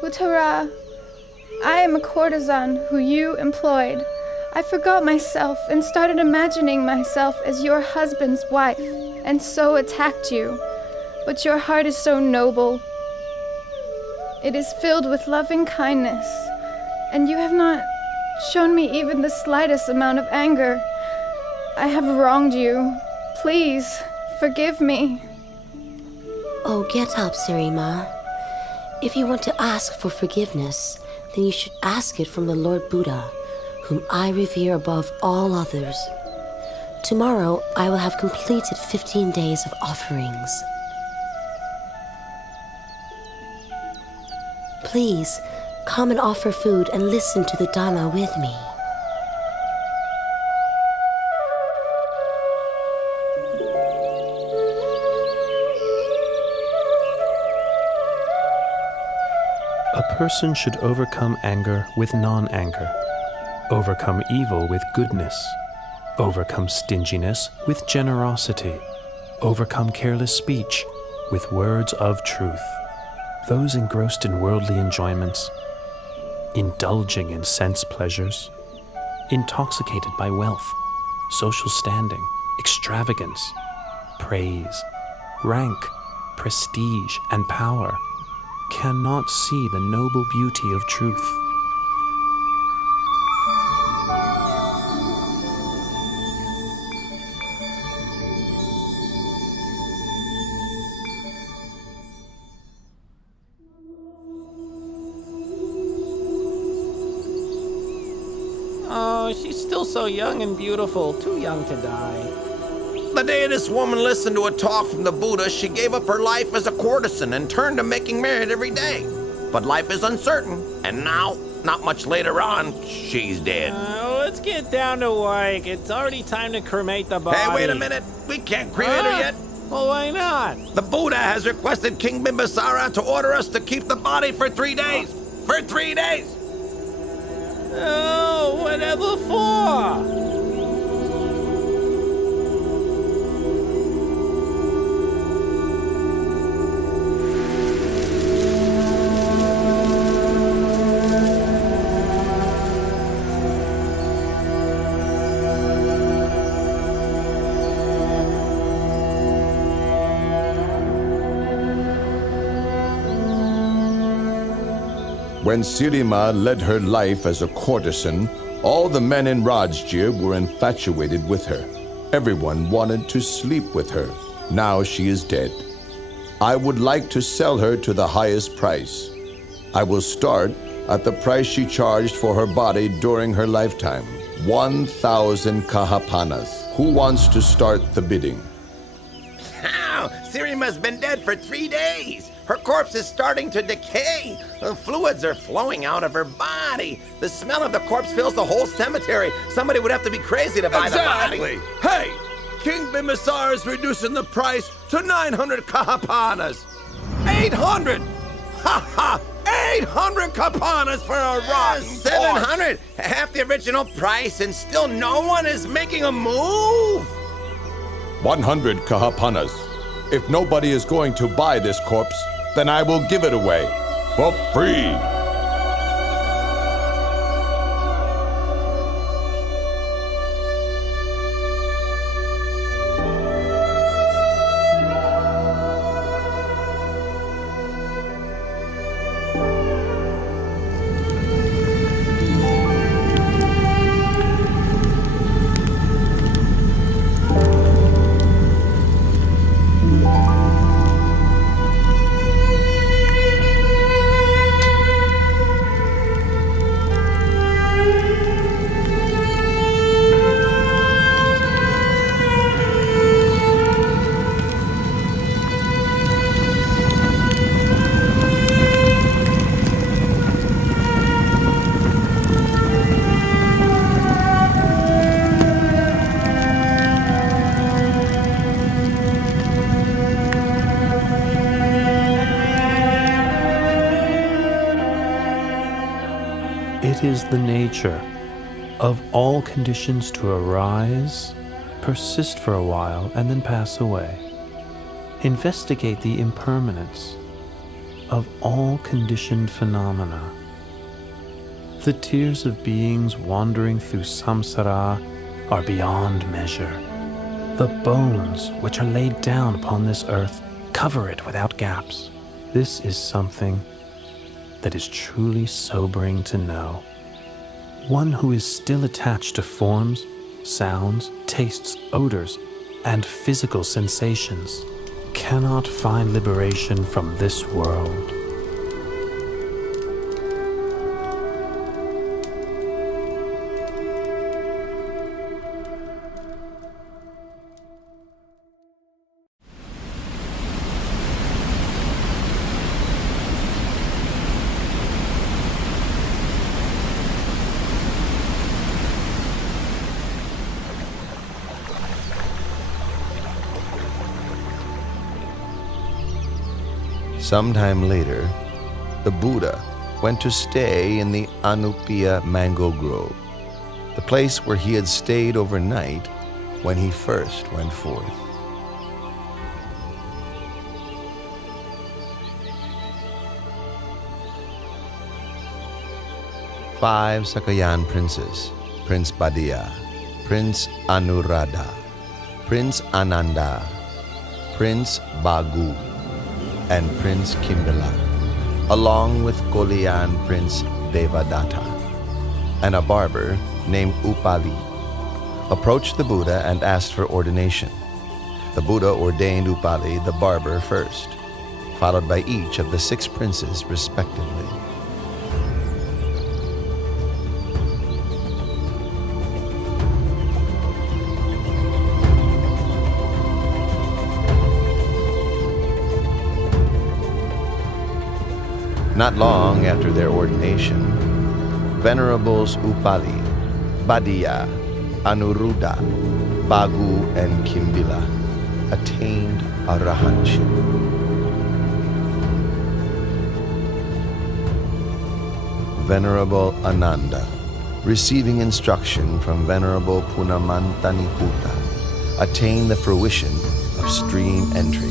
Uttara, I am a courtesan who you employed. I forgot myself and started imagining myself as your husband's wife, and so attacked you. But your heart is so noble. It is filled with loving kindness, and you have not shown me even the slightest amount of anger. I have wronged you. Please, forgive me. Oh, get up, Sirima. If you want to ask for forgiveness, then you should ask it from the Lord Buddha, whom I revere above all others. Tomorrow, I will have completed 15 days of offerings. Please, come and offer food and listen to the Dhamma with me. A person should overcome anger with non-anger, overcome evil with goodness, overcome stinginess with generosity, overcome careless speech with words of truth. Those engrossed in worldly enjoyments, indulging in sense pleasures, intoxicated by wealth, social standing, extravagance, praise, rank, prestige, and power, cannot see the noble beauty of truth. Oh, she's still so young and beautiful, too young to die. The day this woman listened to a talk from the Buddha, she gave up her life as a courtesan and turned to making merit every day. But life is uncertain, and now, not much later on, she's dead. Let's get down to work. It's already time to cremate the body. Hey, wait a minute. We can't cremate her yet. Well, why not? The Buddha has requested King Bimbisara to order us to keep the body for 3 days. For 3 days! Oh, whatever for? When Sirima led her life as a courtesan, all the men in Rajgir were infatuated with her. Everyone wanted to sleep with her. Now she is dead. I would like to sell her to the highest price. I will start at the price she charged for her body during her lifetime, 1,000 kahapanas. Who wants to start the bidding? Ow! Sirima's been dead for 3 days. Her corpse is starting to decay. The fluids are flowing out of her body. The smell of the corpse fills the whole cemetery. Somebody would have to be crazy to buy the body. Hey! King Bimbisara is reducing the price to 900 kahapanas. 800! Ha ha! 800 kahapanas for a rotten 700! Half the original price, and still no one is making a move? 100 kahapanas. If nobody is going to buy this corpse, then I will give it away for free. It is the nature of all conditions to arise, persist for a while, and then pass away. Investigate the impermanence of all conditioned phenomena. The tears of beings wandering through samsara are beyond measure. The bones which are laid down upon this earth cover it without gaps. This is something that is truly sobering to know. One who is still attached to forms, sounds, tastes, odors, and physical sensations cannot find liberation from this world. Sometime later, the Buddha went to stay in the Anupiya mango grove, the place where he had stayed overnight when he first went forth. Five Sakayan princes, Prince Badiya, Prince Anuradha, Prince Ananda, Prince Bagu, and Prince Kimbila, along with Kolian Prince Devadatta, and a barber named Upali, approached the Buddha and asked for ordination. The Buddha ordained Upali the barber first, followed by each of the 6 princes respectively. Not long after their ordination, Venerables Upali, Badiya, Anuruddha, Bagu, and Kimbila attained arahantship. Venerable Ananda receiving instruction from Venerable Punamantaniputta, attained the fruition of stream entry.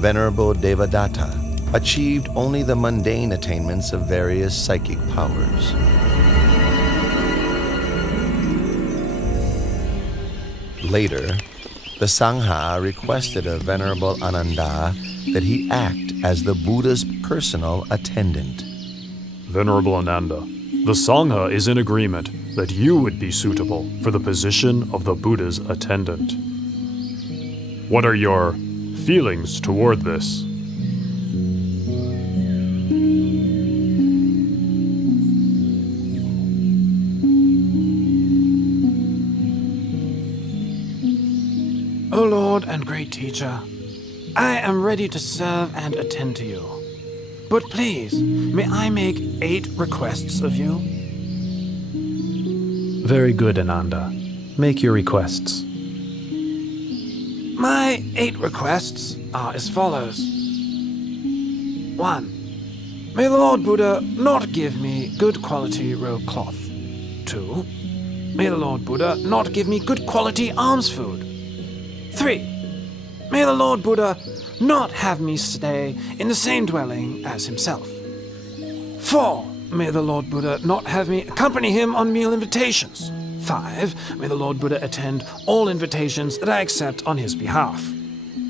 Venerable Devadatta achieved only the mundane attainments of various psychic powers. Later, the Sangha requested of Venerable Ananda that he act as the Buddha's personal attendant. Venerable Ananda, the Sangha is in agreement that you would be suitable for the position of the Buddha's attendant. What are your feelings toward this? O Lord and great teacher, I am ready to serve and attend to you. But please, may I make 8 requests of you? Very good, Ananda. Make your requests. My 8 requests are as follows. 1. May the Lord Buddha not give me good quality robe cloth. 2. May the Lord Buddha not give me good quality alms food. 3. May the Lord Buddha not have me stay in the same dwelling as himself. 4. May the Lord Buddha not have me accompany him on meal invitations. 5. May the Lord Buddha attend all invitations that I accept on his behalf.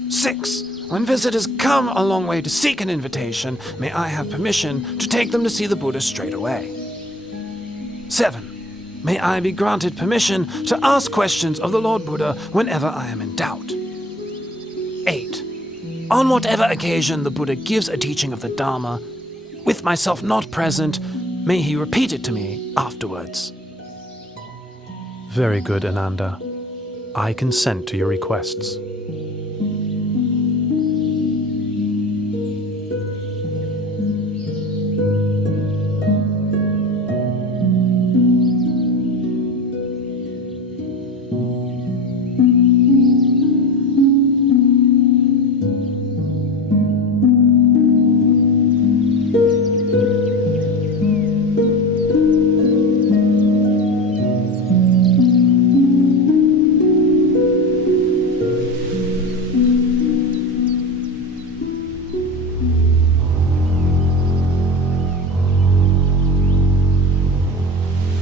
6. When visitors come a long way to seek an invitation, may I have permission to take them to see the Buddha straight away. 7. May I be granted permission to ask questions of the Lord Buddha whenever I am in doubt. 8. On whatever occasion the Buddha gives a teaching of the Dharma, with myself not present, may he repeat it to me afterwards. Very good, Ananda. I consent to your requests.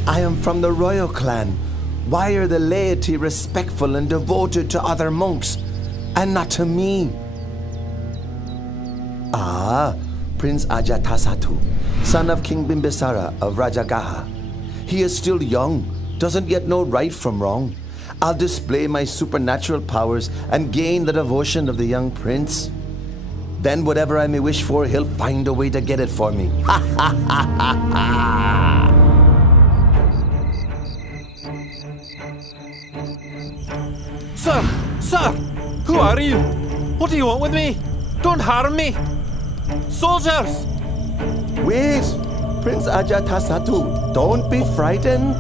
I am from the royal clan. Why are the laity respectful and devoted to other monks, and not to me? Ah, Prince Ajatasattu, son of King Bimbisara of Rajagaha. He is still young, doesn't yet know right from wrong. I'll display my supernatural powers and gain the devotion of the young prince. Then whatever I may wish for, he'll find a way to get it for me. Ha ha ha ha ha! Sir! Sir! Who are you? What do you want with me? Don't harm me! Soldiers! Wait! Prince Ajatasattu, don't be frightened.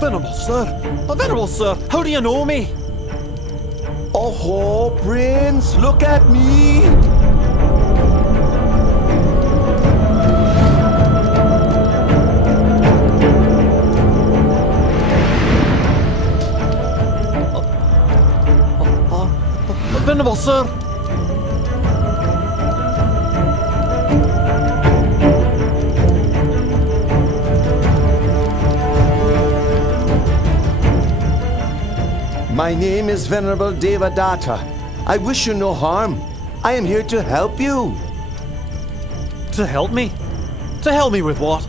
Venerable sir! Venerable sir! How do you know me? Oh, Prince, look at me! Venerable sir! My name is Venerable Devadatta. I wish you no harm. I am here to help you. To help me? To help me with what?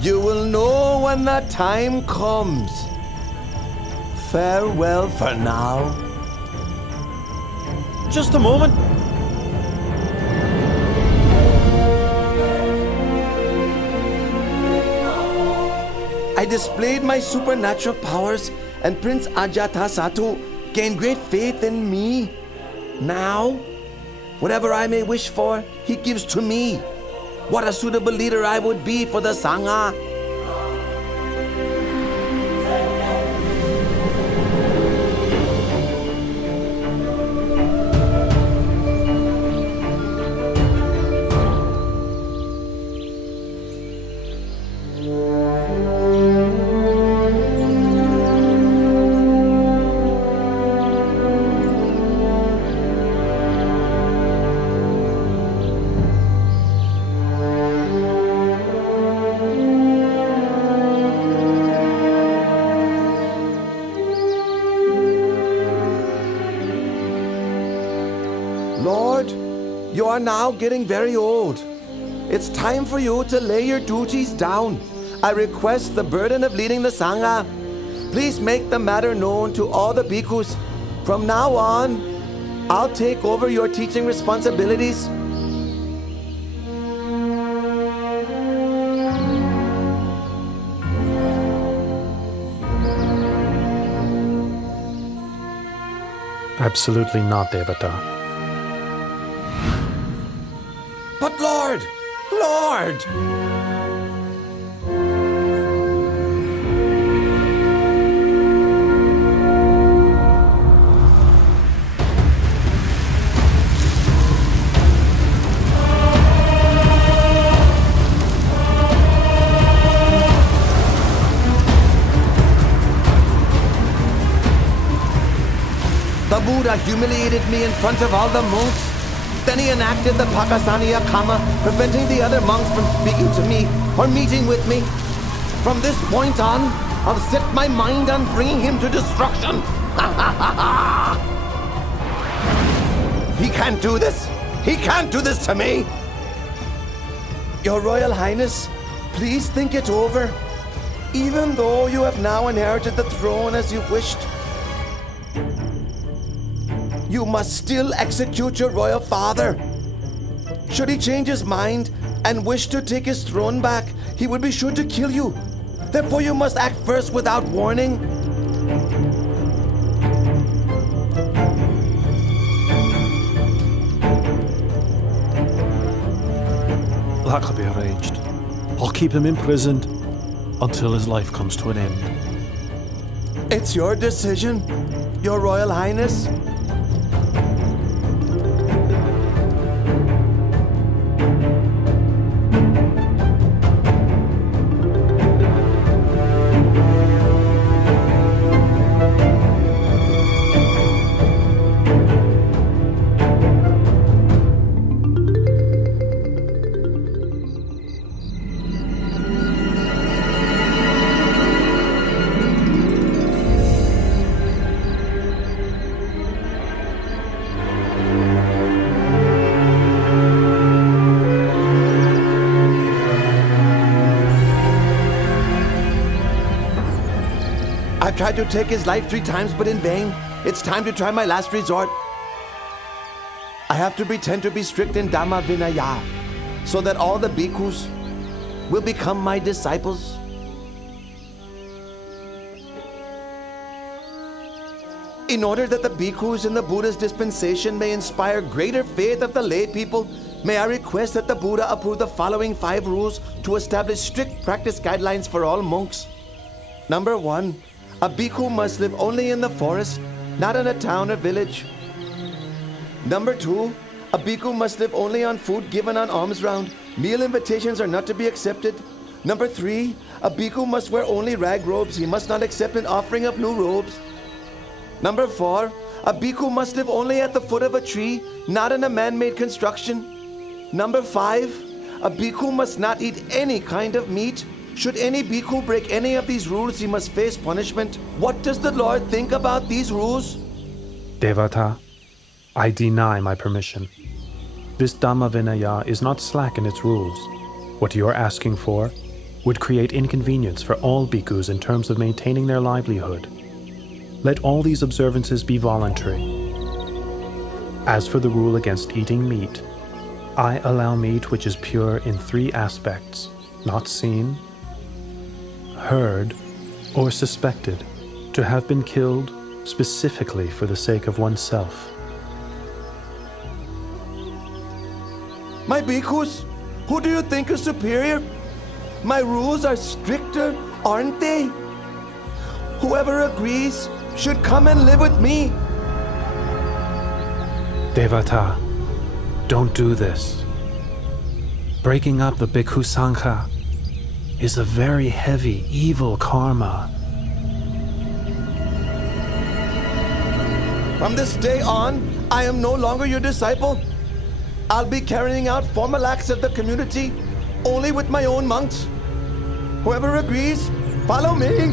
You will know when that time comes. Farewell for now. Just a moment. I displayed my supernatural powers, and Prince Ajatasattu gained great faith in me. Now, whatever I may wish for, he gives to me. What a suitable leader I would be for the Sangha. You are now getting very old. It's time for you to lay your duties down. I request the burden of leading the Sangha. Please make the matter known to all the bhikkhus. From now on, I'll take over your teaching responsibilities. Absolutely not, Devata. But Lord! Lord! The Buddha humiliated me in front of all the monks. Then he enacted the Pakasaniya Kama, preventing the other monks from speaking to me or meeting with me. From this point on, I'll set my mind on bringing him to destruction. He can't do this. He can't do this to me. Your Royal Highness, please think it over. Even though you have now inherited the throne as you wished, you must still execute your royal father. Should he change his mind and wish to take his throne back, he would be sure to kill you. Therefore, you must act first without warning. That could be arranged. I'll keep him imprisoned until his life comes to an end. It's your decision, Your Royal Highness. I've tried to take his life 3 times, but in vain. It's time to try my last resort. I have to pretend to be strict in Dhamma Vinaya, so that all the bhikkhus will become my disciples. In order that the bhikkhus in the Buddha's dispensation may inspire greater faith of the lay people, may I request that the Buddha approve the following 5 rules to establish strict practice guidelines for all monks. Number 1, a bhikkhu must live only in the forest, not in a town or village. Number 2, a bhikkhu must live only on food given on alms round. Meal invitations are not to be accepted. Number 3, a bhikkhu must wear only rag robes. He must not accept an offering of new robes. Number 4, a bhikkhu must live only at the foot of a tree, not in a man-made construction. Number 5, a bhikkhu must not eat any kind of meat. Should any bhikkhu break any of these rules, he must face punishment. What does the Lord think about these rules? Devata, I deny my permission. This Dhamma Vinaya is not slack in its rules. What you are asking for would create inconvenience for all bhikkhus in terms of maintaining their livelihood. Let all these observances be voluntary. As for the rule against eating meat, I allow meat which is pure in 3 aspects: not seen, heard, or suspected to have been killed specifically for the sake of oneself. My bhikkhus, who do you think is superior? My rules are stricter, aren't they? Whoever agrees should come and live with me. Devata, don't do this. Breaking up the Bhikkhu Sangha is a very heavy, evil karma. From this day on, I am no longer your disciple. I'll be carrying out formal acts of the community only with my own monks. Whoever agrees, follow me.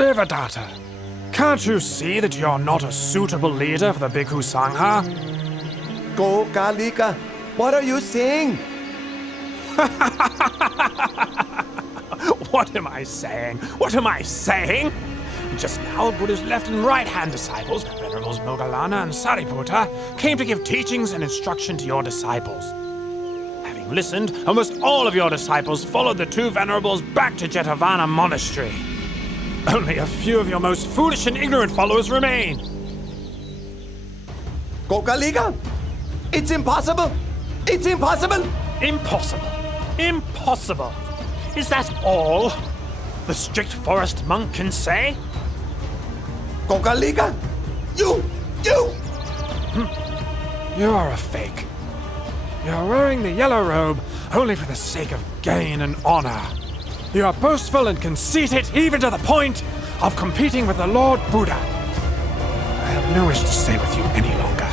Devadatta, can't you see that you're not a suitable leader for the Bhikkhu Sangha? Gokalika, what are you saying? What am I saying? What am I saying? Just now, Buddha's left and right-hand disciples, Venerables Moggallana and Sariputta, came to give teachings and instruction to your disciples. Having listened, almost all of your disciples followed the two Venerables back to Jetavana Monastery. Only a few of your most foolish and ignorant followers remain. Gokalika, it's impossible! It's impossible! Impossible. Impossible. Is that all the strict forest monk can say? Gokalika, you! You are a fake. You're wearing the yellow robe only for the sake of gain and honor. You are boastful and conceited even to the point of competing with the Lord Buddha. I have no wish to stay with you any longer.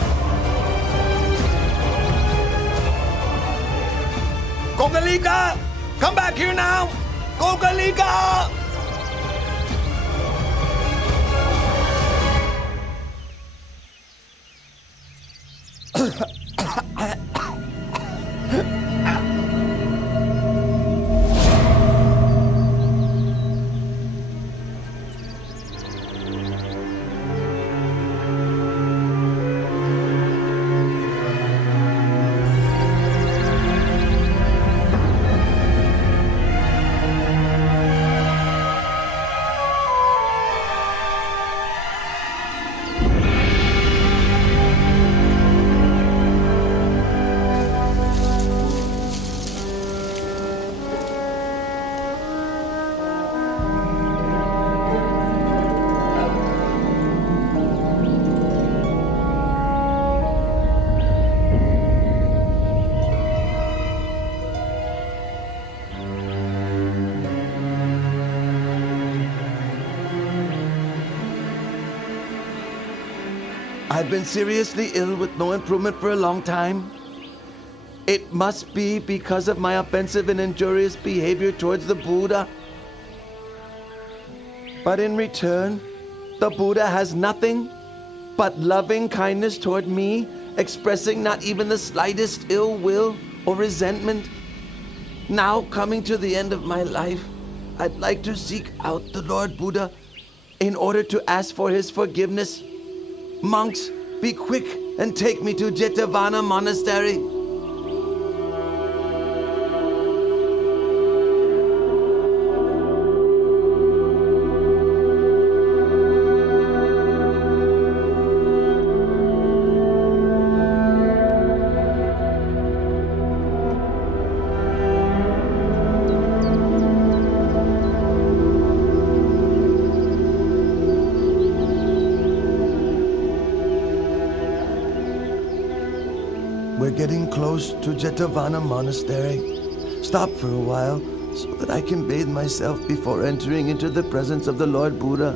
Gokalika! Come back here now! Gokalika! I've been seriously ill with no improvement for a long time. It must be because of my offensive and injurious behavior towards the Buddha. But in return, the Buddha has nothing but loving kindness toward me, expressing not even the slightest ill will or resentment. Now, coming to the end of my life, I'd like to seek out the Lord Buddha in order to ask for his forgiveness. Monks, be quick and take me to Jetavana Monastery. We're getting close to Jetavana Monastery. Stop for a while so that I can bathe myself before entering into the presence of the Lord Buddha.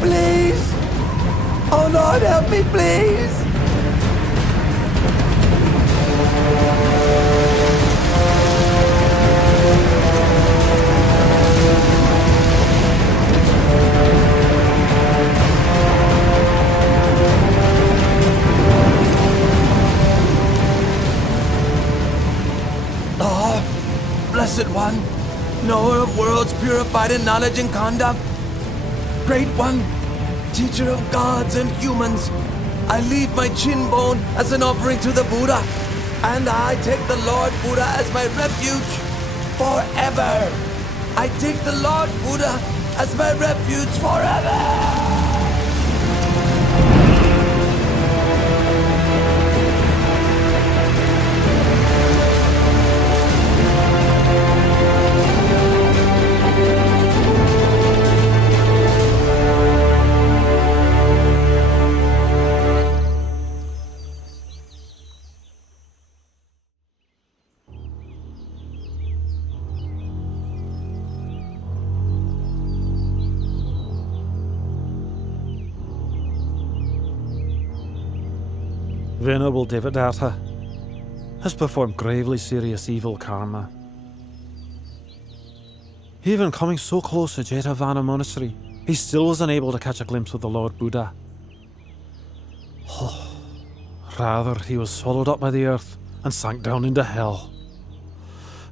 Please! Oh Lord, help me, please! Oh, Blessed One, knower of worlds purified in knowledge and conduct, Great One, teacher of gods and humans, I leave my chin bone as an offering to the Buddha, and I take the Lord Buddha as my refuge forever. I take the Lord Buddha as my refuge forever! Venerable Devadatta has performed gravely serious evil karma. Even coming so close to Jetavana Monastery, he still was unable to catch a glimpse of the Lord Buddha. Rather, he was swallowed up by the earth and sank down into hell.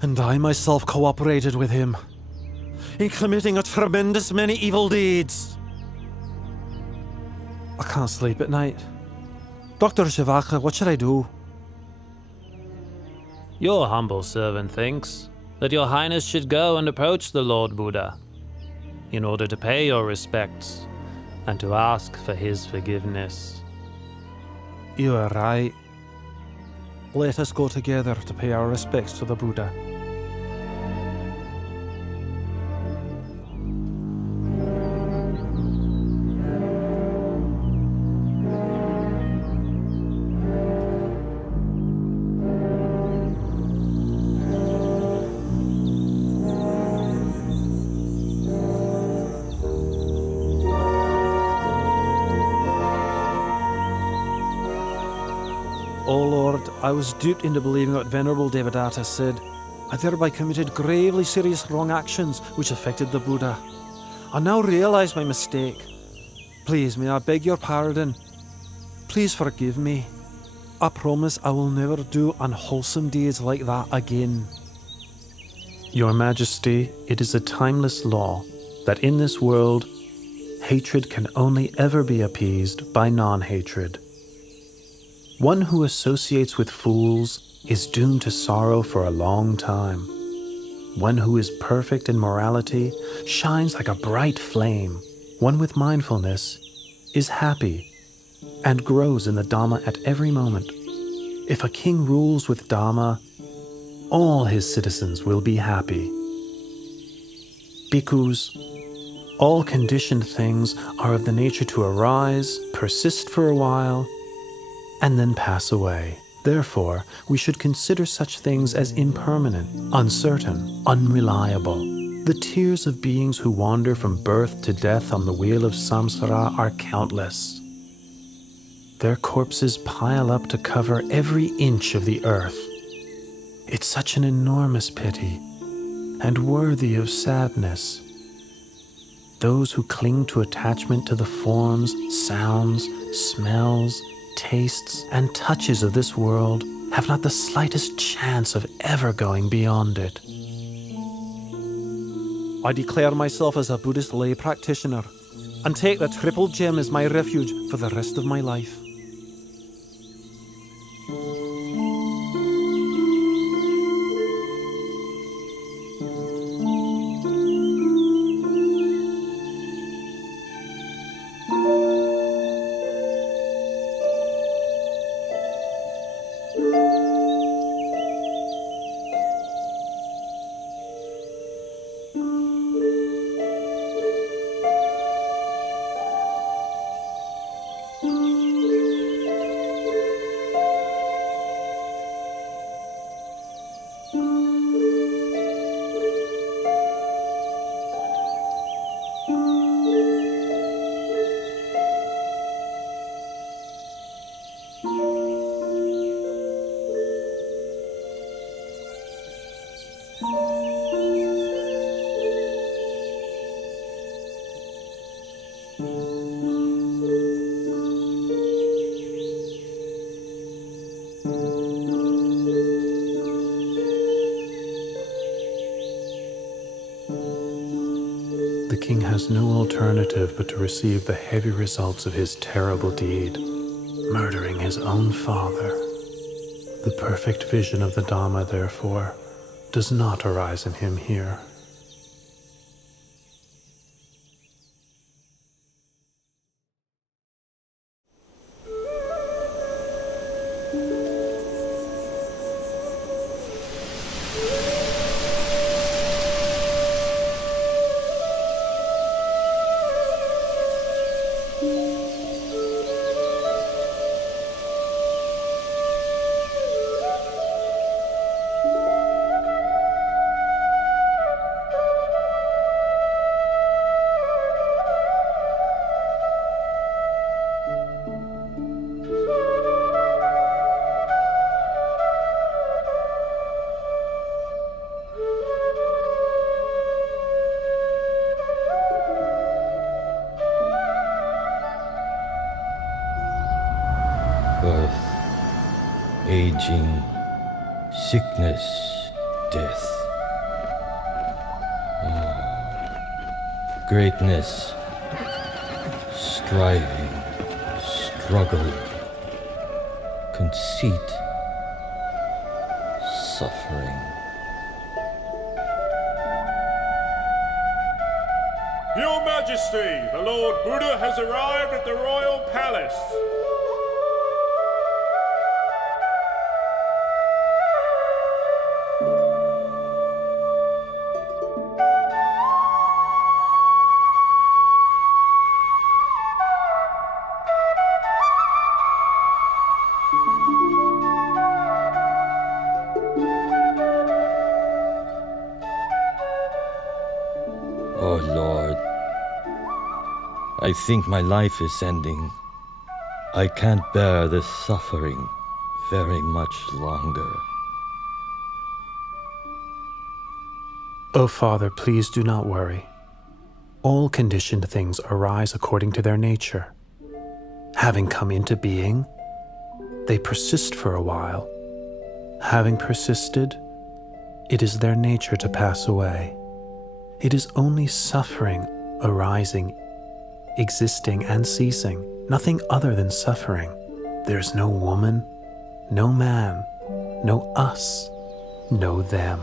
And I myself cooperated with him in committing a tremendous many evil deeds. I can't sleep at night. Dr. Shivaka, what should I do? Your humble servant thinks that your highness should go and approach the Lord Buddha in order to pay your respects and to ask for his forgiveness. You are right. Let us go together to pay our respects to the Buddha. O Lord, I was duped into believing what Venerable Devadatta said. I thereby committed gravely serious wrong actions which affected the Buddha. I now realize my mistake. Please, may I beg your pardon? Please forgive me. I promise I will never do unwholesome deeds like that again. Your Majesty, it is a timeless law that in this world, hatred can only ever be appeased by non-hatred. One who associates with fools is doomed to sorrow for a long time. One who is perfect in morality shines like a bright flame. One with mindfulness is happy and grows in the Dhamma at every moment. If a king rules with Dhamma, all his citizens will be happy. Bhikkhus, all conditioned things are of the nature to arise, persist for a while, and then pass away. Therefore, we should consider such things as impermanent, uncertain, unreliable. The tears of beings who wander from birth to death on the wheel of samsara are countless. Their corpses pile up to cover every inch of the earth. It's such an enormous pity, and worthy of sadness. Those who cling to attachment to the forms, sounds, smells, tastes, and touches of this world have not the slightest chance of ever going beyond it. I declare myself as a Buddhist lay practitioner and take the Triple Gem as my refuge for the rest of my life. The king has no alternative but to receive the heavy results of his terrible deed, murdering his own father. The perfect vision of the Dhamma, therefore, does not arise in him here. aging, sickness, death. Greatness, striving, struggle, conceit, suffering. Your Majesty, the Lord Buddha has arrived at the royal palace. Oh Lord, I think my life is ending. I can't bear this suffering very much longer. O Father, please do not worry. All conditioned things arise according to their nature. Having come into being, they persist for a while. Having persisted, it is their nature to pass away. It is only suffering arising, existing, and ceasing, nothing other than suffering. There is no woman, no man, no us, no them.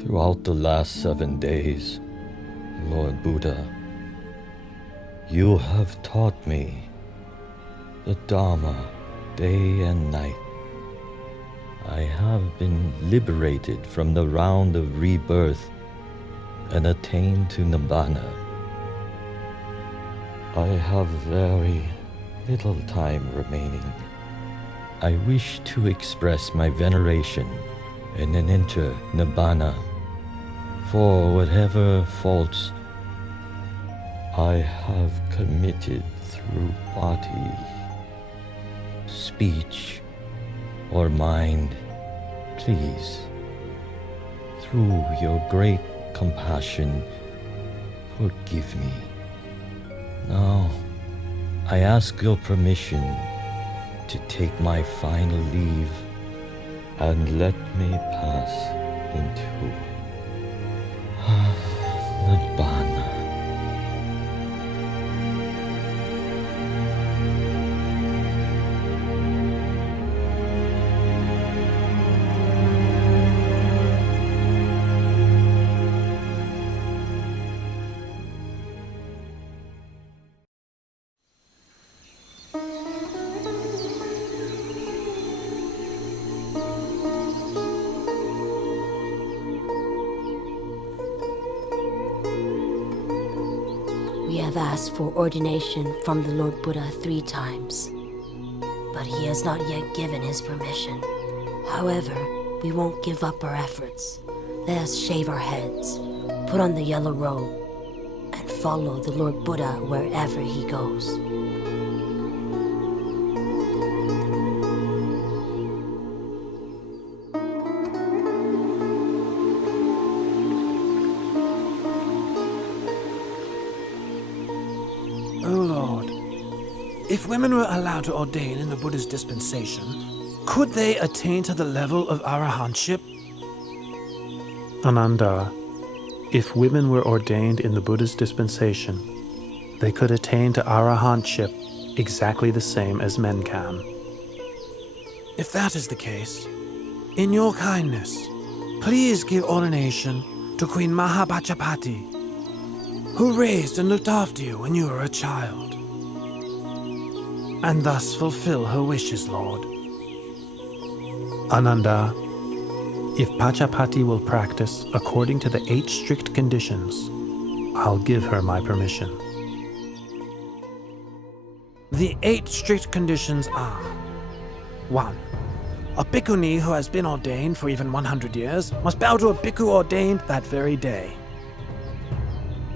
Throughout the last 7 days, Lord Buddha, you have taught me the Dharma day and night. I have been liberated from the round of rebirth and attained to Nibbana. I have very little time remaining. I wish to express my veneration and then enter Nibbana for whatever faults I have committed through body, speech, or mind. Please, through your great compassion, forgive me. Now, I ask your permission to take my final leave and let me pass into Nibbana. asked for ordination from the Lord Buddha 3 times, but he has not yet given his permission. However, we won't give up our efforts. Let us shave our heads, put on the yellow robe, and follow the Lord Buddha wherever he goes. Oh Lord, if women were allowed to ordain in the Buddha's dispensation, could they attain to the level of arahantship? Ananda, if women were ordained in the Buddha's dispensation, they could attain to arahantship exactly the same as men can. If that is the case, in your kindness, please give ordination to Queen Mahapajapati, who raised and looked after you when you were a child, and thus fulfill her wishes, Lord. Ananda, if Pachapati will practice according to the 8 strict conditions, I'll give her my permission. The 8 strict conditions are: 1. A bhikkhuni who has been ordained for even 100 years must bow to a bhikkhu ordained that very day.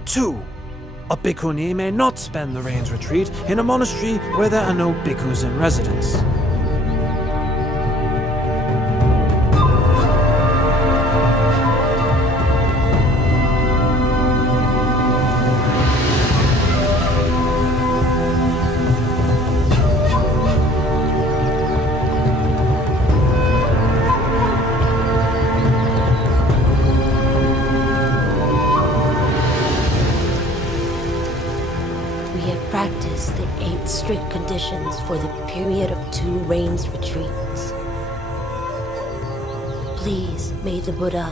2. A bhikkhuni may not spend the rains retreat in a monastery where there are no bhikkhus in residence. Practice the 8 strict conditions for the period of 2 rains retreats. Please, may the Buddha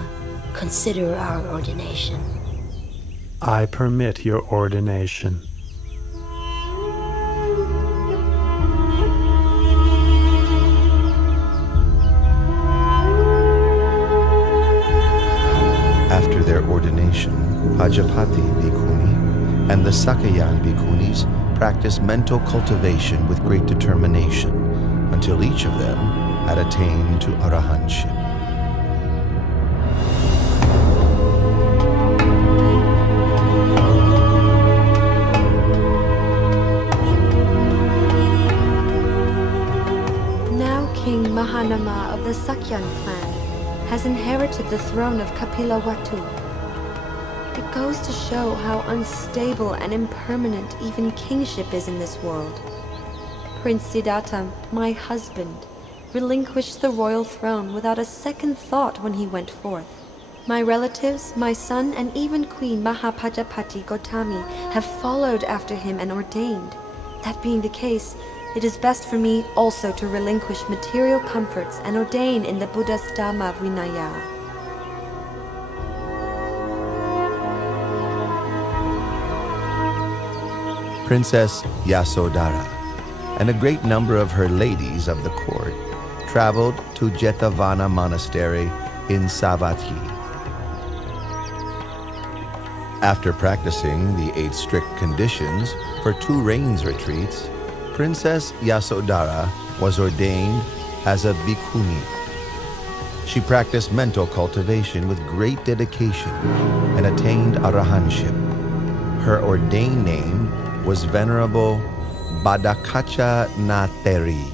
consider our ordination. I permit your ordination. After their ordination, Pajapati Bhikkhuni and the Sakayan Bhikkhunis practiced mental cultivation with great determination until each of them had attained to arahantship. Now King Mahanama of the Sakyan clan has inherited the throne of Kapilavatthu. It goes to show how unstable and impermanent even kingship is in this world. Prince Siddhartha, my husband, relinquished the royal throne without a second thought when he went forth. My relatives, my son, and even Queen Mahapajapati Gotami have followed after him and ordained. That being the case, it is best for me also to relinquish material comforts and ordain in the Buddha's Dhamma Vinaya. Princess Yasodhara and a great number of her ladies of the court traveled to Jetavana Monastery in Savatthi. After practicing the 8 strict conditions for 2 rains retreats, Princess Yasodhara was ordained as a bhikkhuni. She practiced mental cultivation with great dedication and attained arahantship. Her ordained name was Venerable Badakacha Natheri.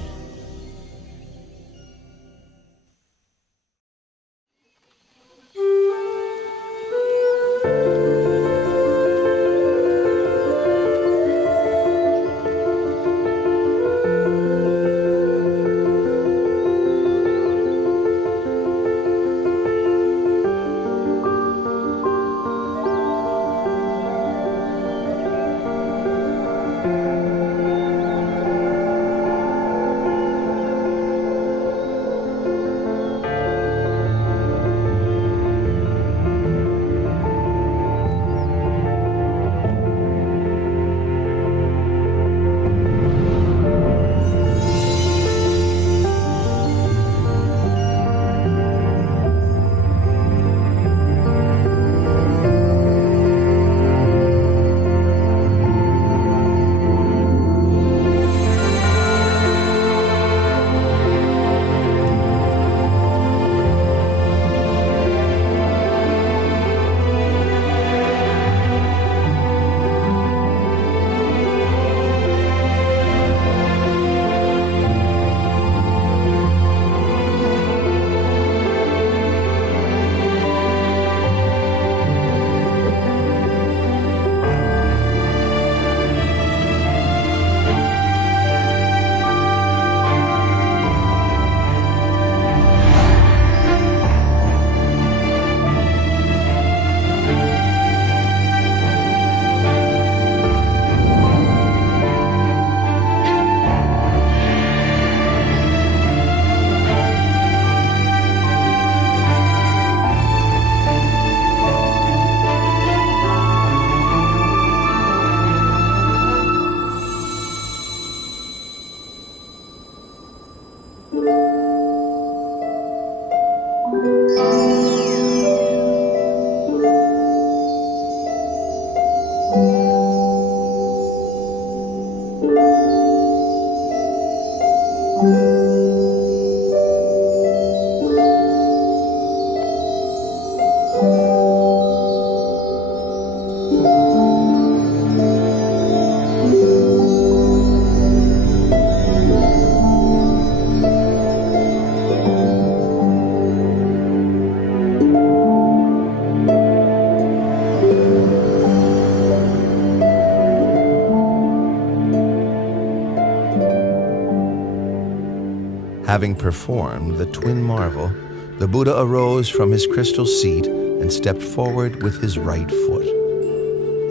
Having performed the twin marvel, the Buddha arose from his crystal seat and stepped forward with his right foot.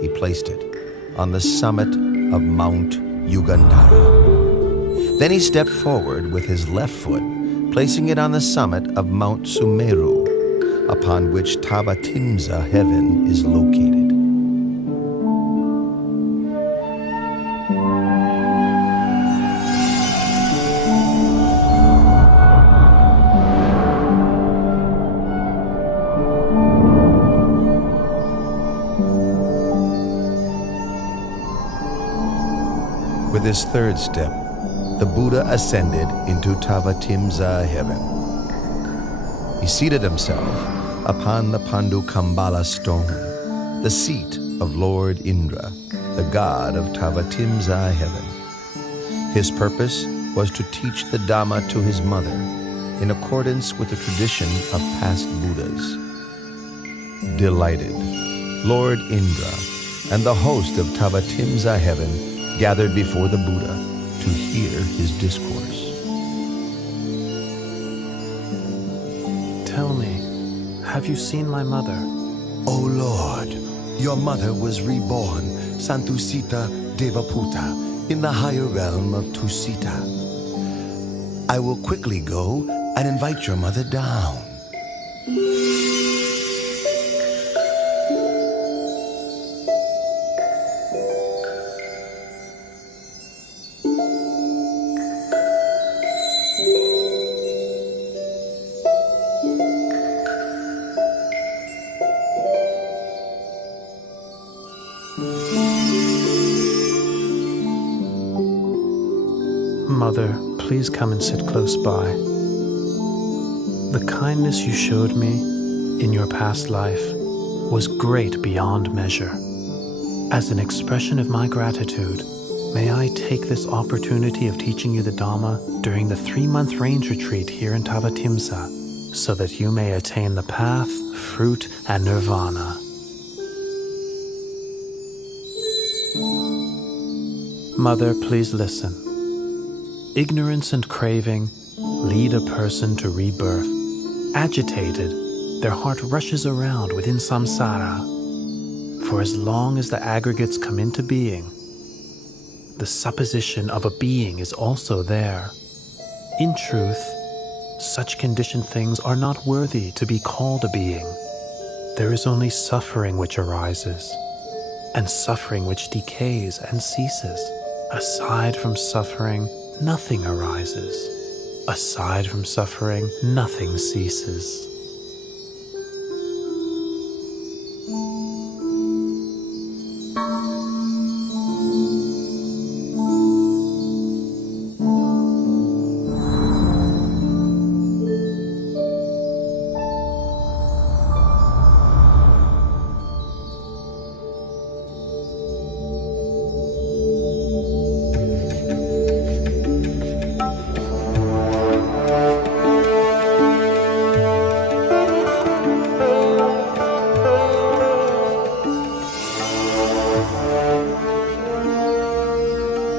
He placed it on the summit of Mount Yugandhara. Then he stepped forward with his left foot, placing it on the summit of Mount Sumeru, upon which Tavatimsa heaven is located. With his third step, the Buddha ascended into Tavatimsa heaven. He seated himself upon the Pandukambala stone, the seat of Lord Indra, the god of Tavatimsa heaven. His purpose was to teach the Dhamma to his mother, in accordance with the tradition of past Buddhas. Delighted, Lord Indra and the host of Tavatimsa heaven gathered before the Buddha to hear his discourse. Tell me, have you seen my mother? O Lord, your mother was reborn, Santusita Devaputa, in the higher realm of Tusita. I will quickly go and invite your mother down. Mother, please come and sit close by. The kindness you showed me in your past life was great beyond measure. As an expression of my gratitude, may I take this opportunity of teaching you the Dhamma during the 3-month range retreat here in Tavatimsa, so that you may attain the path, fruit, and nirvana. Mother, please listen. Ignorance and craving lead a person to rebirth. Agitated, their heart rushes around within samsara. For as long as the aggregates come into being, the supposition of a being is also there. In truth, such conditioned things are not worthy to be called a being. There is only suffering which arises, and suffering which decays and ceases. Aside from suffering, nothing arises. Aside from suffering, nothing ceases.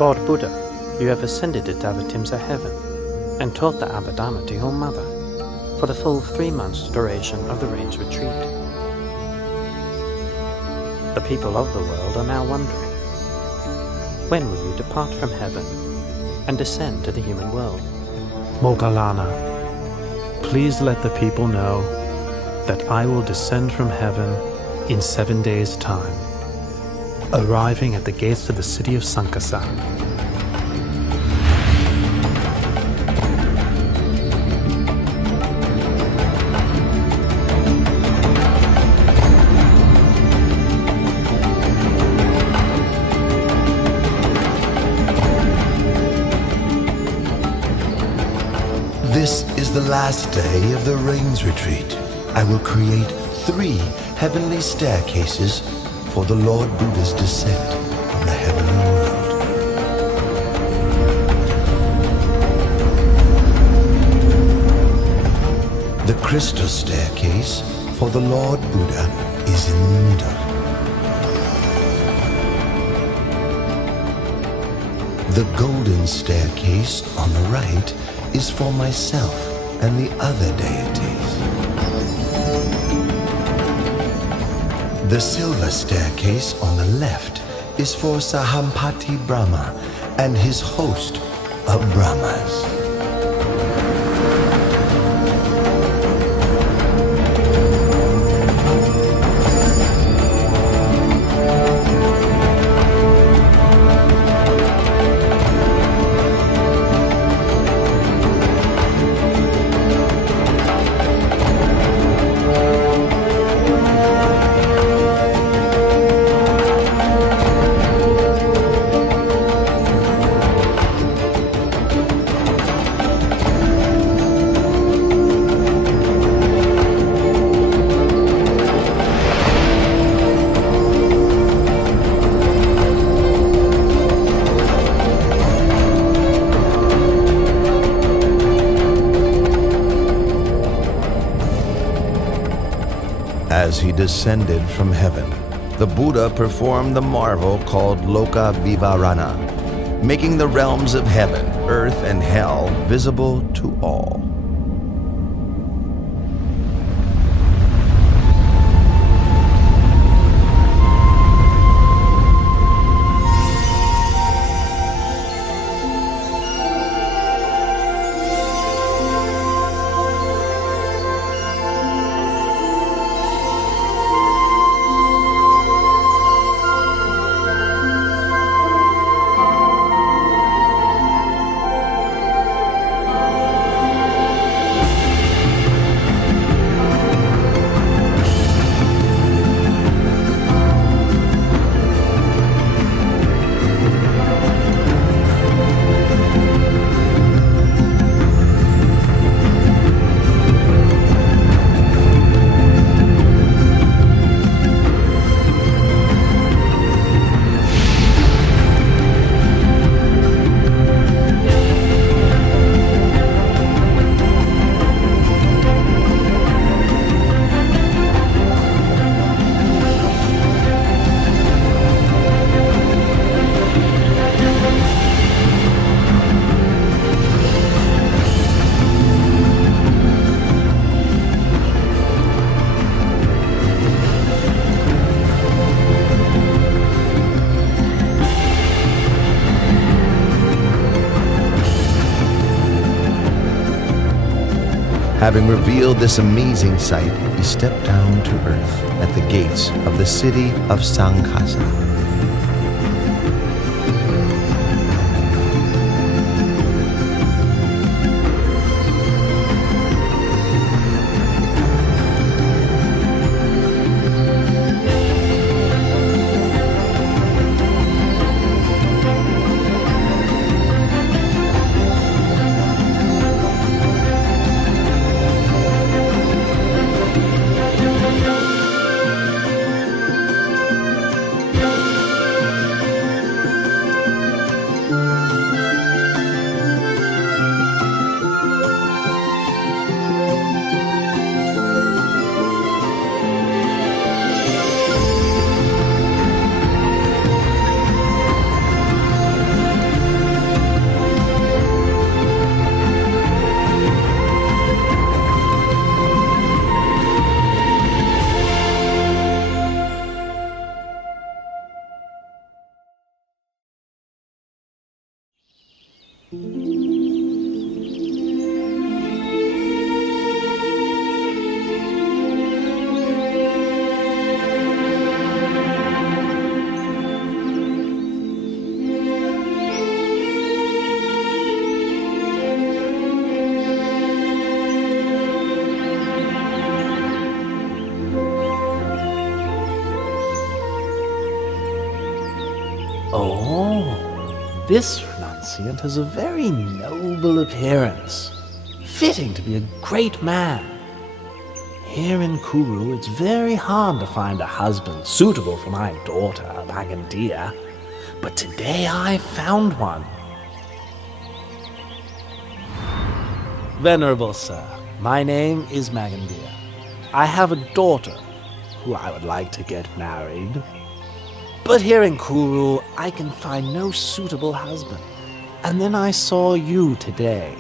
Lord Buddha, you have ascended to Tavatimsa heaven and taught the Abhidhamma to your mother for the full 3 months duration of the range retreat. The people of the world are now wondering, when will you depart from heaven and descend to the human world? Moggallana, please let the people know that I will descend from heaven in 7 days' time, arriving at the gates of the city of Sankasa. This is the last day of the Rains Retreat. I will create 3 heavenly staircases for the Lord Buddha's descent from the heavenly world. The crystal staircase for the Lord Buddha is in the middle. The golden staircase on the right is for myself and the other deities. The silver staircase on the left is for Sahampati Brahma and his host of Brahmas. As he descended from heaven, the Buddha performed the marvel called Loka Vivarana, making the realms of heaven, earth, and hell visible to all. Having revealed this amazing sight, he stepped down to earth at the gates of the city of Sankasa. Oh, this renunciant has a very noble appearance, fitting to be a great man. Here in Kuru, it's very hard to find a husband suitable for my daughter, Magandia, but today I found one. Venerable sir, my name is Magandia. I have a daughter who I would like to get married. But here in Kuru, I can find no suitable husband. And then I saw you today.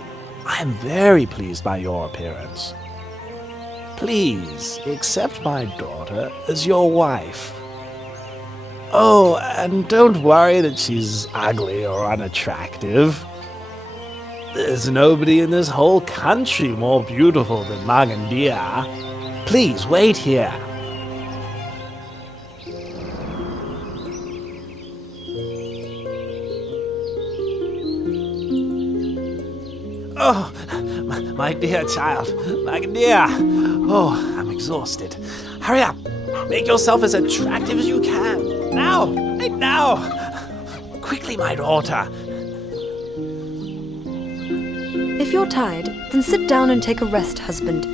I am very pleased by your appearance. Please accept my daughter as your wife. Oh, and don't worry that she's ugly or unattractive. There's nobody in this whole country more beautiful than Magandia. Please wait here. Oh, my dear child, Magandia. Oh, I'm exhausted. Hurry up. Make yourself as attractive as you can. Now, right now. Quickly, my daughter. If you're tired, then sit down and take a rest, husband.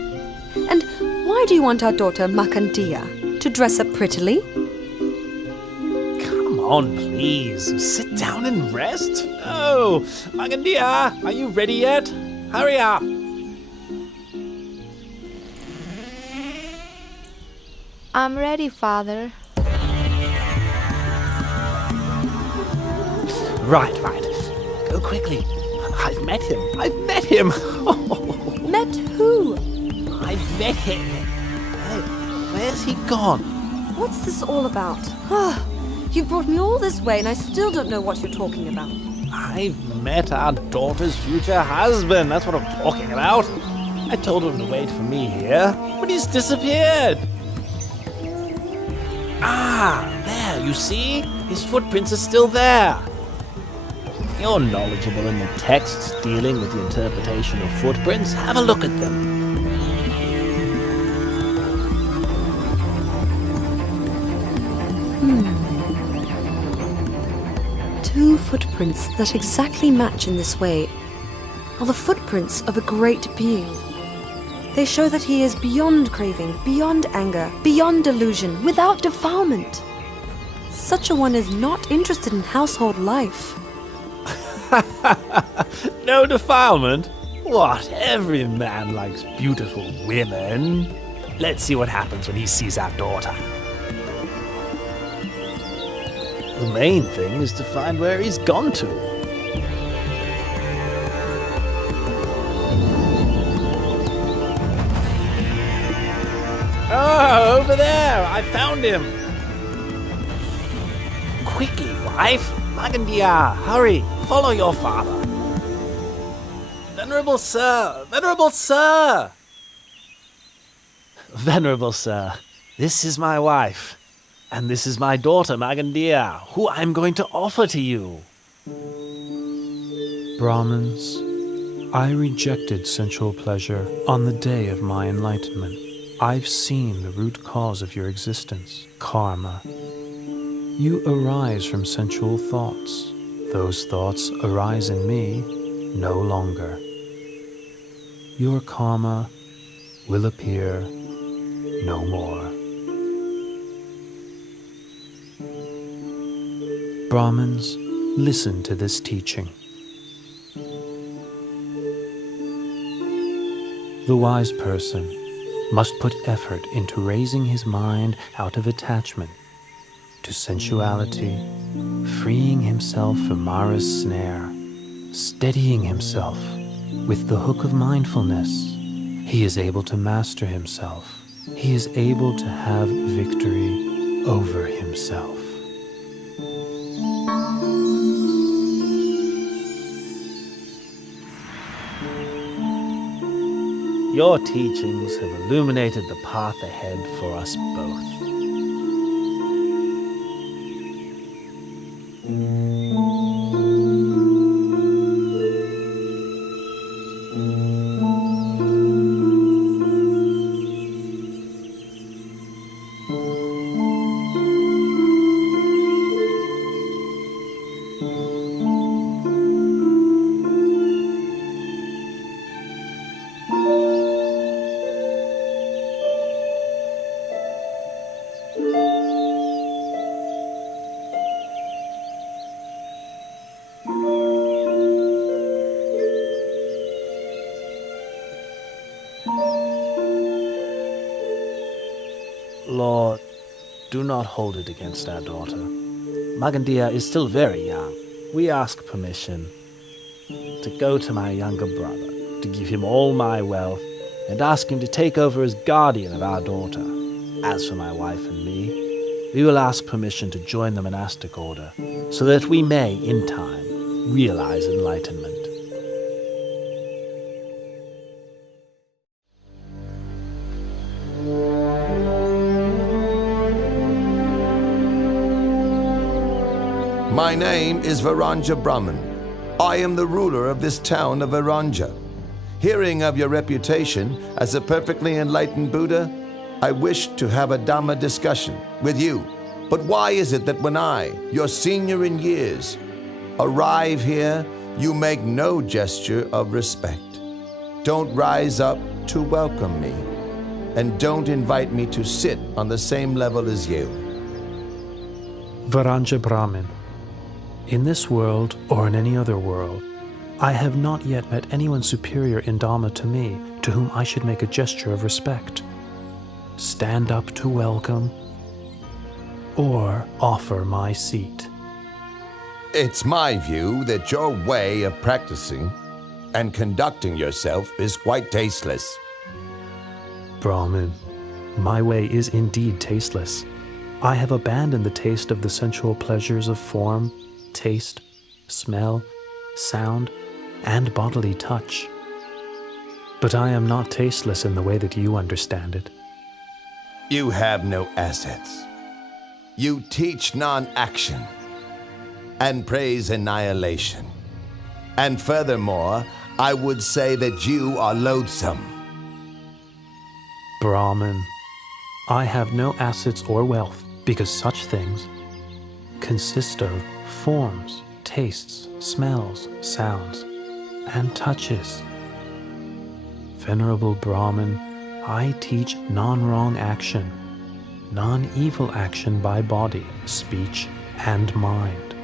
And why do you want our daughter Magandia to dress up prettily? Come on, please. Sit down and rest. Oh, Magandia, are you ready yet? Hurry up. I'm ready, Father. Right. Go quickly. I've met him. Met who? I've met him. Where's he gone? What's this all about? You've brought me all this way and I still don't know what you're talking about. I've met our daughter's future husband. That's what I'm talking about. I told him to wait for me here, but he's disappeared. Ah, there, you see? His footprints are still there. You're knowledgeable in the texts dealing with the interpretation of footprints. Have a look at them. 2 footprints that exactly match in this way are the footprints of a great being. They show that he is beyond craving, beyond anger, beyond delusion, without defilement. Such a one is not interested in household life. No defilement? What? Every man likes beautiful women. Let's see what happens when he sees our daughter. The main thing is to find where he's gone to. Oh, over there! I found him! Quickly, wife! Magandia, hurry! Follow your father! Venerable sir! Venerable sir! Venerable sir, this is my wife. And this is my daughter, Magandia, who I'm going to offer to you. Brahmins, I rejected sensual pleasure on the day of my enlightenment. I've seen the root cause of your existence, karma. You arise from sensual thoughts. Those thoughts arise in me no longer. Your karma will appear no more. Brahmins, listen to this teaching. The wise person must put effort into raising his mind out of attachment to sensuality, freeing himself from Mara's snare, steadying himself with the hook of mindfulness. He is able to master himself. He is able to have victory over himself. Your teachings have illuminated the path ahead for us both. Lord, do not hold it against our daughter. Magandia is still very young. We ask permission to go to my younger brother to give him all my wealth and ask him to take over as guardian of our daughter. As for my wife and me, we will ask permission to join the monastic order so that we may, in time, realize enlightenment. My name is Varanja Brahman. I am the ruler of this town of Varanja. Hearing of your reputation as a perfectly enlightened Buddha, I wish to have a Dhamma discussion with you. But why is it that when I, your senior in years, arrive here, you make no gesture of respect? Don't rise up to welcome me, and don't invite me to sit on the same level as you. Varanja Brahmin. In this world, or in any other world, I have not yet met anyone superior in Dhamma to me, to whom I should make a gesture of respect, stand up to welcome, or offer my seat. It's my view that your way of practicing and conducting yourself is quite tasteless. Brahmin, my way is indeed tasteless. I have abandoned the taste of the sensual pleasures of form, taste, smell, sound, and bodily touch. But I am not tasteless in the way that you understand it. You have no assets. You teach non-action and praise annihilation. And furthermore, I would say that you are loathsome. Brahmin, I have no assets or wealth, because such things consist of forms, tastes, smells, sounds, and touches. Venerable Brahmin, I teach non-wrong action, non-evil action by body, speech, and mind.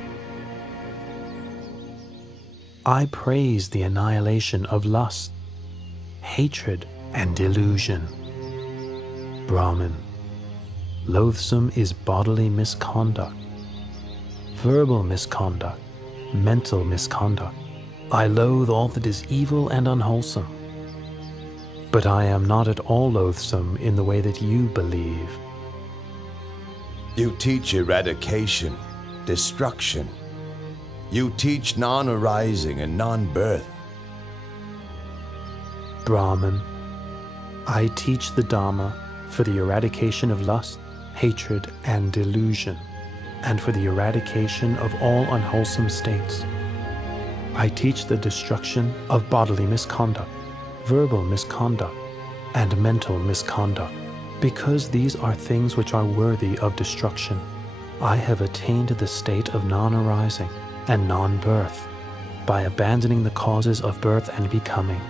I praise the annihilation of lust, hatred, and delusion. Brahmin, loathsome is bodily misconduct, verbal misconduct, mental misconduct. I loathe all that is evil and unwholesome. But I am not at all loathsome in the way that you believe. You teach eradication, destruction. You teach non-arising and non-birth. Brahman, I teach the Dhamma for the eradication of lust, hatred, and delusion, and for the eradication of all unwholesome states. I teach the destruction of bodily misconduct, verbal misconduct, and mental misconduct, because these are things which are worthy of destruction. I have attained the state of non-arising and non-birth by abandoning the causes of birth and becoming.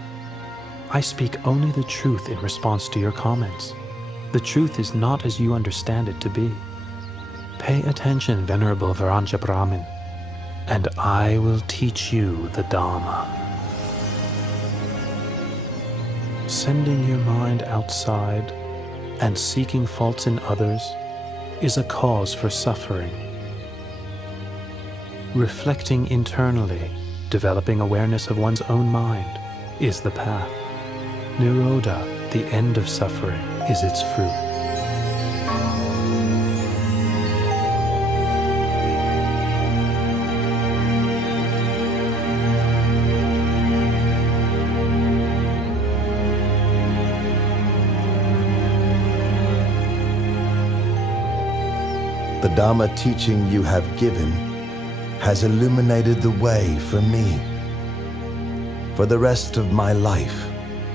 I speak only the truth in response to your comments. The truth is not as you understand it to be. Pay attention, Venerable Varanja Brahmin, and I will teach you the Dhamma. Sending your mind outside and seeking faults in others is a cause for suffering. Reflecting internally, developing awareness of one's own mind, is the path. Nirodha, the end of suffering, is its fruit. The Dhamma teaching you have given has illuminated the way for me. For the rest of my life,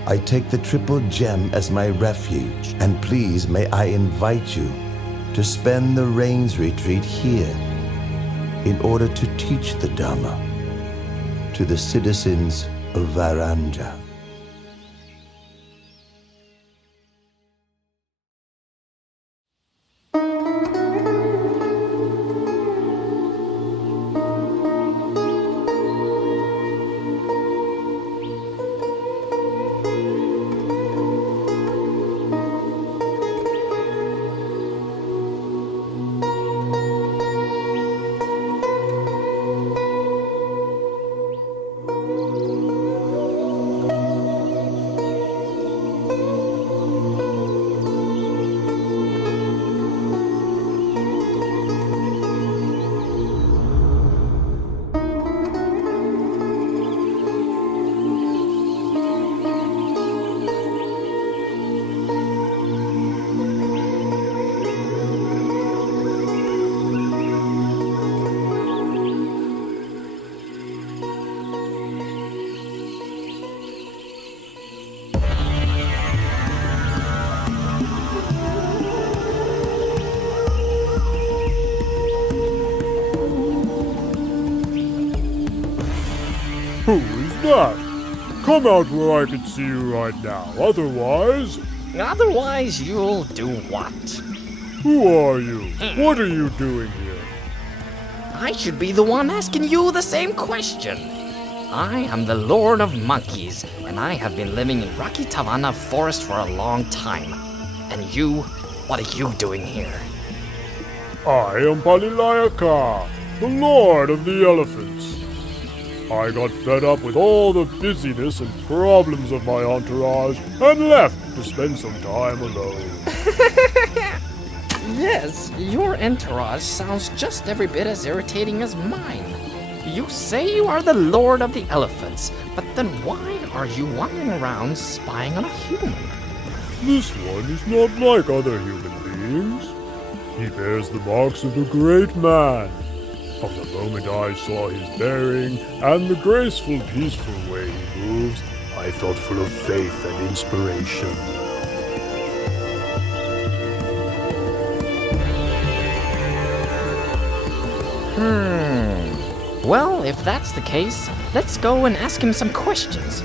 I take the Triple Gem as my refuge, and please may I invite you to spend the Rains Retreat here in order to teach the Dhamma to the citizens of Varanja. that? Come out where I can see you right now. Otherwise... Otherwise, you'll do what? Who are you? What are you doing here? I should be the one asking you the same question. I am the Lord of Monkeys, and I have been living in Rocky Tavana Forest for a long time. And you, what are you doing here? I am Palilayaka, the Lord of the Elephants. I got fed up with all the busyness and problems of my entourage and left to spend some time alone. Yes, your entourage sounds just every bit as irritating as mine. You say you are the Lord of the Elephants, but then why are you wandering around spying on a human? This one is not like other human beings. He bears the marks of the great man. From the moment I saw his bearing and the graceful, peaceful way he moves, I felt full of faith and inspiration. Well, if that's the case, let's go and ask him some questions.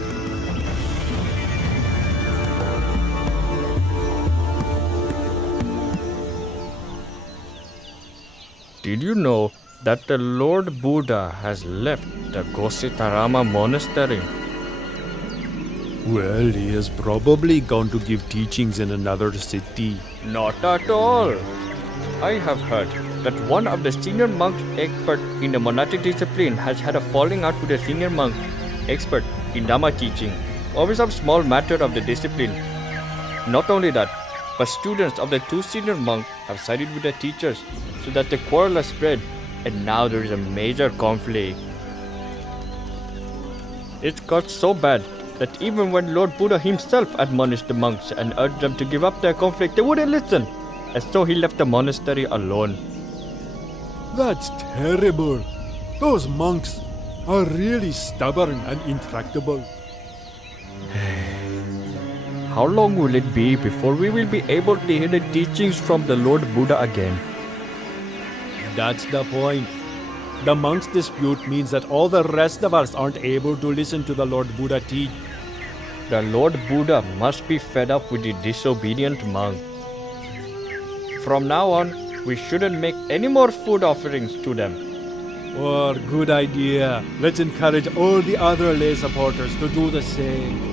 Did you know that the Lord Buddha has left the Gositarama monastery? Well, he has probably gone to give teachings in another city. Not at all. I have heard that one of the senior monks expert in the monastic discipline has had a falling out with a senior monk expert in Dhamma teaching over some small matter of the discipline. Not only that, but students of the two senior monks have sided with the teachers so that the quarrel has spread, and now there is a major conflict. It got so bad that even when Lord Buddha himself admonished the monks and urged them to give up their conflict, they wouldn't listen, and so he left the monastery alone. That's terrible. Those monks are really stubborn and intractable. How long will it be before we will be able to hear the teachings from the Lord Buddha again? That's the point. The monks' dispute means that all the rest of us aren't able to listen to the Lord Buddha teach. The Lord Buddha must be fed up with the disobedient monk. From now on, we shouldn't make any more food offerings to them. Oh, good idea. Let's encourage all the other lay supporters to do the same.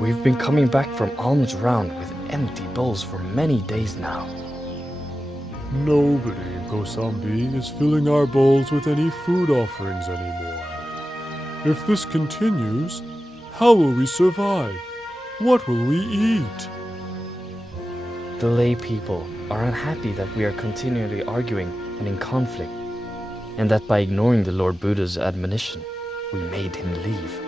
We've been coming back from alms round with empty bowls for many days now. Nobody in Kosambi is filling our bowls with any food offerings anymore. If this continues, how will we survive? What will we eat? The lay people are unhappy that we are continually arguing and in conflict, and that by ignoring the Lord Buddha's admonition, we made him leave.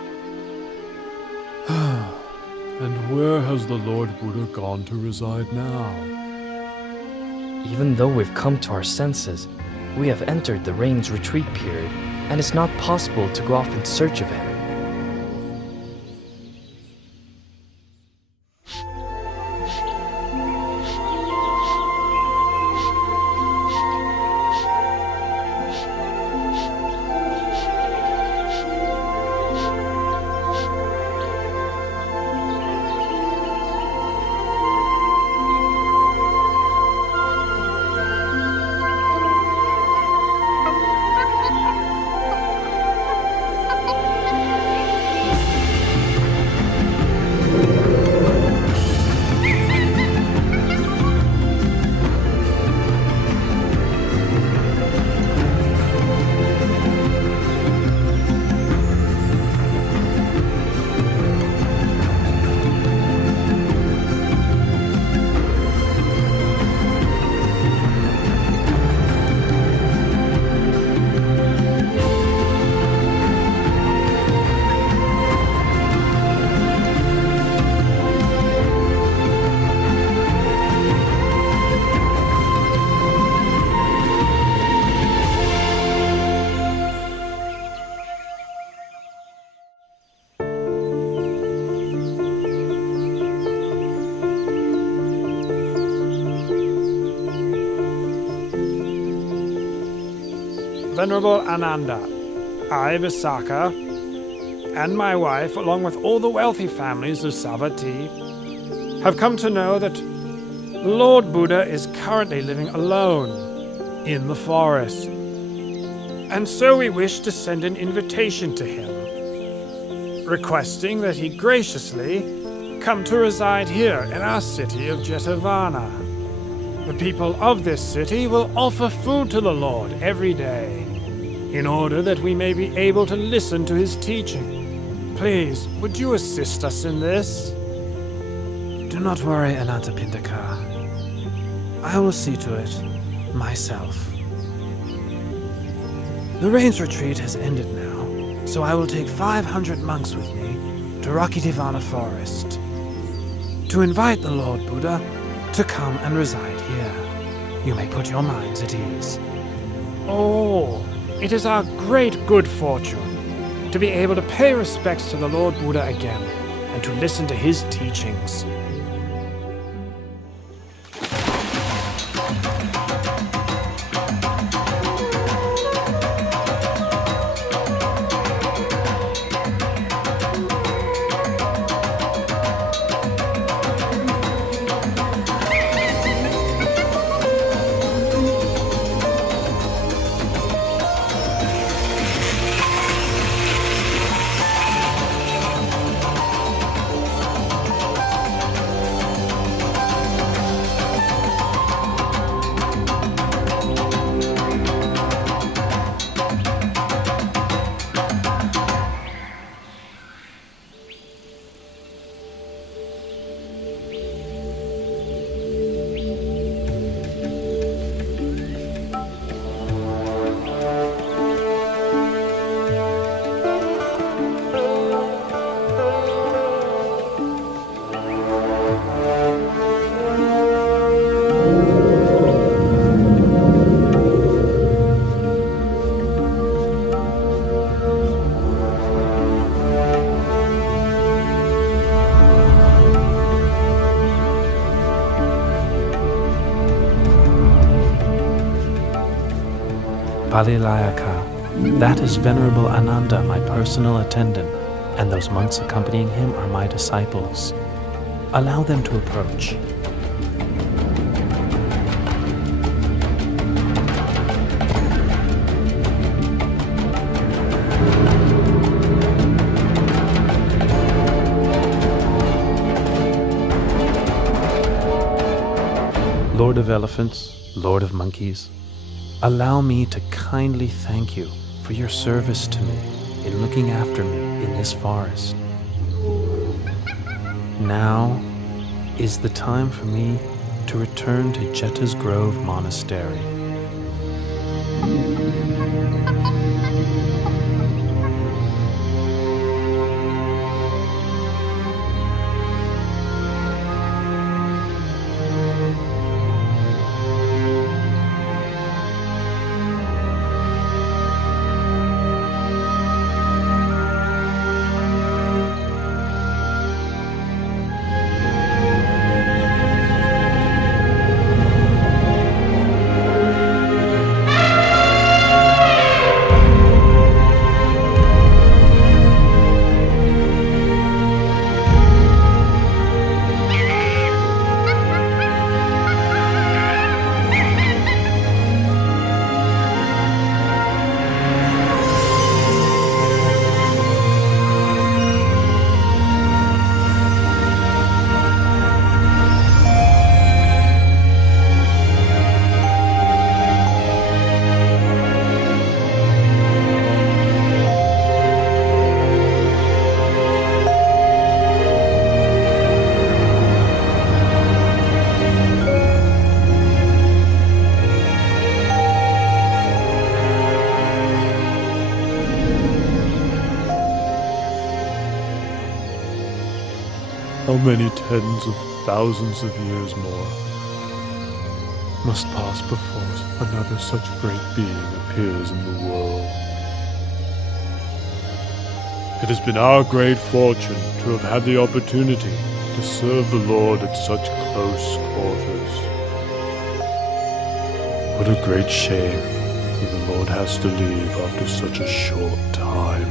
And where has the Lord Buddha gone to reside now? Even though we've come to our senses, we have entered the rain's retreat period, and it's not possible to go off in search of him. Venerable Ananda, I, Visakha, and my wife, along with all the wealthy families of Savatthi, have come to know that Lord Buddha is currently living alone in the forest. And so we wish to send an invitation to him, requesting that he graciously come to reside here in our city of Jetavana. The people of this city will offer food to the Lord every day, in order that we may be able to listen to his teaching. Please, would you assist us in this? Do not worry, Anathapindaka. I will see to it myself. The rains retreat has ended now, so I will take 500 monks with me to Rakitivana Forest to invite the Lord Buddha to come and reside here. You may put your minds at ease. Oh, it is our great good fortune to be able to pay respects to the Lord Buddha again and to listen to his teachings. Palilayaka, that is Venerable Ananda, my personal attendant, and those monks accompanying him are my disciples. Allow them to approach. Lord of Elephants, Lord of Monkeys, allow me to kindly thank you for your service to me in looking after me in this forest. Now is the time for me to return to Jeta's Grove Monastery. How many tens of thousands of years more must pass before another such great being appears in the world? It has been our great fortune to have had the opportunity to serve the Lord at such close quarters. What a great shame The Lord has to leave after such a short time.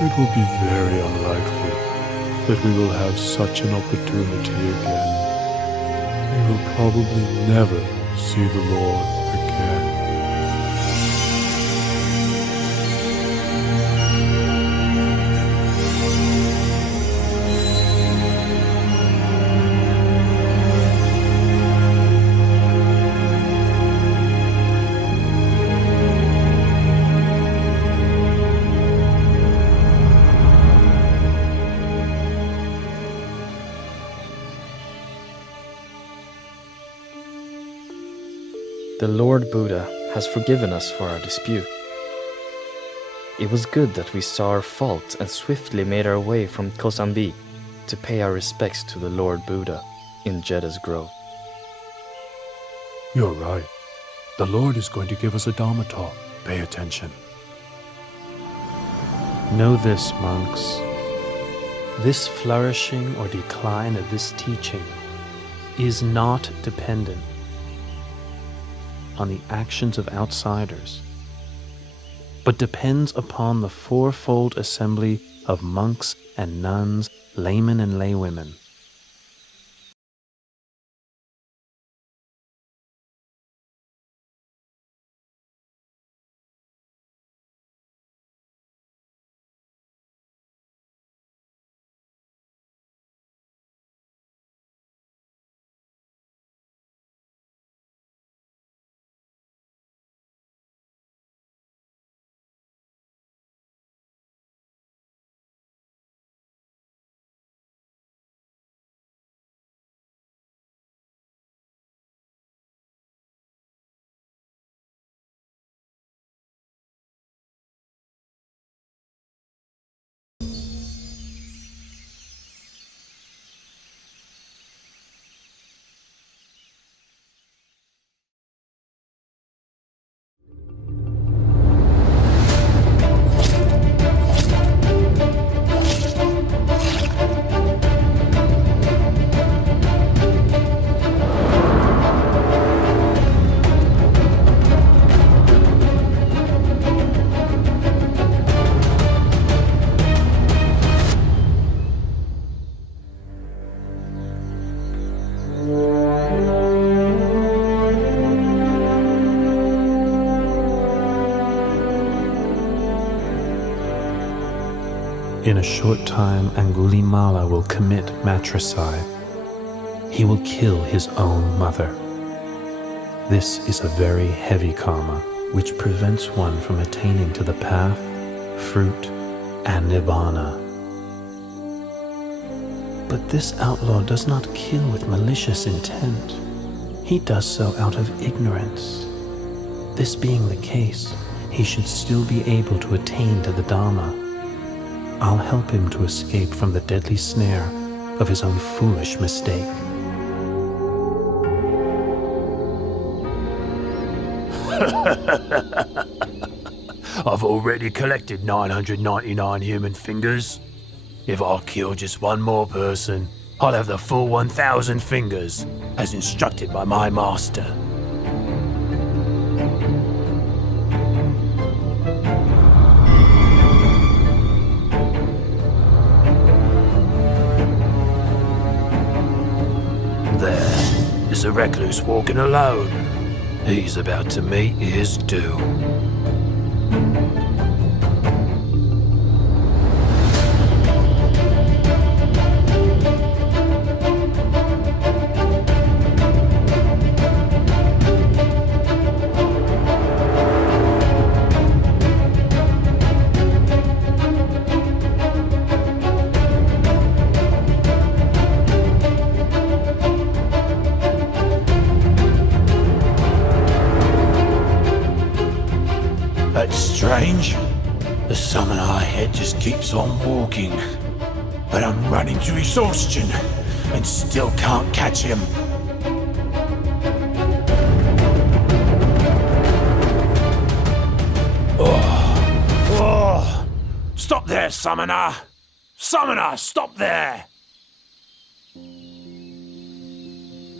It will be very unlikely that we will have such an opportunity again. We will probably never see the Lord again. The Lord Buddha has forgiven us for our dispute. It was good that we saw our fault and swiftly made our way from Kosambi to pay our respects to the Lord Buddha in Jedda's Grove. You're right. The Lord is going to give us a Dharma talk. Pay attention. Know this, monks. This flourishing or decline of this teaching is not dependent on the actions of outsiders, but depends upon the fourfold assembly of monks and nuns, laymen and laywomen. In a short time, Angulimala will commit matricide. He will kill his own mother. This is a very heavy karma, which prevents one from attaining to the path, fruit, and nibbana. But this outlaw does not kill with malicious intent. He does so out of ignorance. This being the case, he should still be able to attain to the Dharma. I'll help him to escape from the deadly snare of his own foolish mistake. I've already collected 999 human fingers. If I kill just one more person, I'll have the full 1,000 fingers, as instructed by my master. There is a recluse walking alone. He's about to meet his doom. That's strange. The summoner ahead just keeps on walking. But I'm running to exhaustion and still can't catch him. Oh! Stop there, summoner! Summoner, stop there!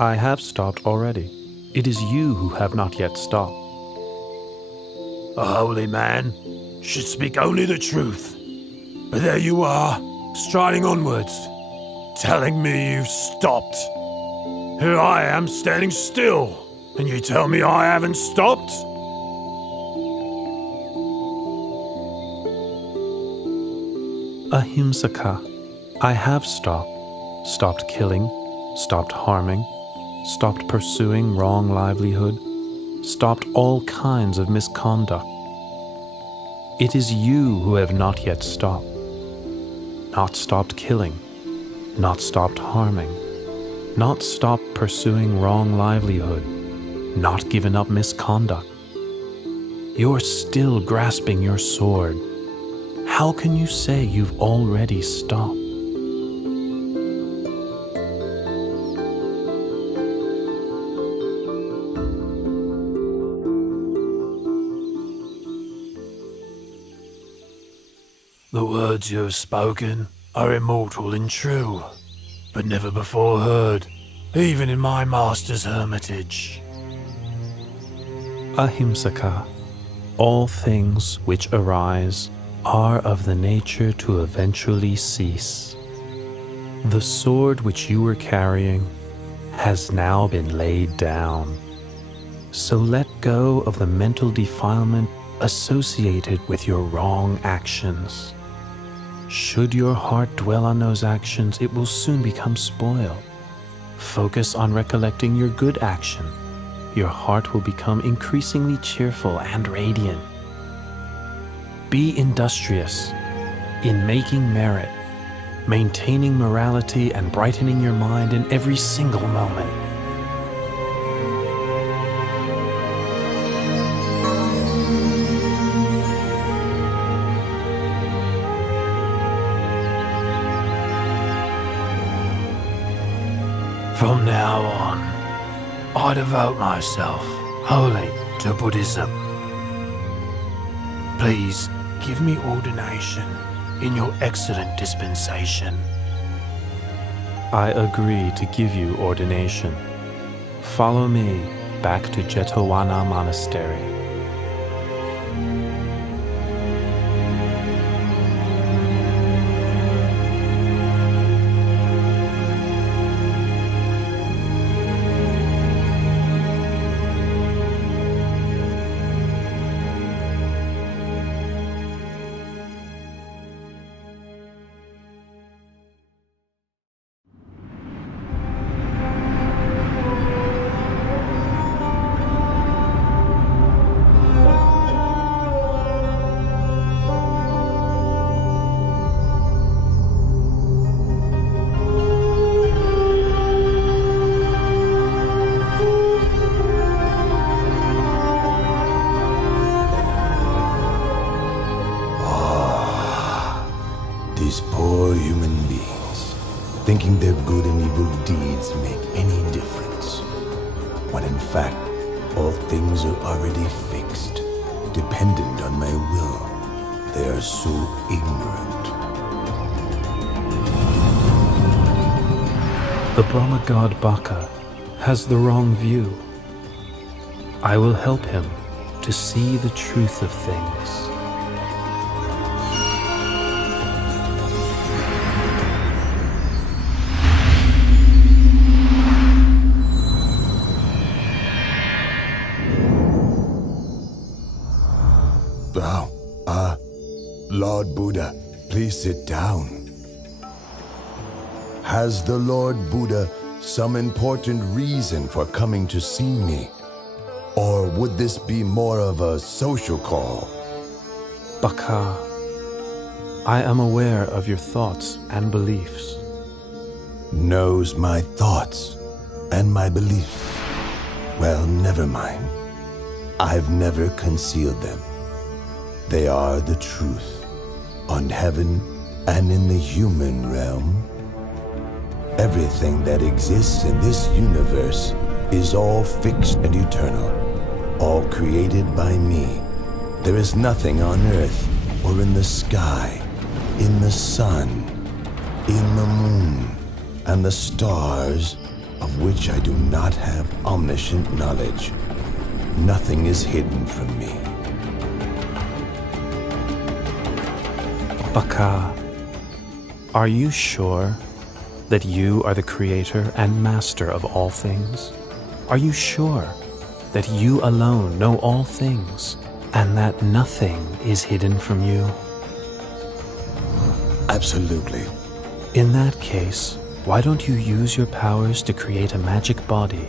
I have stopped already. It is you who have not yet stopped. A holy man should speak only the truth. But there you are, striding onwards, telling me you've stopped. Here I am standing still, and you tell me I haven't stopped? Ahimsaka, I have stopped. Stopped killing, stopped harming, stopped pursuing wrong livelihood, stopped all kinds of misconduct. It is you who have not yet stopped. Not stopped killing, not stopped harming, not stopped pursuing wrong livelihood, not given up misconduct. You're still grasping your sword. How can you say you've already stopped? The words you have spoken are immortal and true, but never before heard, even in my master's hermitage. Ahimsaka, all things which arise are of the nature to eventually cease. The sword which you were carrying has now been laid down. So let go of the mental defilement associated with your wrong actions. Should your heart dwell on those actions, it will soon become spoiled. Focus on recollecting your good action. Your heart will become increasingly cheerful and radiant. Be industrious in making merit, maintaining morality, and brightening your mind in every single moment. From now on, I devote myself wholly to Buddhism. Please give me ordination in your excellent dispensation. I agree to give you ordination. Follow me back to Jetavana Monastery. These poor human beings, thinking their good and evil deeds make any difference, when in fact, all things are already fixed, dependent on my will. They are so ignorant. The Brahma god Baka has the wrong view. I will help him to see the truth of things. Lord Buddha, please sit down. Has the Lord Buddha some important reason for coming to see me? Or would this be more of a social call? Baka, I am aware of your thoughts and beliefs. Knows my thoughts and my beliefs. Well, never mind. I've never concealed them. They are the truth. On heaven and in the human realm, everything that exists in this universe is all fixed and eternal, all created by me. There is nothing on earth or in the sky, in the sun, in the moon, and the stars of which I do not have omniscient knowledge. Nothing is hidden from me. Baka, are you sure that you are the creator and master of all things? Are you sure that you alone know all things and that nothing is hidden from you? Absolutely. In that case, why don't you use your powers to create a magic body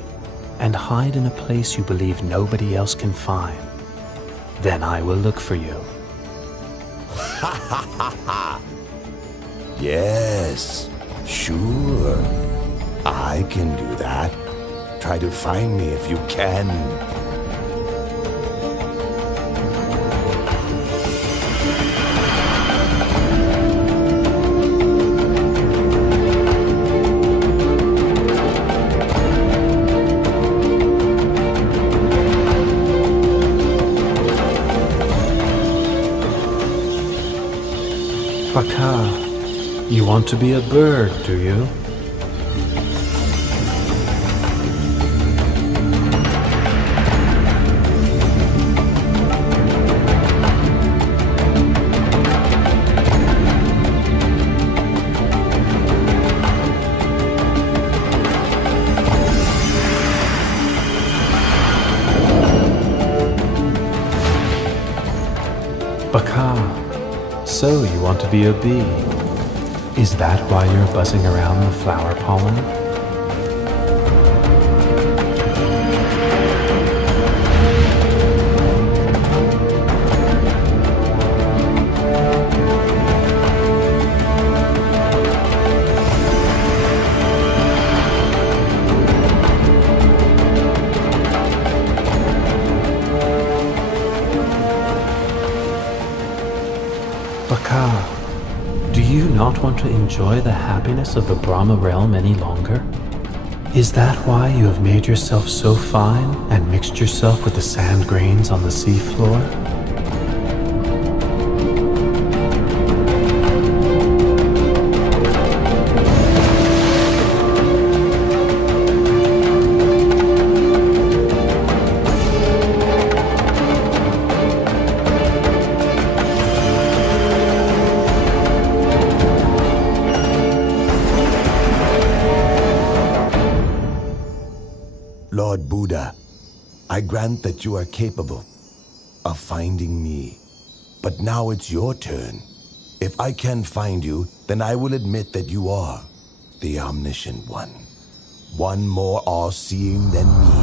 and hide in a place you believe nobody else can find? Then I will look for you. Ha ha ha ha! Yes, sure. I can do that. Try to find me if you can. Baka, you want to be a bird, do you? Baka, so you want to be a bee. Is that why you're buzzing around the flower pollen? Baka, do you not want to enjoy the happiness of the Brahma realm any longer? Is that why you have made yourself so fine and mixed yourself with the sand grains on the seafloor? Lord Buddha, I grant that you are capable of finding me. But now it's your turn. If I can find you, then I will admit that you are the omniscient one. One more all-seeing than me.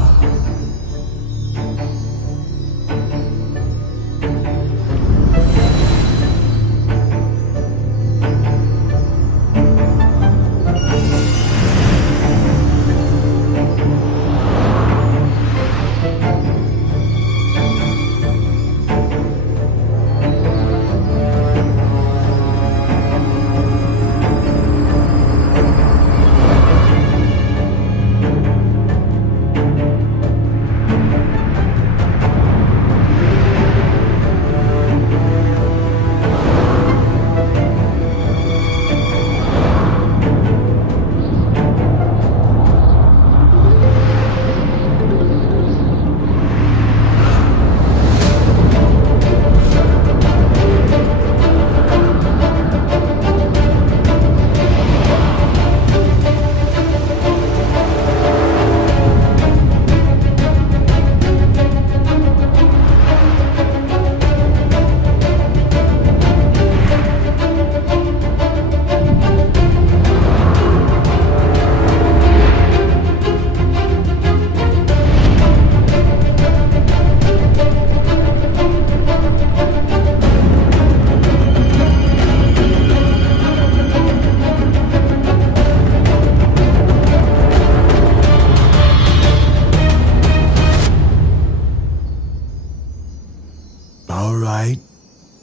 All right,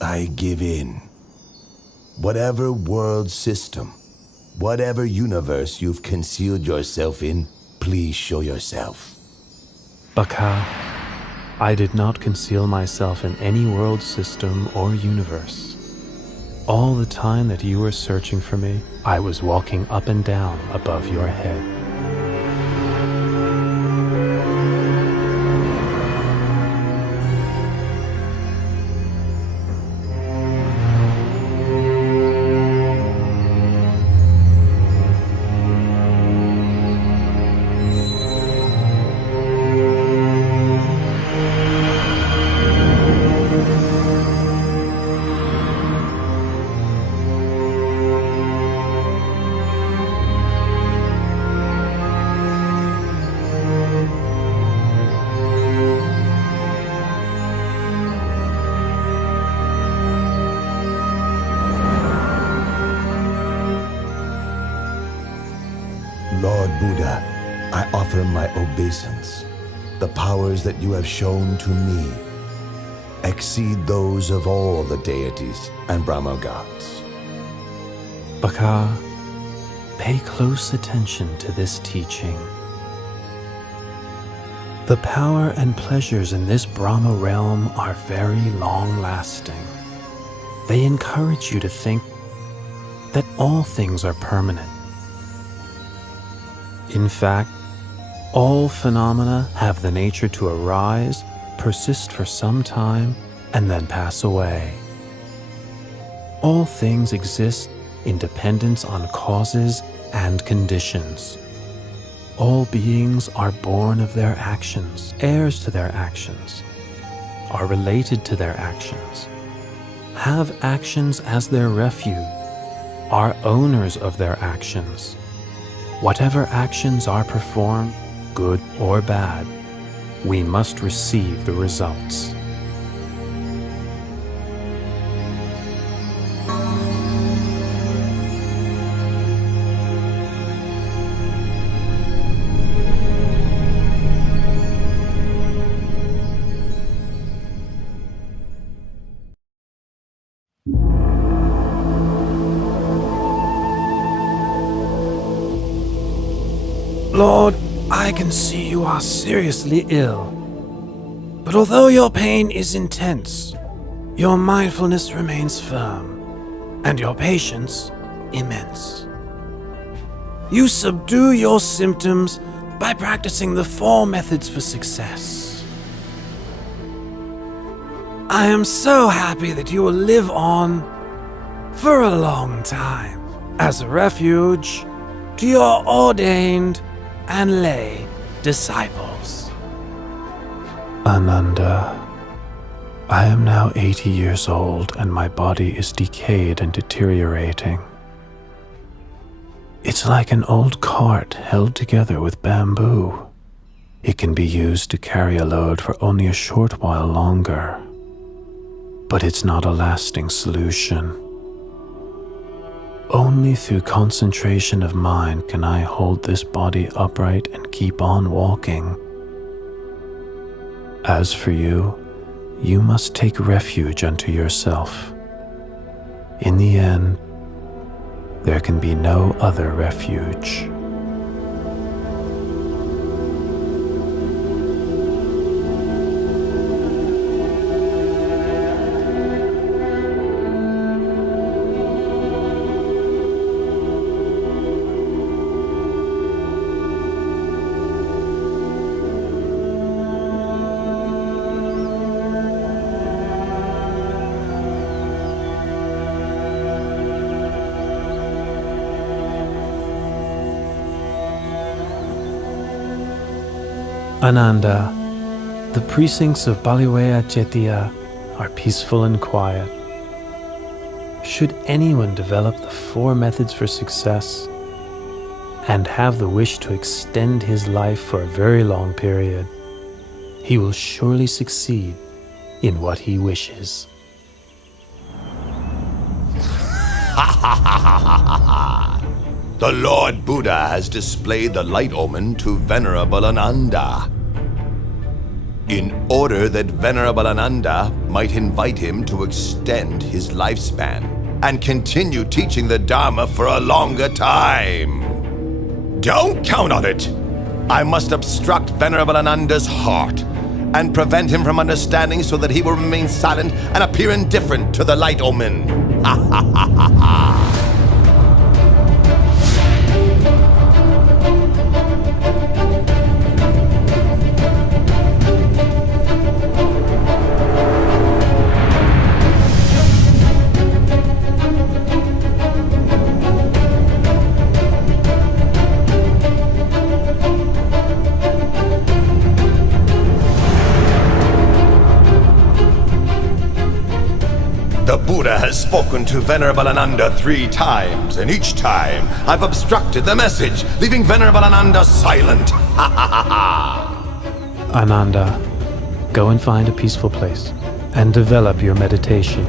I give in. Whatever world system, whatever universe you've concealed yourself in, please show yourself. Baka, I did not conceal myself in any world system or universe. All the time that you were searching for me, I was walking up and down above your head. Lord Buddha, I offer my obeisance. The powers that you have shown to me exceed those of all the deities and Brahma gods. Bakar, pay close attention to this teaching. The power and pleasures in this Brahma realm are very long-lasting. They encourage you to think that all things are permanent. In fact, all phenomena have the nature to arise, persist for some time, and then pass away. All things exist in dependence on causes and conditions. All beings are born of their actions, heirs to their actions, are related to their actions, have actions as their refuge, are owners of their actions. Whatever actions are performed, good or bad, we must receive the results. Lord, I can see you are seriously ill. But although your pain is intense, your mindfulness remains firm, and your patience immense. You subdue your symptoms by practicing the 4 methods for success. I am so happy that you will live on for a long time as a refuge to your ordained and lay disciples. Ananda, I am now 80 years old and my body is decayed and deteriorating. It's like an old cart held together with bamboo. It can be used to carry a load for only a short while longer, but it's not a lasting solution. Only through concentration of mind can I hold this body upright and keep on walking. As for you, you must take refuge unto yourself. In the end, there can be no other refuge. Ananda, the precincts of Baliwea Jettiya are peaceful and quiet. Should anyone develop the 4 methods for success and have the wish to extend his life for a very long period, he will surely succeed in what he wishes. The Lord Buddha has displayed the light omen to Venerable Ananda, in order that Venerable Ananda might invite him to extend his lifespan and continue teaching the Dharma for a longer time. Don't count on it! I must obstruct Venerable Ananda's heart and prevent him from understanding so that he will remain silent and appear indifferent to the light omen. Ha ha ha ha ha! The Buddha has spoken to Venerable Ananda 3 times, and each time I've obstructed the message, leaving Venerable Ananda silent. Ha ha ha ha! Ananda, go and find a peaceful place and develop your meditation.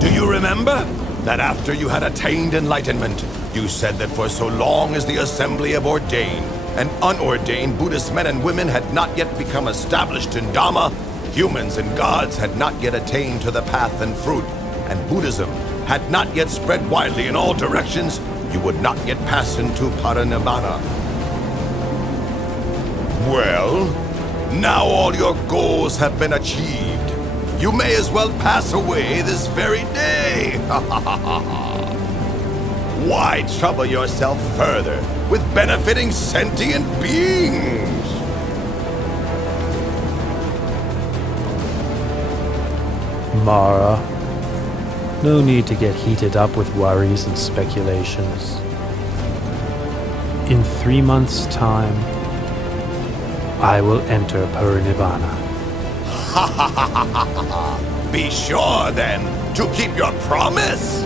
Do you remember that after you had attained enlightenment, you said that for so long as the assembly of ordained and unordained Buddhist men and women had not yet become established in Dhamma, humans and gods had not yet attained to the path and fruit, and Buddhism had not yet spread widely in all directions, you would not yet pass into Parinibbana. Well, now all your goals have been achieved. You may as well pass away this very day. Why trouble yourself further with benefiting sentient beings? Mara, no need to get heated up with worries and speculations. In 3 months' time, I will enter Parinibbana. Be sure, then, to keep your promise.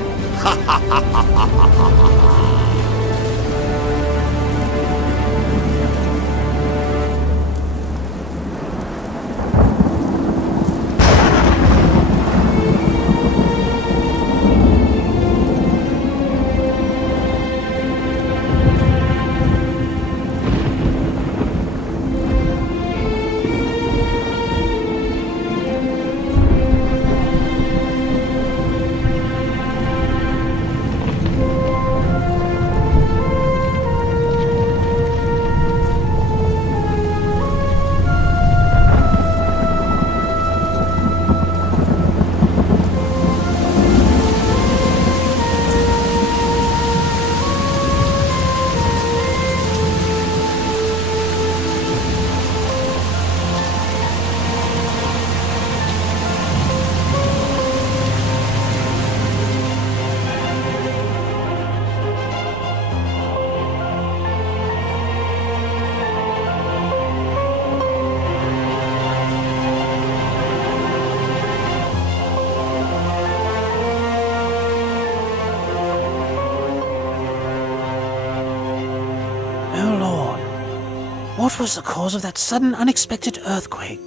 What was the cause of that sudden, unexpected earthquake?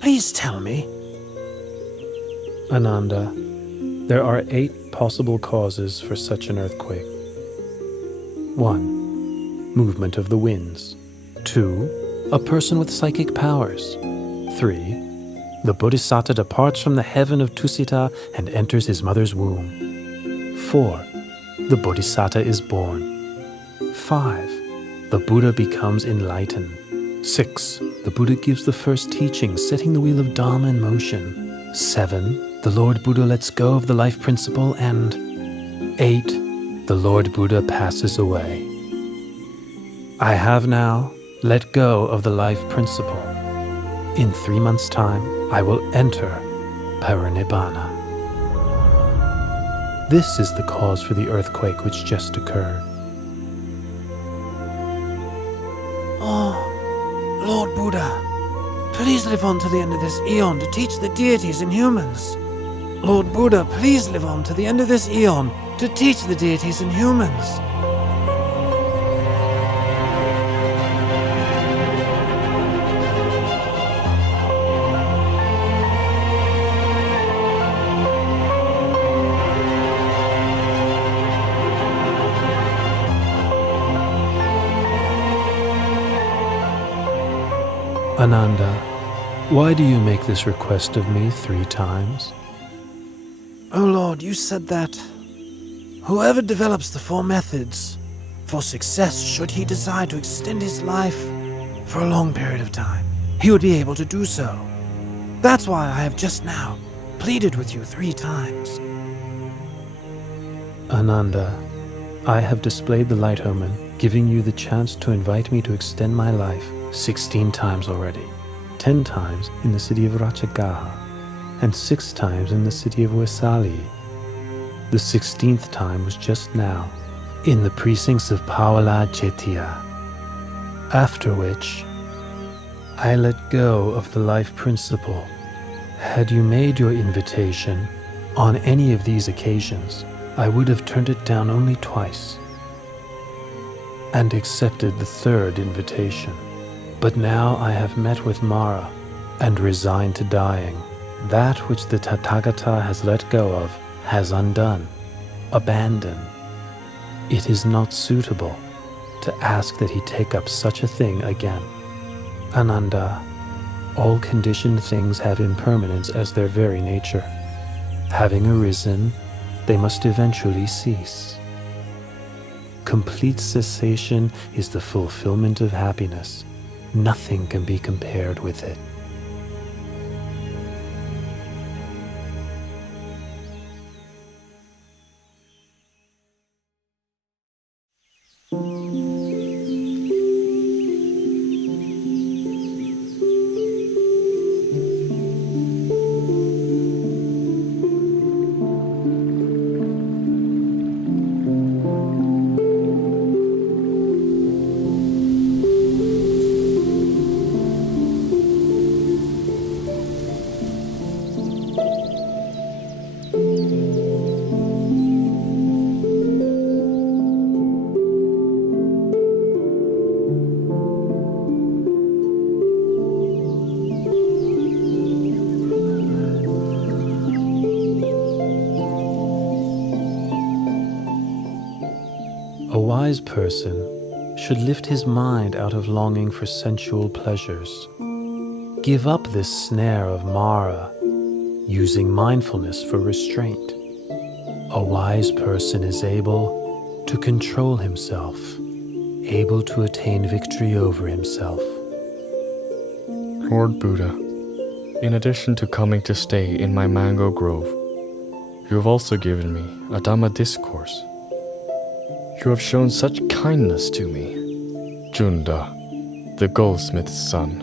Please tell me. Ananda, there are 8 possible causes for such an earthquake. 1. Movement of the winds. 2. A person with psychic powers. 3. The Bodhisattva departs from the heaven of Tusita and enters his mother's womb. 4. The Bodhisattva is born. 5. The Buddha becomes enlightened. 6. The Buddha gives the first teaching, setting the wheel of Dharma in motion. 7. The Lord Buddha lets go of the life principle. And 8. The Lord Buddha passes away. I have now let go of the life principle. In 3 months' time, I will enter Parinibbana. This is the cause for the earthquake which just occurred. Oh, Lord Buddha, please live on to the end of this eon to teach the deities and humans. Lord Buddha, please live on to the end of this eon to teach the deities and humans. Ananda, why do you make this request of me 3 times? Oh Lord, you said that whoever develops the 4 methods for success, should he decide to extend his life for a long period of time, he would be able to do so. That's why I have just now pleaded with you 3 times. Ananda, I have displayed the light omen, giving you the chance to invite me to extend my life 16 times already. 10 times in the city of Ratchagaha, and 6 times in the city of Vesali. The 16th time was just now, in the precincts of Pawala Jettiya. After which, I let go of the life principle. Had you made your invitation on any of these occasions, I would have turned it down only twice, and accepted the 3rd invitation. But now I have met with Mara and resigned to dying. That which the Tathagata has let go of, has undone, abandoned. It is not suitable to ask that he take up such a thing again. Ananda, all conditioned things have impermanence as their very nature. Having arisen, they must eventually cease. Complete cessation is the fulfillment of happiness. Nothing can be compared with it. A wise person should lift his mind out of longing for sensual pleasures. Give up this snare of Mara, using mindfulness for restraint. A wise person is able to control himself, able to attain victory over himself. Lord Buddha, in addition to coming to stay in my mango grove, you have also given me a Dhamma discourse. You have shown such kindness to me, Junda, the goldsmith's son.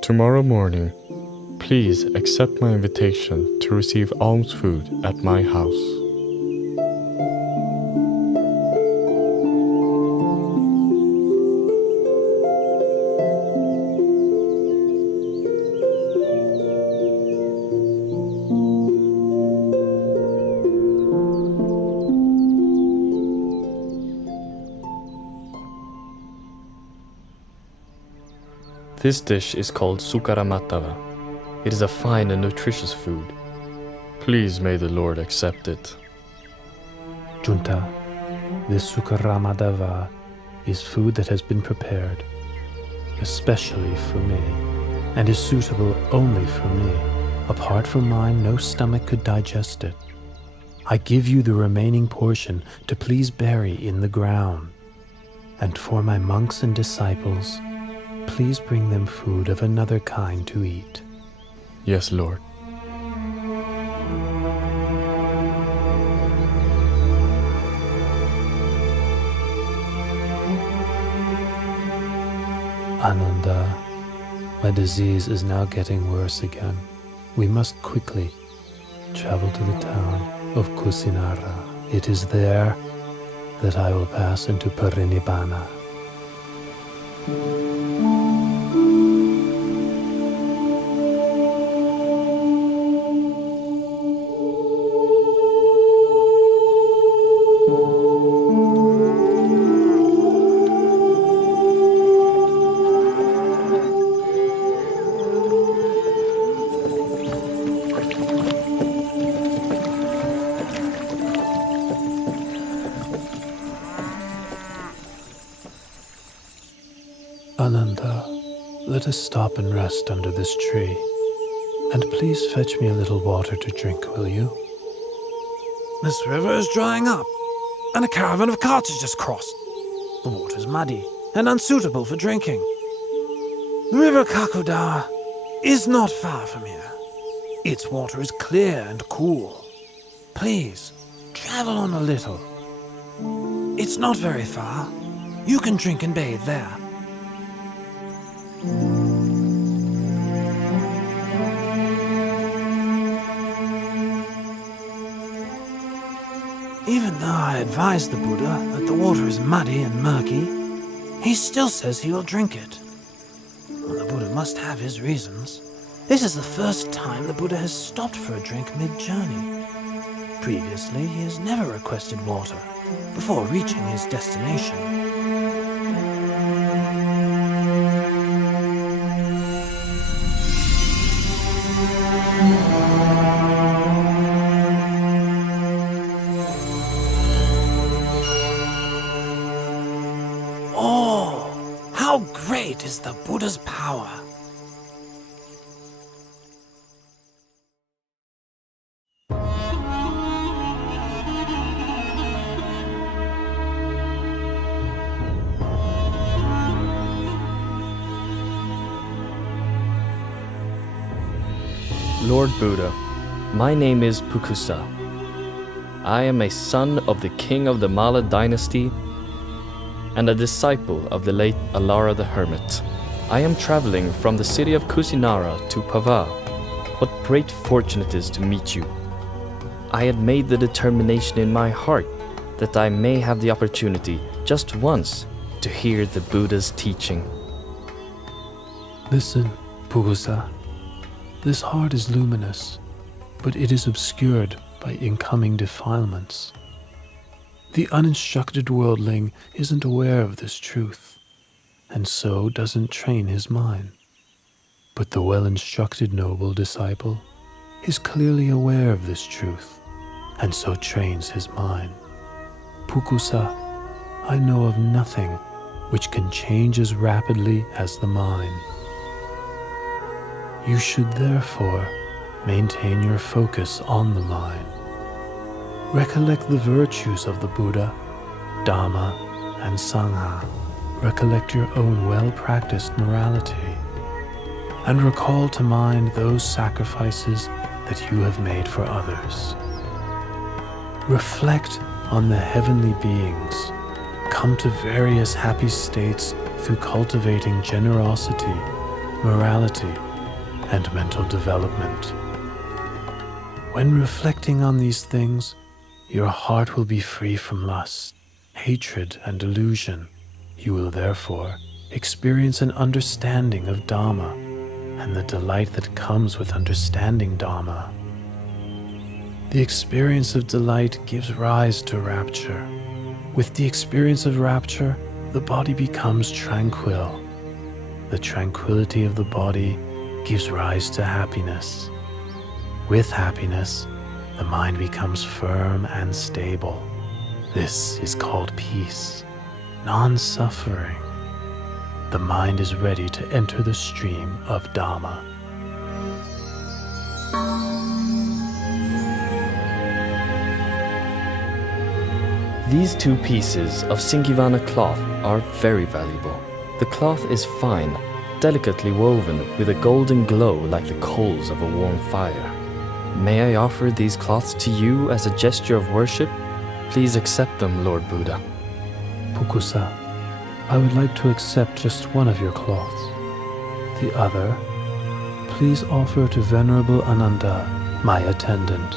Tomorrow morning, please accept my invitation to receive alms food at my house. This dish is called Sukaramatava. It is a fine and nutritious food. Please may the Lord accept it. Junta, this Sukaramadava is food that has been prepared, especially for me, and is suitable only for me. Apart from mine, no stomach could digest it. I give you the remaining portion to please bury in the ground. And for my monks and disciples, please bring them food of another kind to eat. Yes, Lord. Ananda, my disease is now getting worse again. We must quickly travel to the town of Kusinara. It is there that I will pass into Parinibbana. Ananda, let us stop and rest under this tree. And please fetch me a little water to drink, will you? This river is drying up, and a caravan of carts has just crossed. The water is muddy and unsuitable for drinking. The river Kakodawa is not far from here. Its water is clear and cool. Please, travel on a little. It's not very far. You can drink and bathe there. Even though I advised the Buddha that the water is muddy and murky, he still says he will drink it. Well, the Buddha must have his reasons. This is the first time the Buddha has stopped for a drink mid-journey. Previously, he has never requested water before reaching his destination. Buddha's power. Lord Buddha, my name is Pukusa. I am a son of the king of the Mala dynasty and a disciple of the late Alara the Hermit. I am traveling from the city of Kusinara to Pava. What great fortune it is to meet you. I had made the determination in my heart that I may have the opportunity, just once, to hear the Buddha's teaching. Listen, Pukusa. This heart is luminous, but it is obscured by incoming defilements. The uninstructed worldling isn't aware of this truth, and so doesn't train his mind. But the well-instructed noble disciple is clearly aware of this truth, and so trains his mind. Pukusa, I know of nothing which can change as rapidly as the mind. You should therefore maintain your focus on the mind. Recollect the virtues of the Buddha, Dhamma, and Sangha. Recollect your own well-practiced morality. And recall to mind those sacrifices that you have made for others. Reflect on the heavenly beings. Come to various happy states through cultivating generosity, morality, and mental development. When reflecting on these things, your heart will be free from lust, hatred, and delusion. You will therefore experience an understanding of Dhamma and the delight that comes with understanding Dhamma. The experience of delight gives rise to rapture. With the experience of rapture, the body becomes tranquil. The tranquility of the body gives rise to happiness. With happiness, the mind becomes firm and stable. This is called peace, non-suffering. The mind is ready to enter the stream of Dhamma. These two pieces of Singivana cloth are very valuable. The cloth is fine, delicately woven with a golden glow like the coals of a warm fire. May I offer these cloths to you as a gesture of worship? Please accept them, Lord Buddha. Pukusa, I would like to accept just one of your cloths. The other, please offer to Venerable Ananda, my attendant.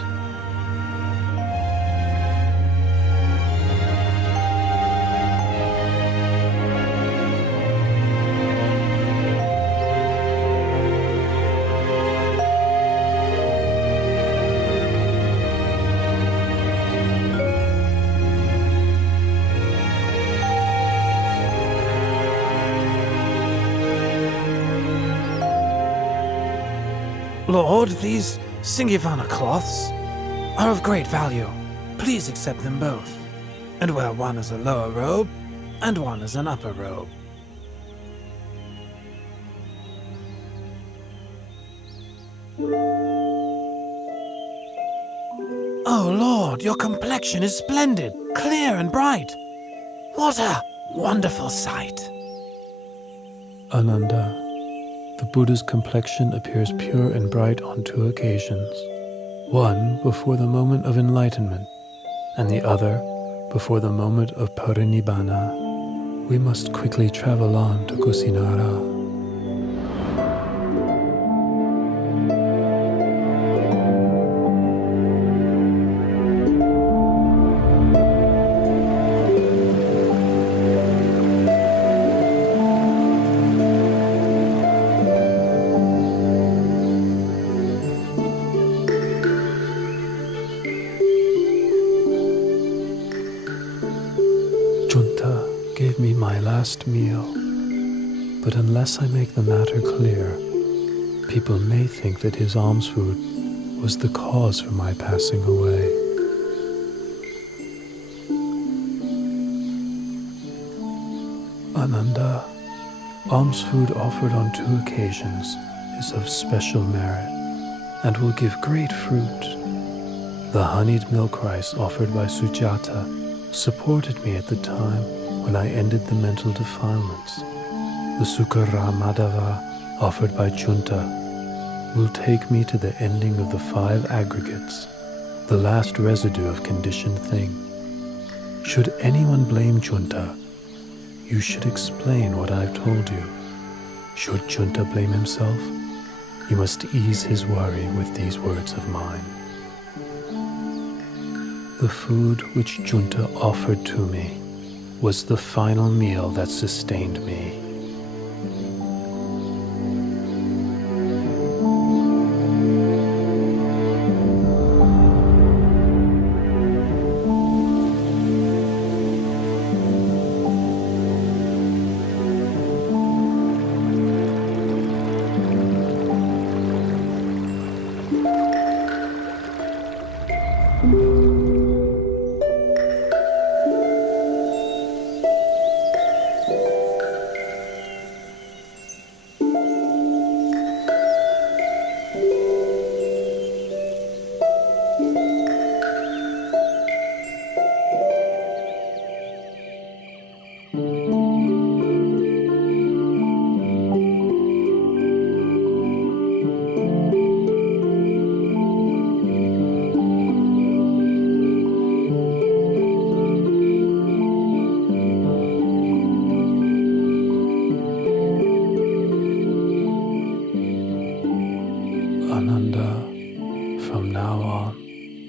Lord, these Singivana cloths are of great value. Please accept them both, and wear one as a lower robe and one as an upper robe. Oh, Lord, your complexion is splendid, clear and bright. What a wonderful sight. Ananda, the Buddha's complexion appears pure and bright on two occasions. One before the moment of enlightenment, and the other before the moment of parinibbana. We must quickly travel on to Kusinara. Junta gave me my last meal, but unless I make the matter clear, people may think that his alms food was the cause for my passing away. Ananda, Alms food offered on 2 occasions is of special merit and will give great fruit. The honeyed milk rice offered by Sujata supported me at the time when I ended the mental defilements. The Sukara Madhava offered by Junta will take me to the ending of the 5 aggregates, the last residue of conditioned thing. Should anyone blame Junta, you should explain what I've told you. Should Junta blame himself, you must ease his worry with these words of mine. The food which Junta offered to me was the final meal that sustained me.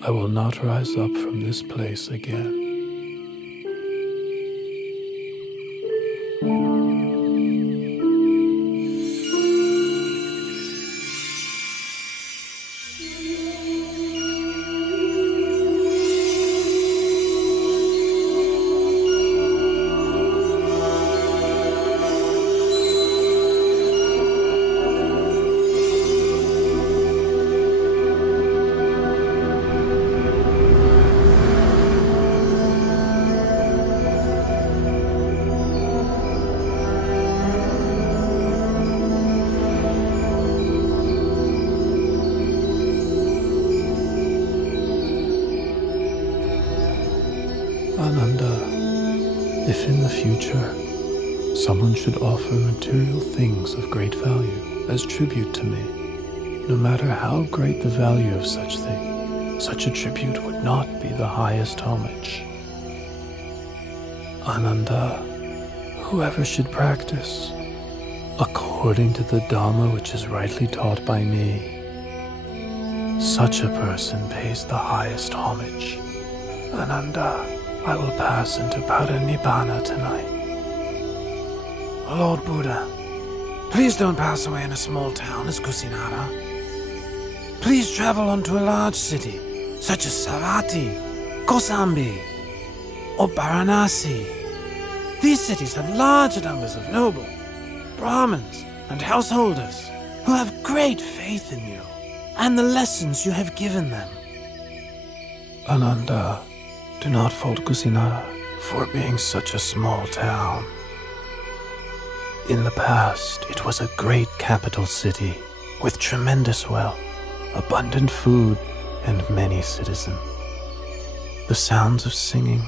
I will not rise up from this place again. Ananda, if in the future someone should offer material things of great value as tribute to me, no matter how great the value of such thing, such a tribute would not be the highest homage. Ananda, whoever should practice according to the Dhamma which is rightly taught by me, such a person pays the highest homage. Ananda, I will pass into Parinibbana tonight. Lord Buddha, please don't pass away in a small town as Kusinara. Please travel on to a large city, such as Savatthi, Kosambi, or Varanasi. These cities have large numbers of noble, Brahmins, and householders who have great faith in you and the lessons you have given them. Ananda, do not fault Kusinara for being such a small town. In the past, it was a great capital city with tremendous wealth, abundant food, and many citizens. The sounds of singing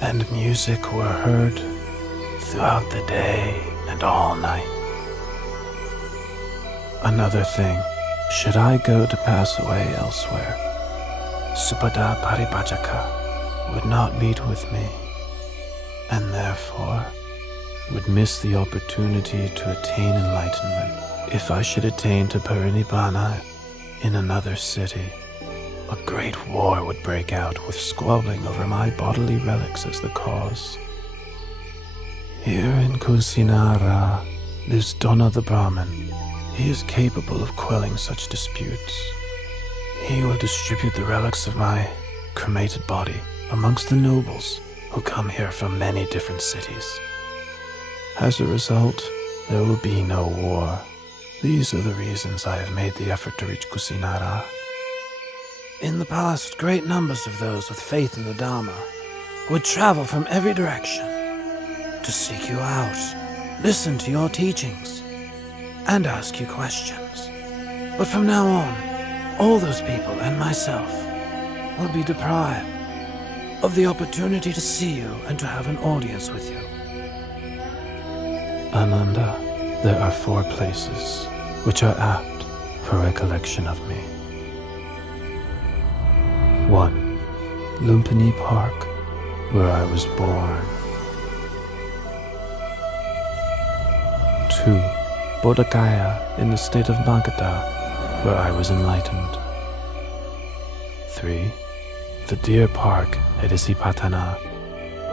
and music were heard throughout the day and all night. Another thing, should I go to pass away elsewhere, Supada Paripajaka would not meet with me, and therefore would miss the opportunity to attain enlightenment. If I should attain to Parinibbana in another city, a great war would break out with squabbling over my bodily relics as the cause. Here in Kusinara lives Dona the Brahmin. He is capable of quelling such disputes. He will distribute the relics of my cremated body amongst the nobles who come here from many different cities. As a result, there will be no war. These are the reasons I have made the effort to reach Kusinara. In the past, great numbers of those with faith in the Dharma would travel from every direction to seek you out listen to your teachings, and ask you questions. But from now on, all those people and myself will be deprived of the opportunity to see you and to have an audience with you. Ananda, there are 4 places which are apt for recollection of me. 1. Lumpini Park, where I was born. 2. Bodh Gaya in the state of Magadha, where I was enlightened. 3. The Deer Park at Isipatana,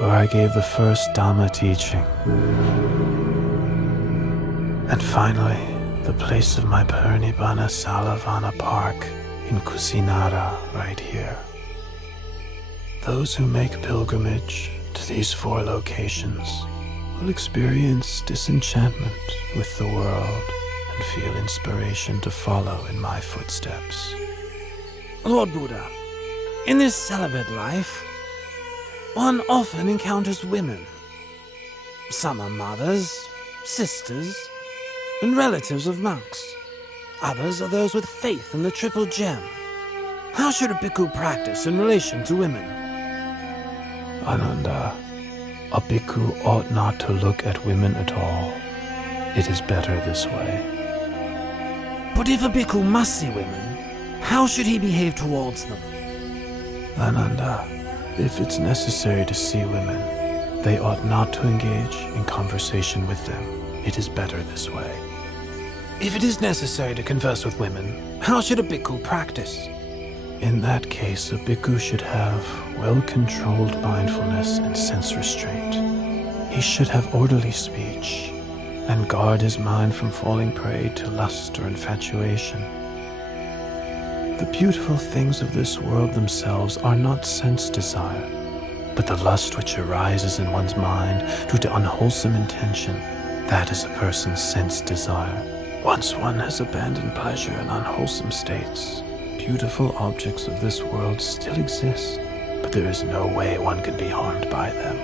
where I gave the first Dhamma teaching. And finally, the place of my Parinibbana Salavana Park in Kusinara, right here. Those who make pilgrimage to these 4 locations will experience disenchantment with the world and feel inspiration to follow in my footsteps. Lord Buddha, in this celibate life, one often encounters women. Some are mothers, sisters, and relatives of monks. Others are those with faith in the Triple Gem. How should a bhikkhu practice in relation to women? Ananda, a bhikkhu ought not to look at women at all. It is better this way. But if a bhikkhu must see women, how should he behave towards them? Ananda, if it's necessary to see women, they ought not to engage in conversation with them. It is better this way. If it is necessary to converse with women, how should a bhikkhu practice? In that case, a bhikkhu should have well-controlled mindfulness and sense restraint. He should have orderly speech and guard his mind from falling prey to lust or infatuation. The beautiful things of this world themselves are not sense desire, but the lust which arises in one's mind due to unwholesome intention. That is a person's sense desire. Once one has abandoned pleasure in unwholesome states, beautiful objects of this world still exist, but there is no way one can be harmed by them.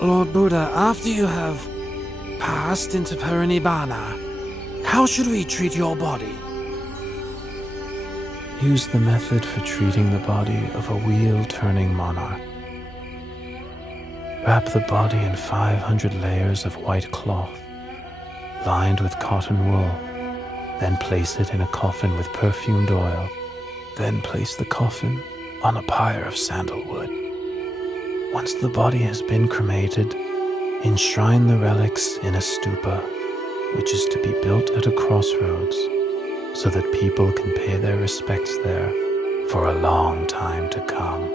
Lord Buddha, after you have passed into Parinibbana, how should we treat your body? Use the method for treating the body of a wheel-turning monarch. Wrap the body in 500 layers of white cloth, lined with cotton wool. Then place it in a coffin with perfumed oil. Then place the coffin on a pyre of sandalwood. Once the body has been cremated, enshrine the relics in a stupa, which is to be built at a crossroads, so that people can pay their respects there for a long time to come.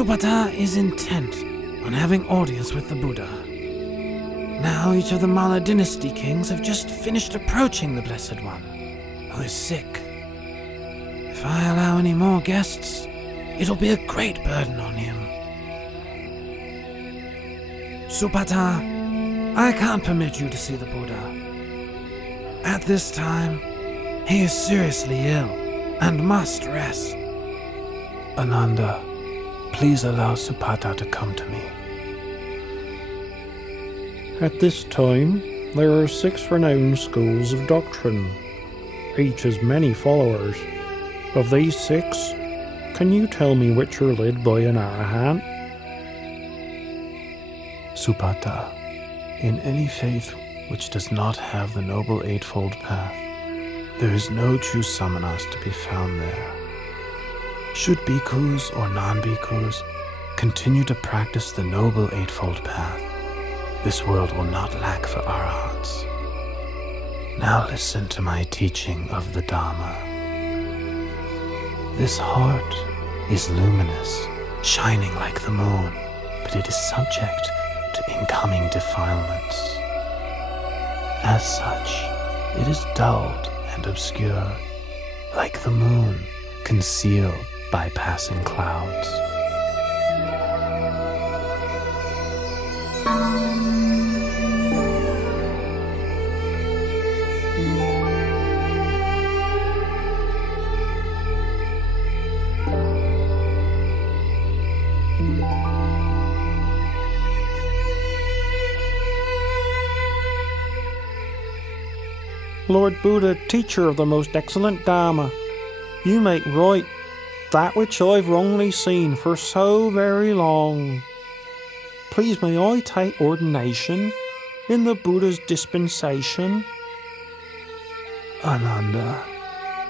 Subhata is intent on having audience with the Buddha. Now each of the Malla dynasty kings have just finished approaching the Blessed One, who is sick. If I allow any more guests, it'll be a great burden on him. Subhata, I can't permit you to see the Buddha. At this time, he is seriously ill and must rest. Ananda, please allow Subhata to come to me. At this time, there are 6 renowned schools of doctrine. Each has many followers. Of these 6, can you tell me which are led by an Arahant? Subhata, in any faith which does not have the Noble Eightfold Path, there is no true samanas to be found there. Should bhikkhus or non-bhikkhus continue to practice the Noble Eightfold Path, this world will not lack for arahants. Now listen to my teaching of the Dharma. This heart is luminous, shining like the moon, but it is subject to incoming defilements. As such, it is dulled and obscured, like the moon concealed by passing clouds. Lord Buddha, teacher of the most excellent Dharma, you make right that which I've wrongly seen for so very long. Please may I take ordination in the Buddha's dispensation? Ananda,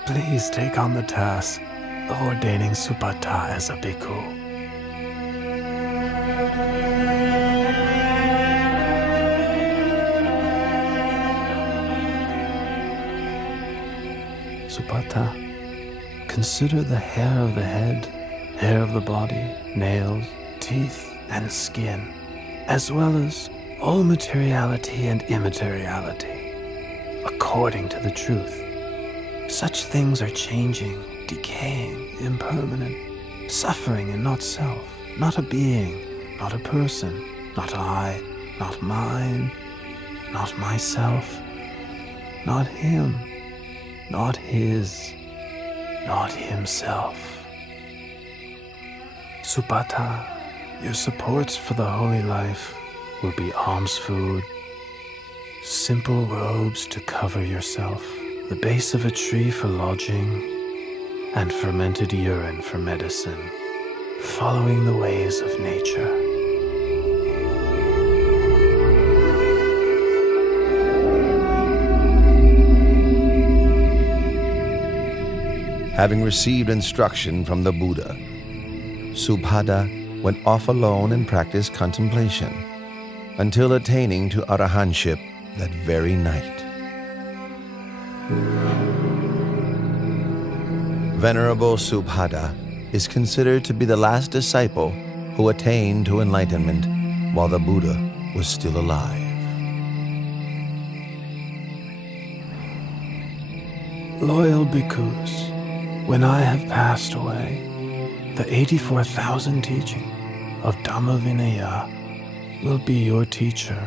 please take on the task of ordaining Supata as a bhikkhu. Supata, consider the hair of the head, hair of the body, nails, teeth, and skin, as well as all materiality and immateriality, according to the truth. Such things are changing, decaying, impermanent, suffering and not self, not a being, not a person, not I, not mine, not myself, not him, not his, not himself. Supata, your supports for the holy life will be alms food, simple robes to cover yourself, the base of a tree for lodging, and fermented urine for medicine, following the ways of nature. Having received instruction from the Buddha, Subhada went off alone and practiced contemplation until attaining to arahantship that very night. Venerable Subhada is considered to be the last disciple who attained to enlightenment while the Buddha was still alive. Loyal bhikkhus, when I have passed away, the 84,000 teaching of Dhamma Vinaya will be your teacher.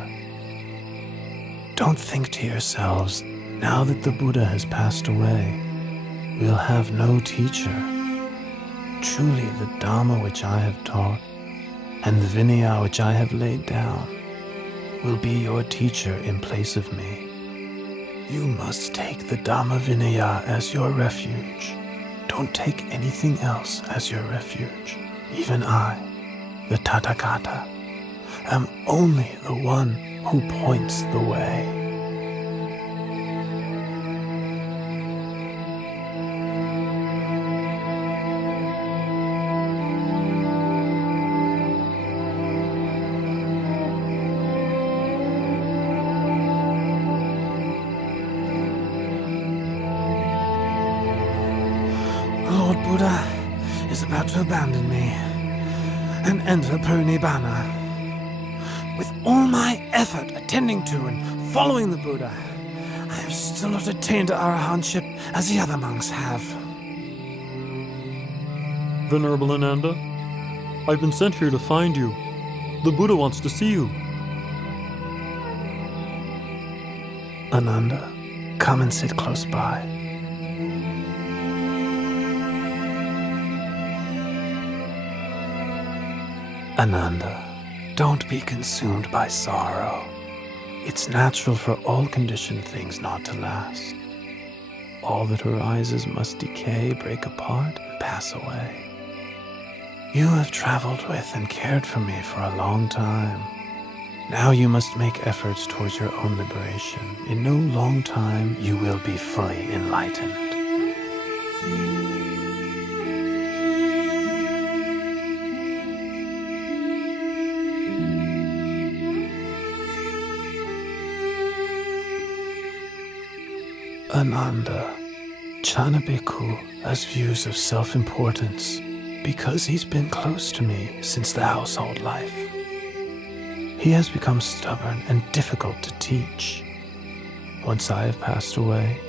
Don't think to yourselves, now that the Buddha has passed away, we'll have no teacher. Truly, the Dhamma which I have taught and the Vinaya which I have laid down will be your teacher in place of me. You must take the Dhamma Vinaya as your refuge. Don't take anything else as your refuge. Even I, the Tathagata, am only the one who points the way. Lord Buddha is about to abandon me and enter Parinibbana. With all my effort attending to and following the Buddha, I have still not attained to arahantship as the other monks have. Venerable Ananda, I've been sent here to find you. The Buddha wants to see you. Ananda, come and sit close by. Ananda, don't be consumed by sorrow. It's natural for all conditioned things not to last. All that arises must decay, break apart, and pass away. You have traveled with and cared for me for a long time. Now you must make efforts towards your own liberation. In no long time, you will be fully enlightened. Ananda, Channa Bhikkhu has views of self-importance because he's been close to me since the household life. He has become stubborn and difficult to teach. Once I have passed away,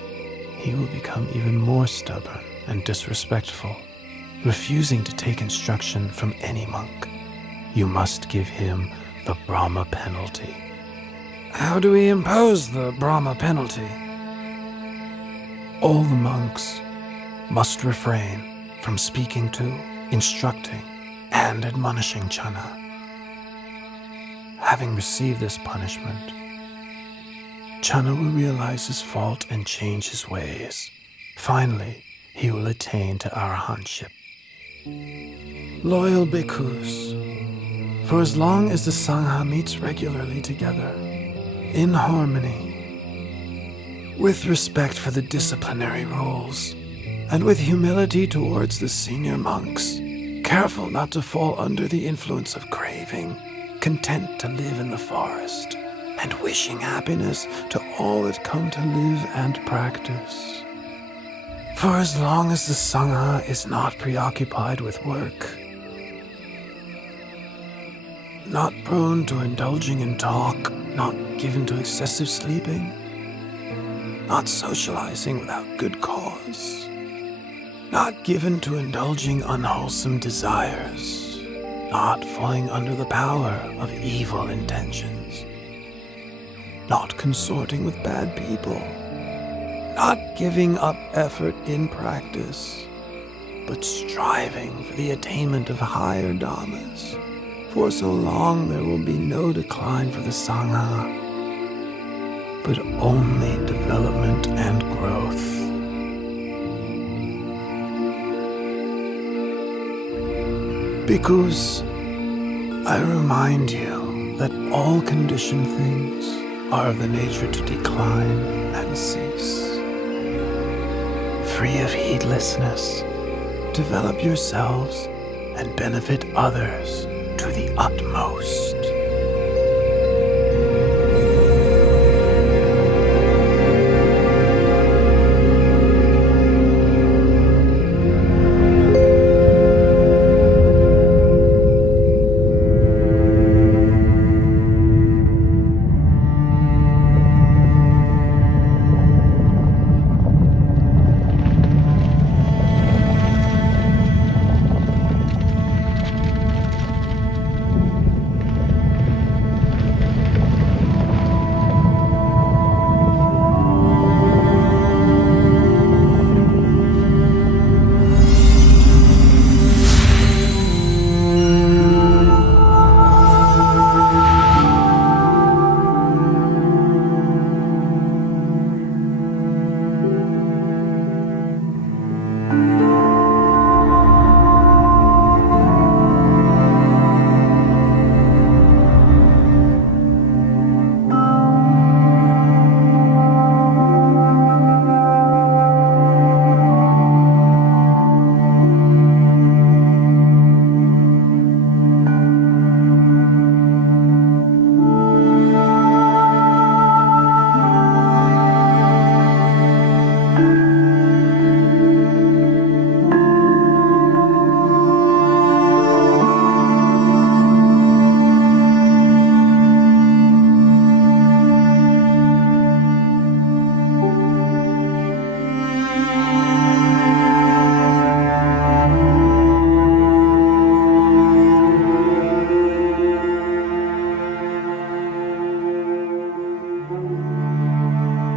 he will become even more stubborn and disrespectful, refusing to take instruction from any monk. You must give him the Brahma penalty. How do we impose the Brahma penalty? All the monks must refrain from speaking to, instructing, and admonishing Channa. Having received this punishment, Channa will realize his fault and change his ways. Finally, he will attain to arahantship. Loyal bhikkhus, for as long as the Sangha meets regularly together, in harmony, with respect for the disciplinary rules, and with humility towards the senior monks, careful not to fall under the influence of craving, content to live in the forest, and wishing happiness to all that come to live and practice. For as long as the Sangha is not preoccupied with work, not prone to indulging in talk, not given to excessive sleeping, not socializing without good cause, not given to indulging unwholesome desires, not falling under the power of evil intentions, not consorting with bad people, not giving up effort in practice, but striving for the attainment of higher dhammas. For so long there will be no decline for the Sangha, but only development and growth. Bhikkhus, I remind you that all conditioned things are of the nature to decline and cease. Free of heedlessness, develop yourselves and benefit others to the utmost.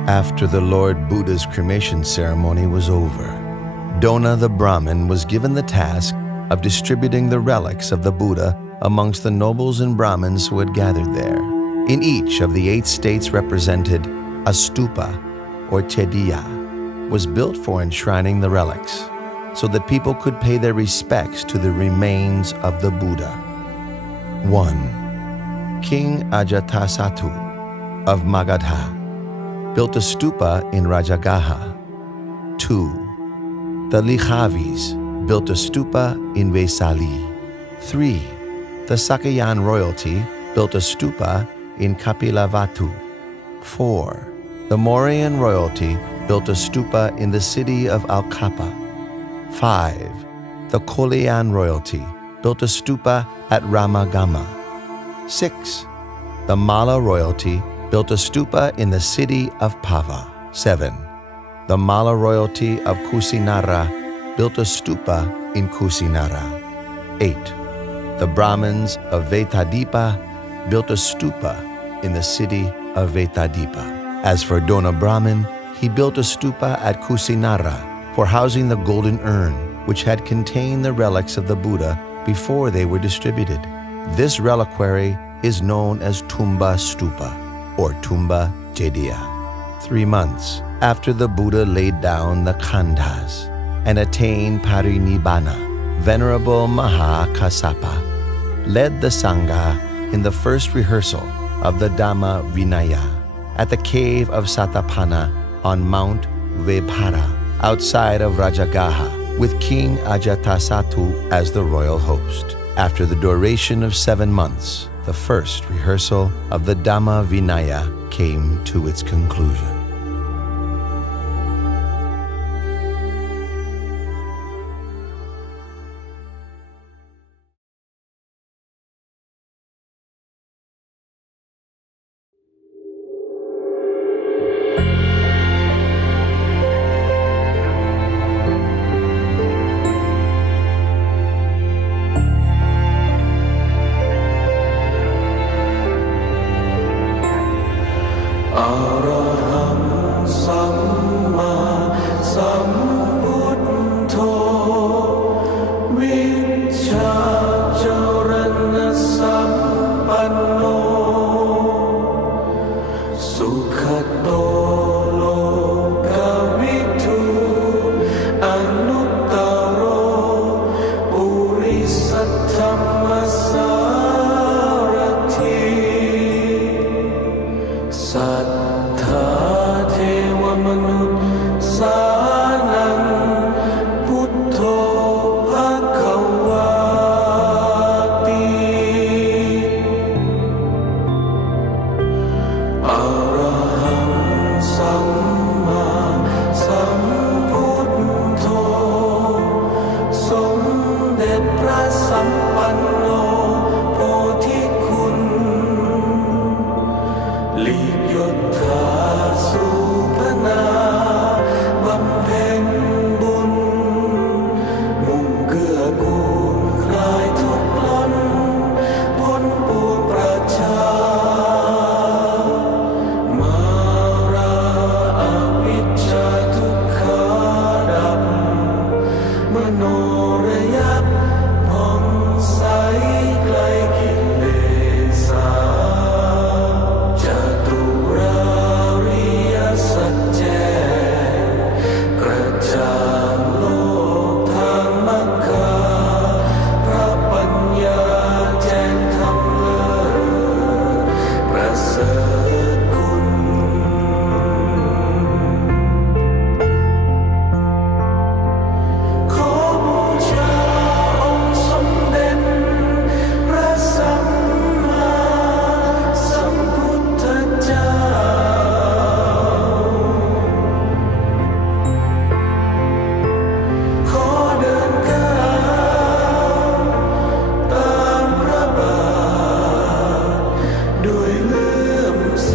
After the Lord Buddha's cremation ceremony was over, Dona the Brahmin was given the task of distributing the relics of the Buddha amongst the nobles and Brahmins who had gathered there. In each of the 8 states represented, a stupa, or chediya, was built for enshrining the relics, so that people could pay their respects to the remains of the Buddha. 1. King Ajatasattu of Magadha built a stupa in Rajagaha. 2. The Likhavis built a stupa in Vesali. 3. The Sakayan royalty built a stupa in Kapilavatu. 4. The Mauryan royalty built a stupa in the city of Al-Kapa. 5. The Kolean royalty built a stupa at Ramagama. 6. The Malla royalty built a stupa in the city of Pava. 7. The Malla royalty of Kusinara built a stupa in Kusinara. 8. The Brahmins of Vetadipa built a stupa in the city of Vetadipa. As for Dona Brahmin, he built a stupa at Kusinara for housing the golden urn, which had contained the relics of the Buddha before they were distributed. This reliquary is known as Tumba Stupa or Tumba Jediya. 3 months after the Buddha laid down the khandhas and attained parinibbana, Venerable Maha Kassapa led the Sangha in the first rehearsal of the Dhamma Vinaya at the cave of Satapana on Mount Vebhara outside of Rajagaha, with King Ajatasattu as the royal host. After the duration of 7 months, the first rehearsal of the Dhamma Vinaya came to its conclusion.ด้วยเลื่อมใส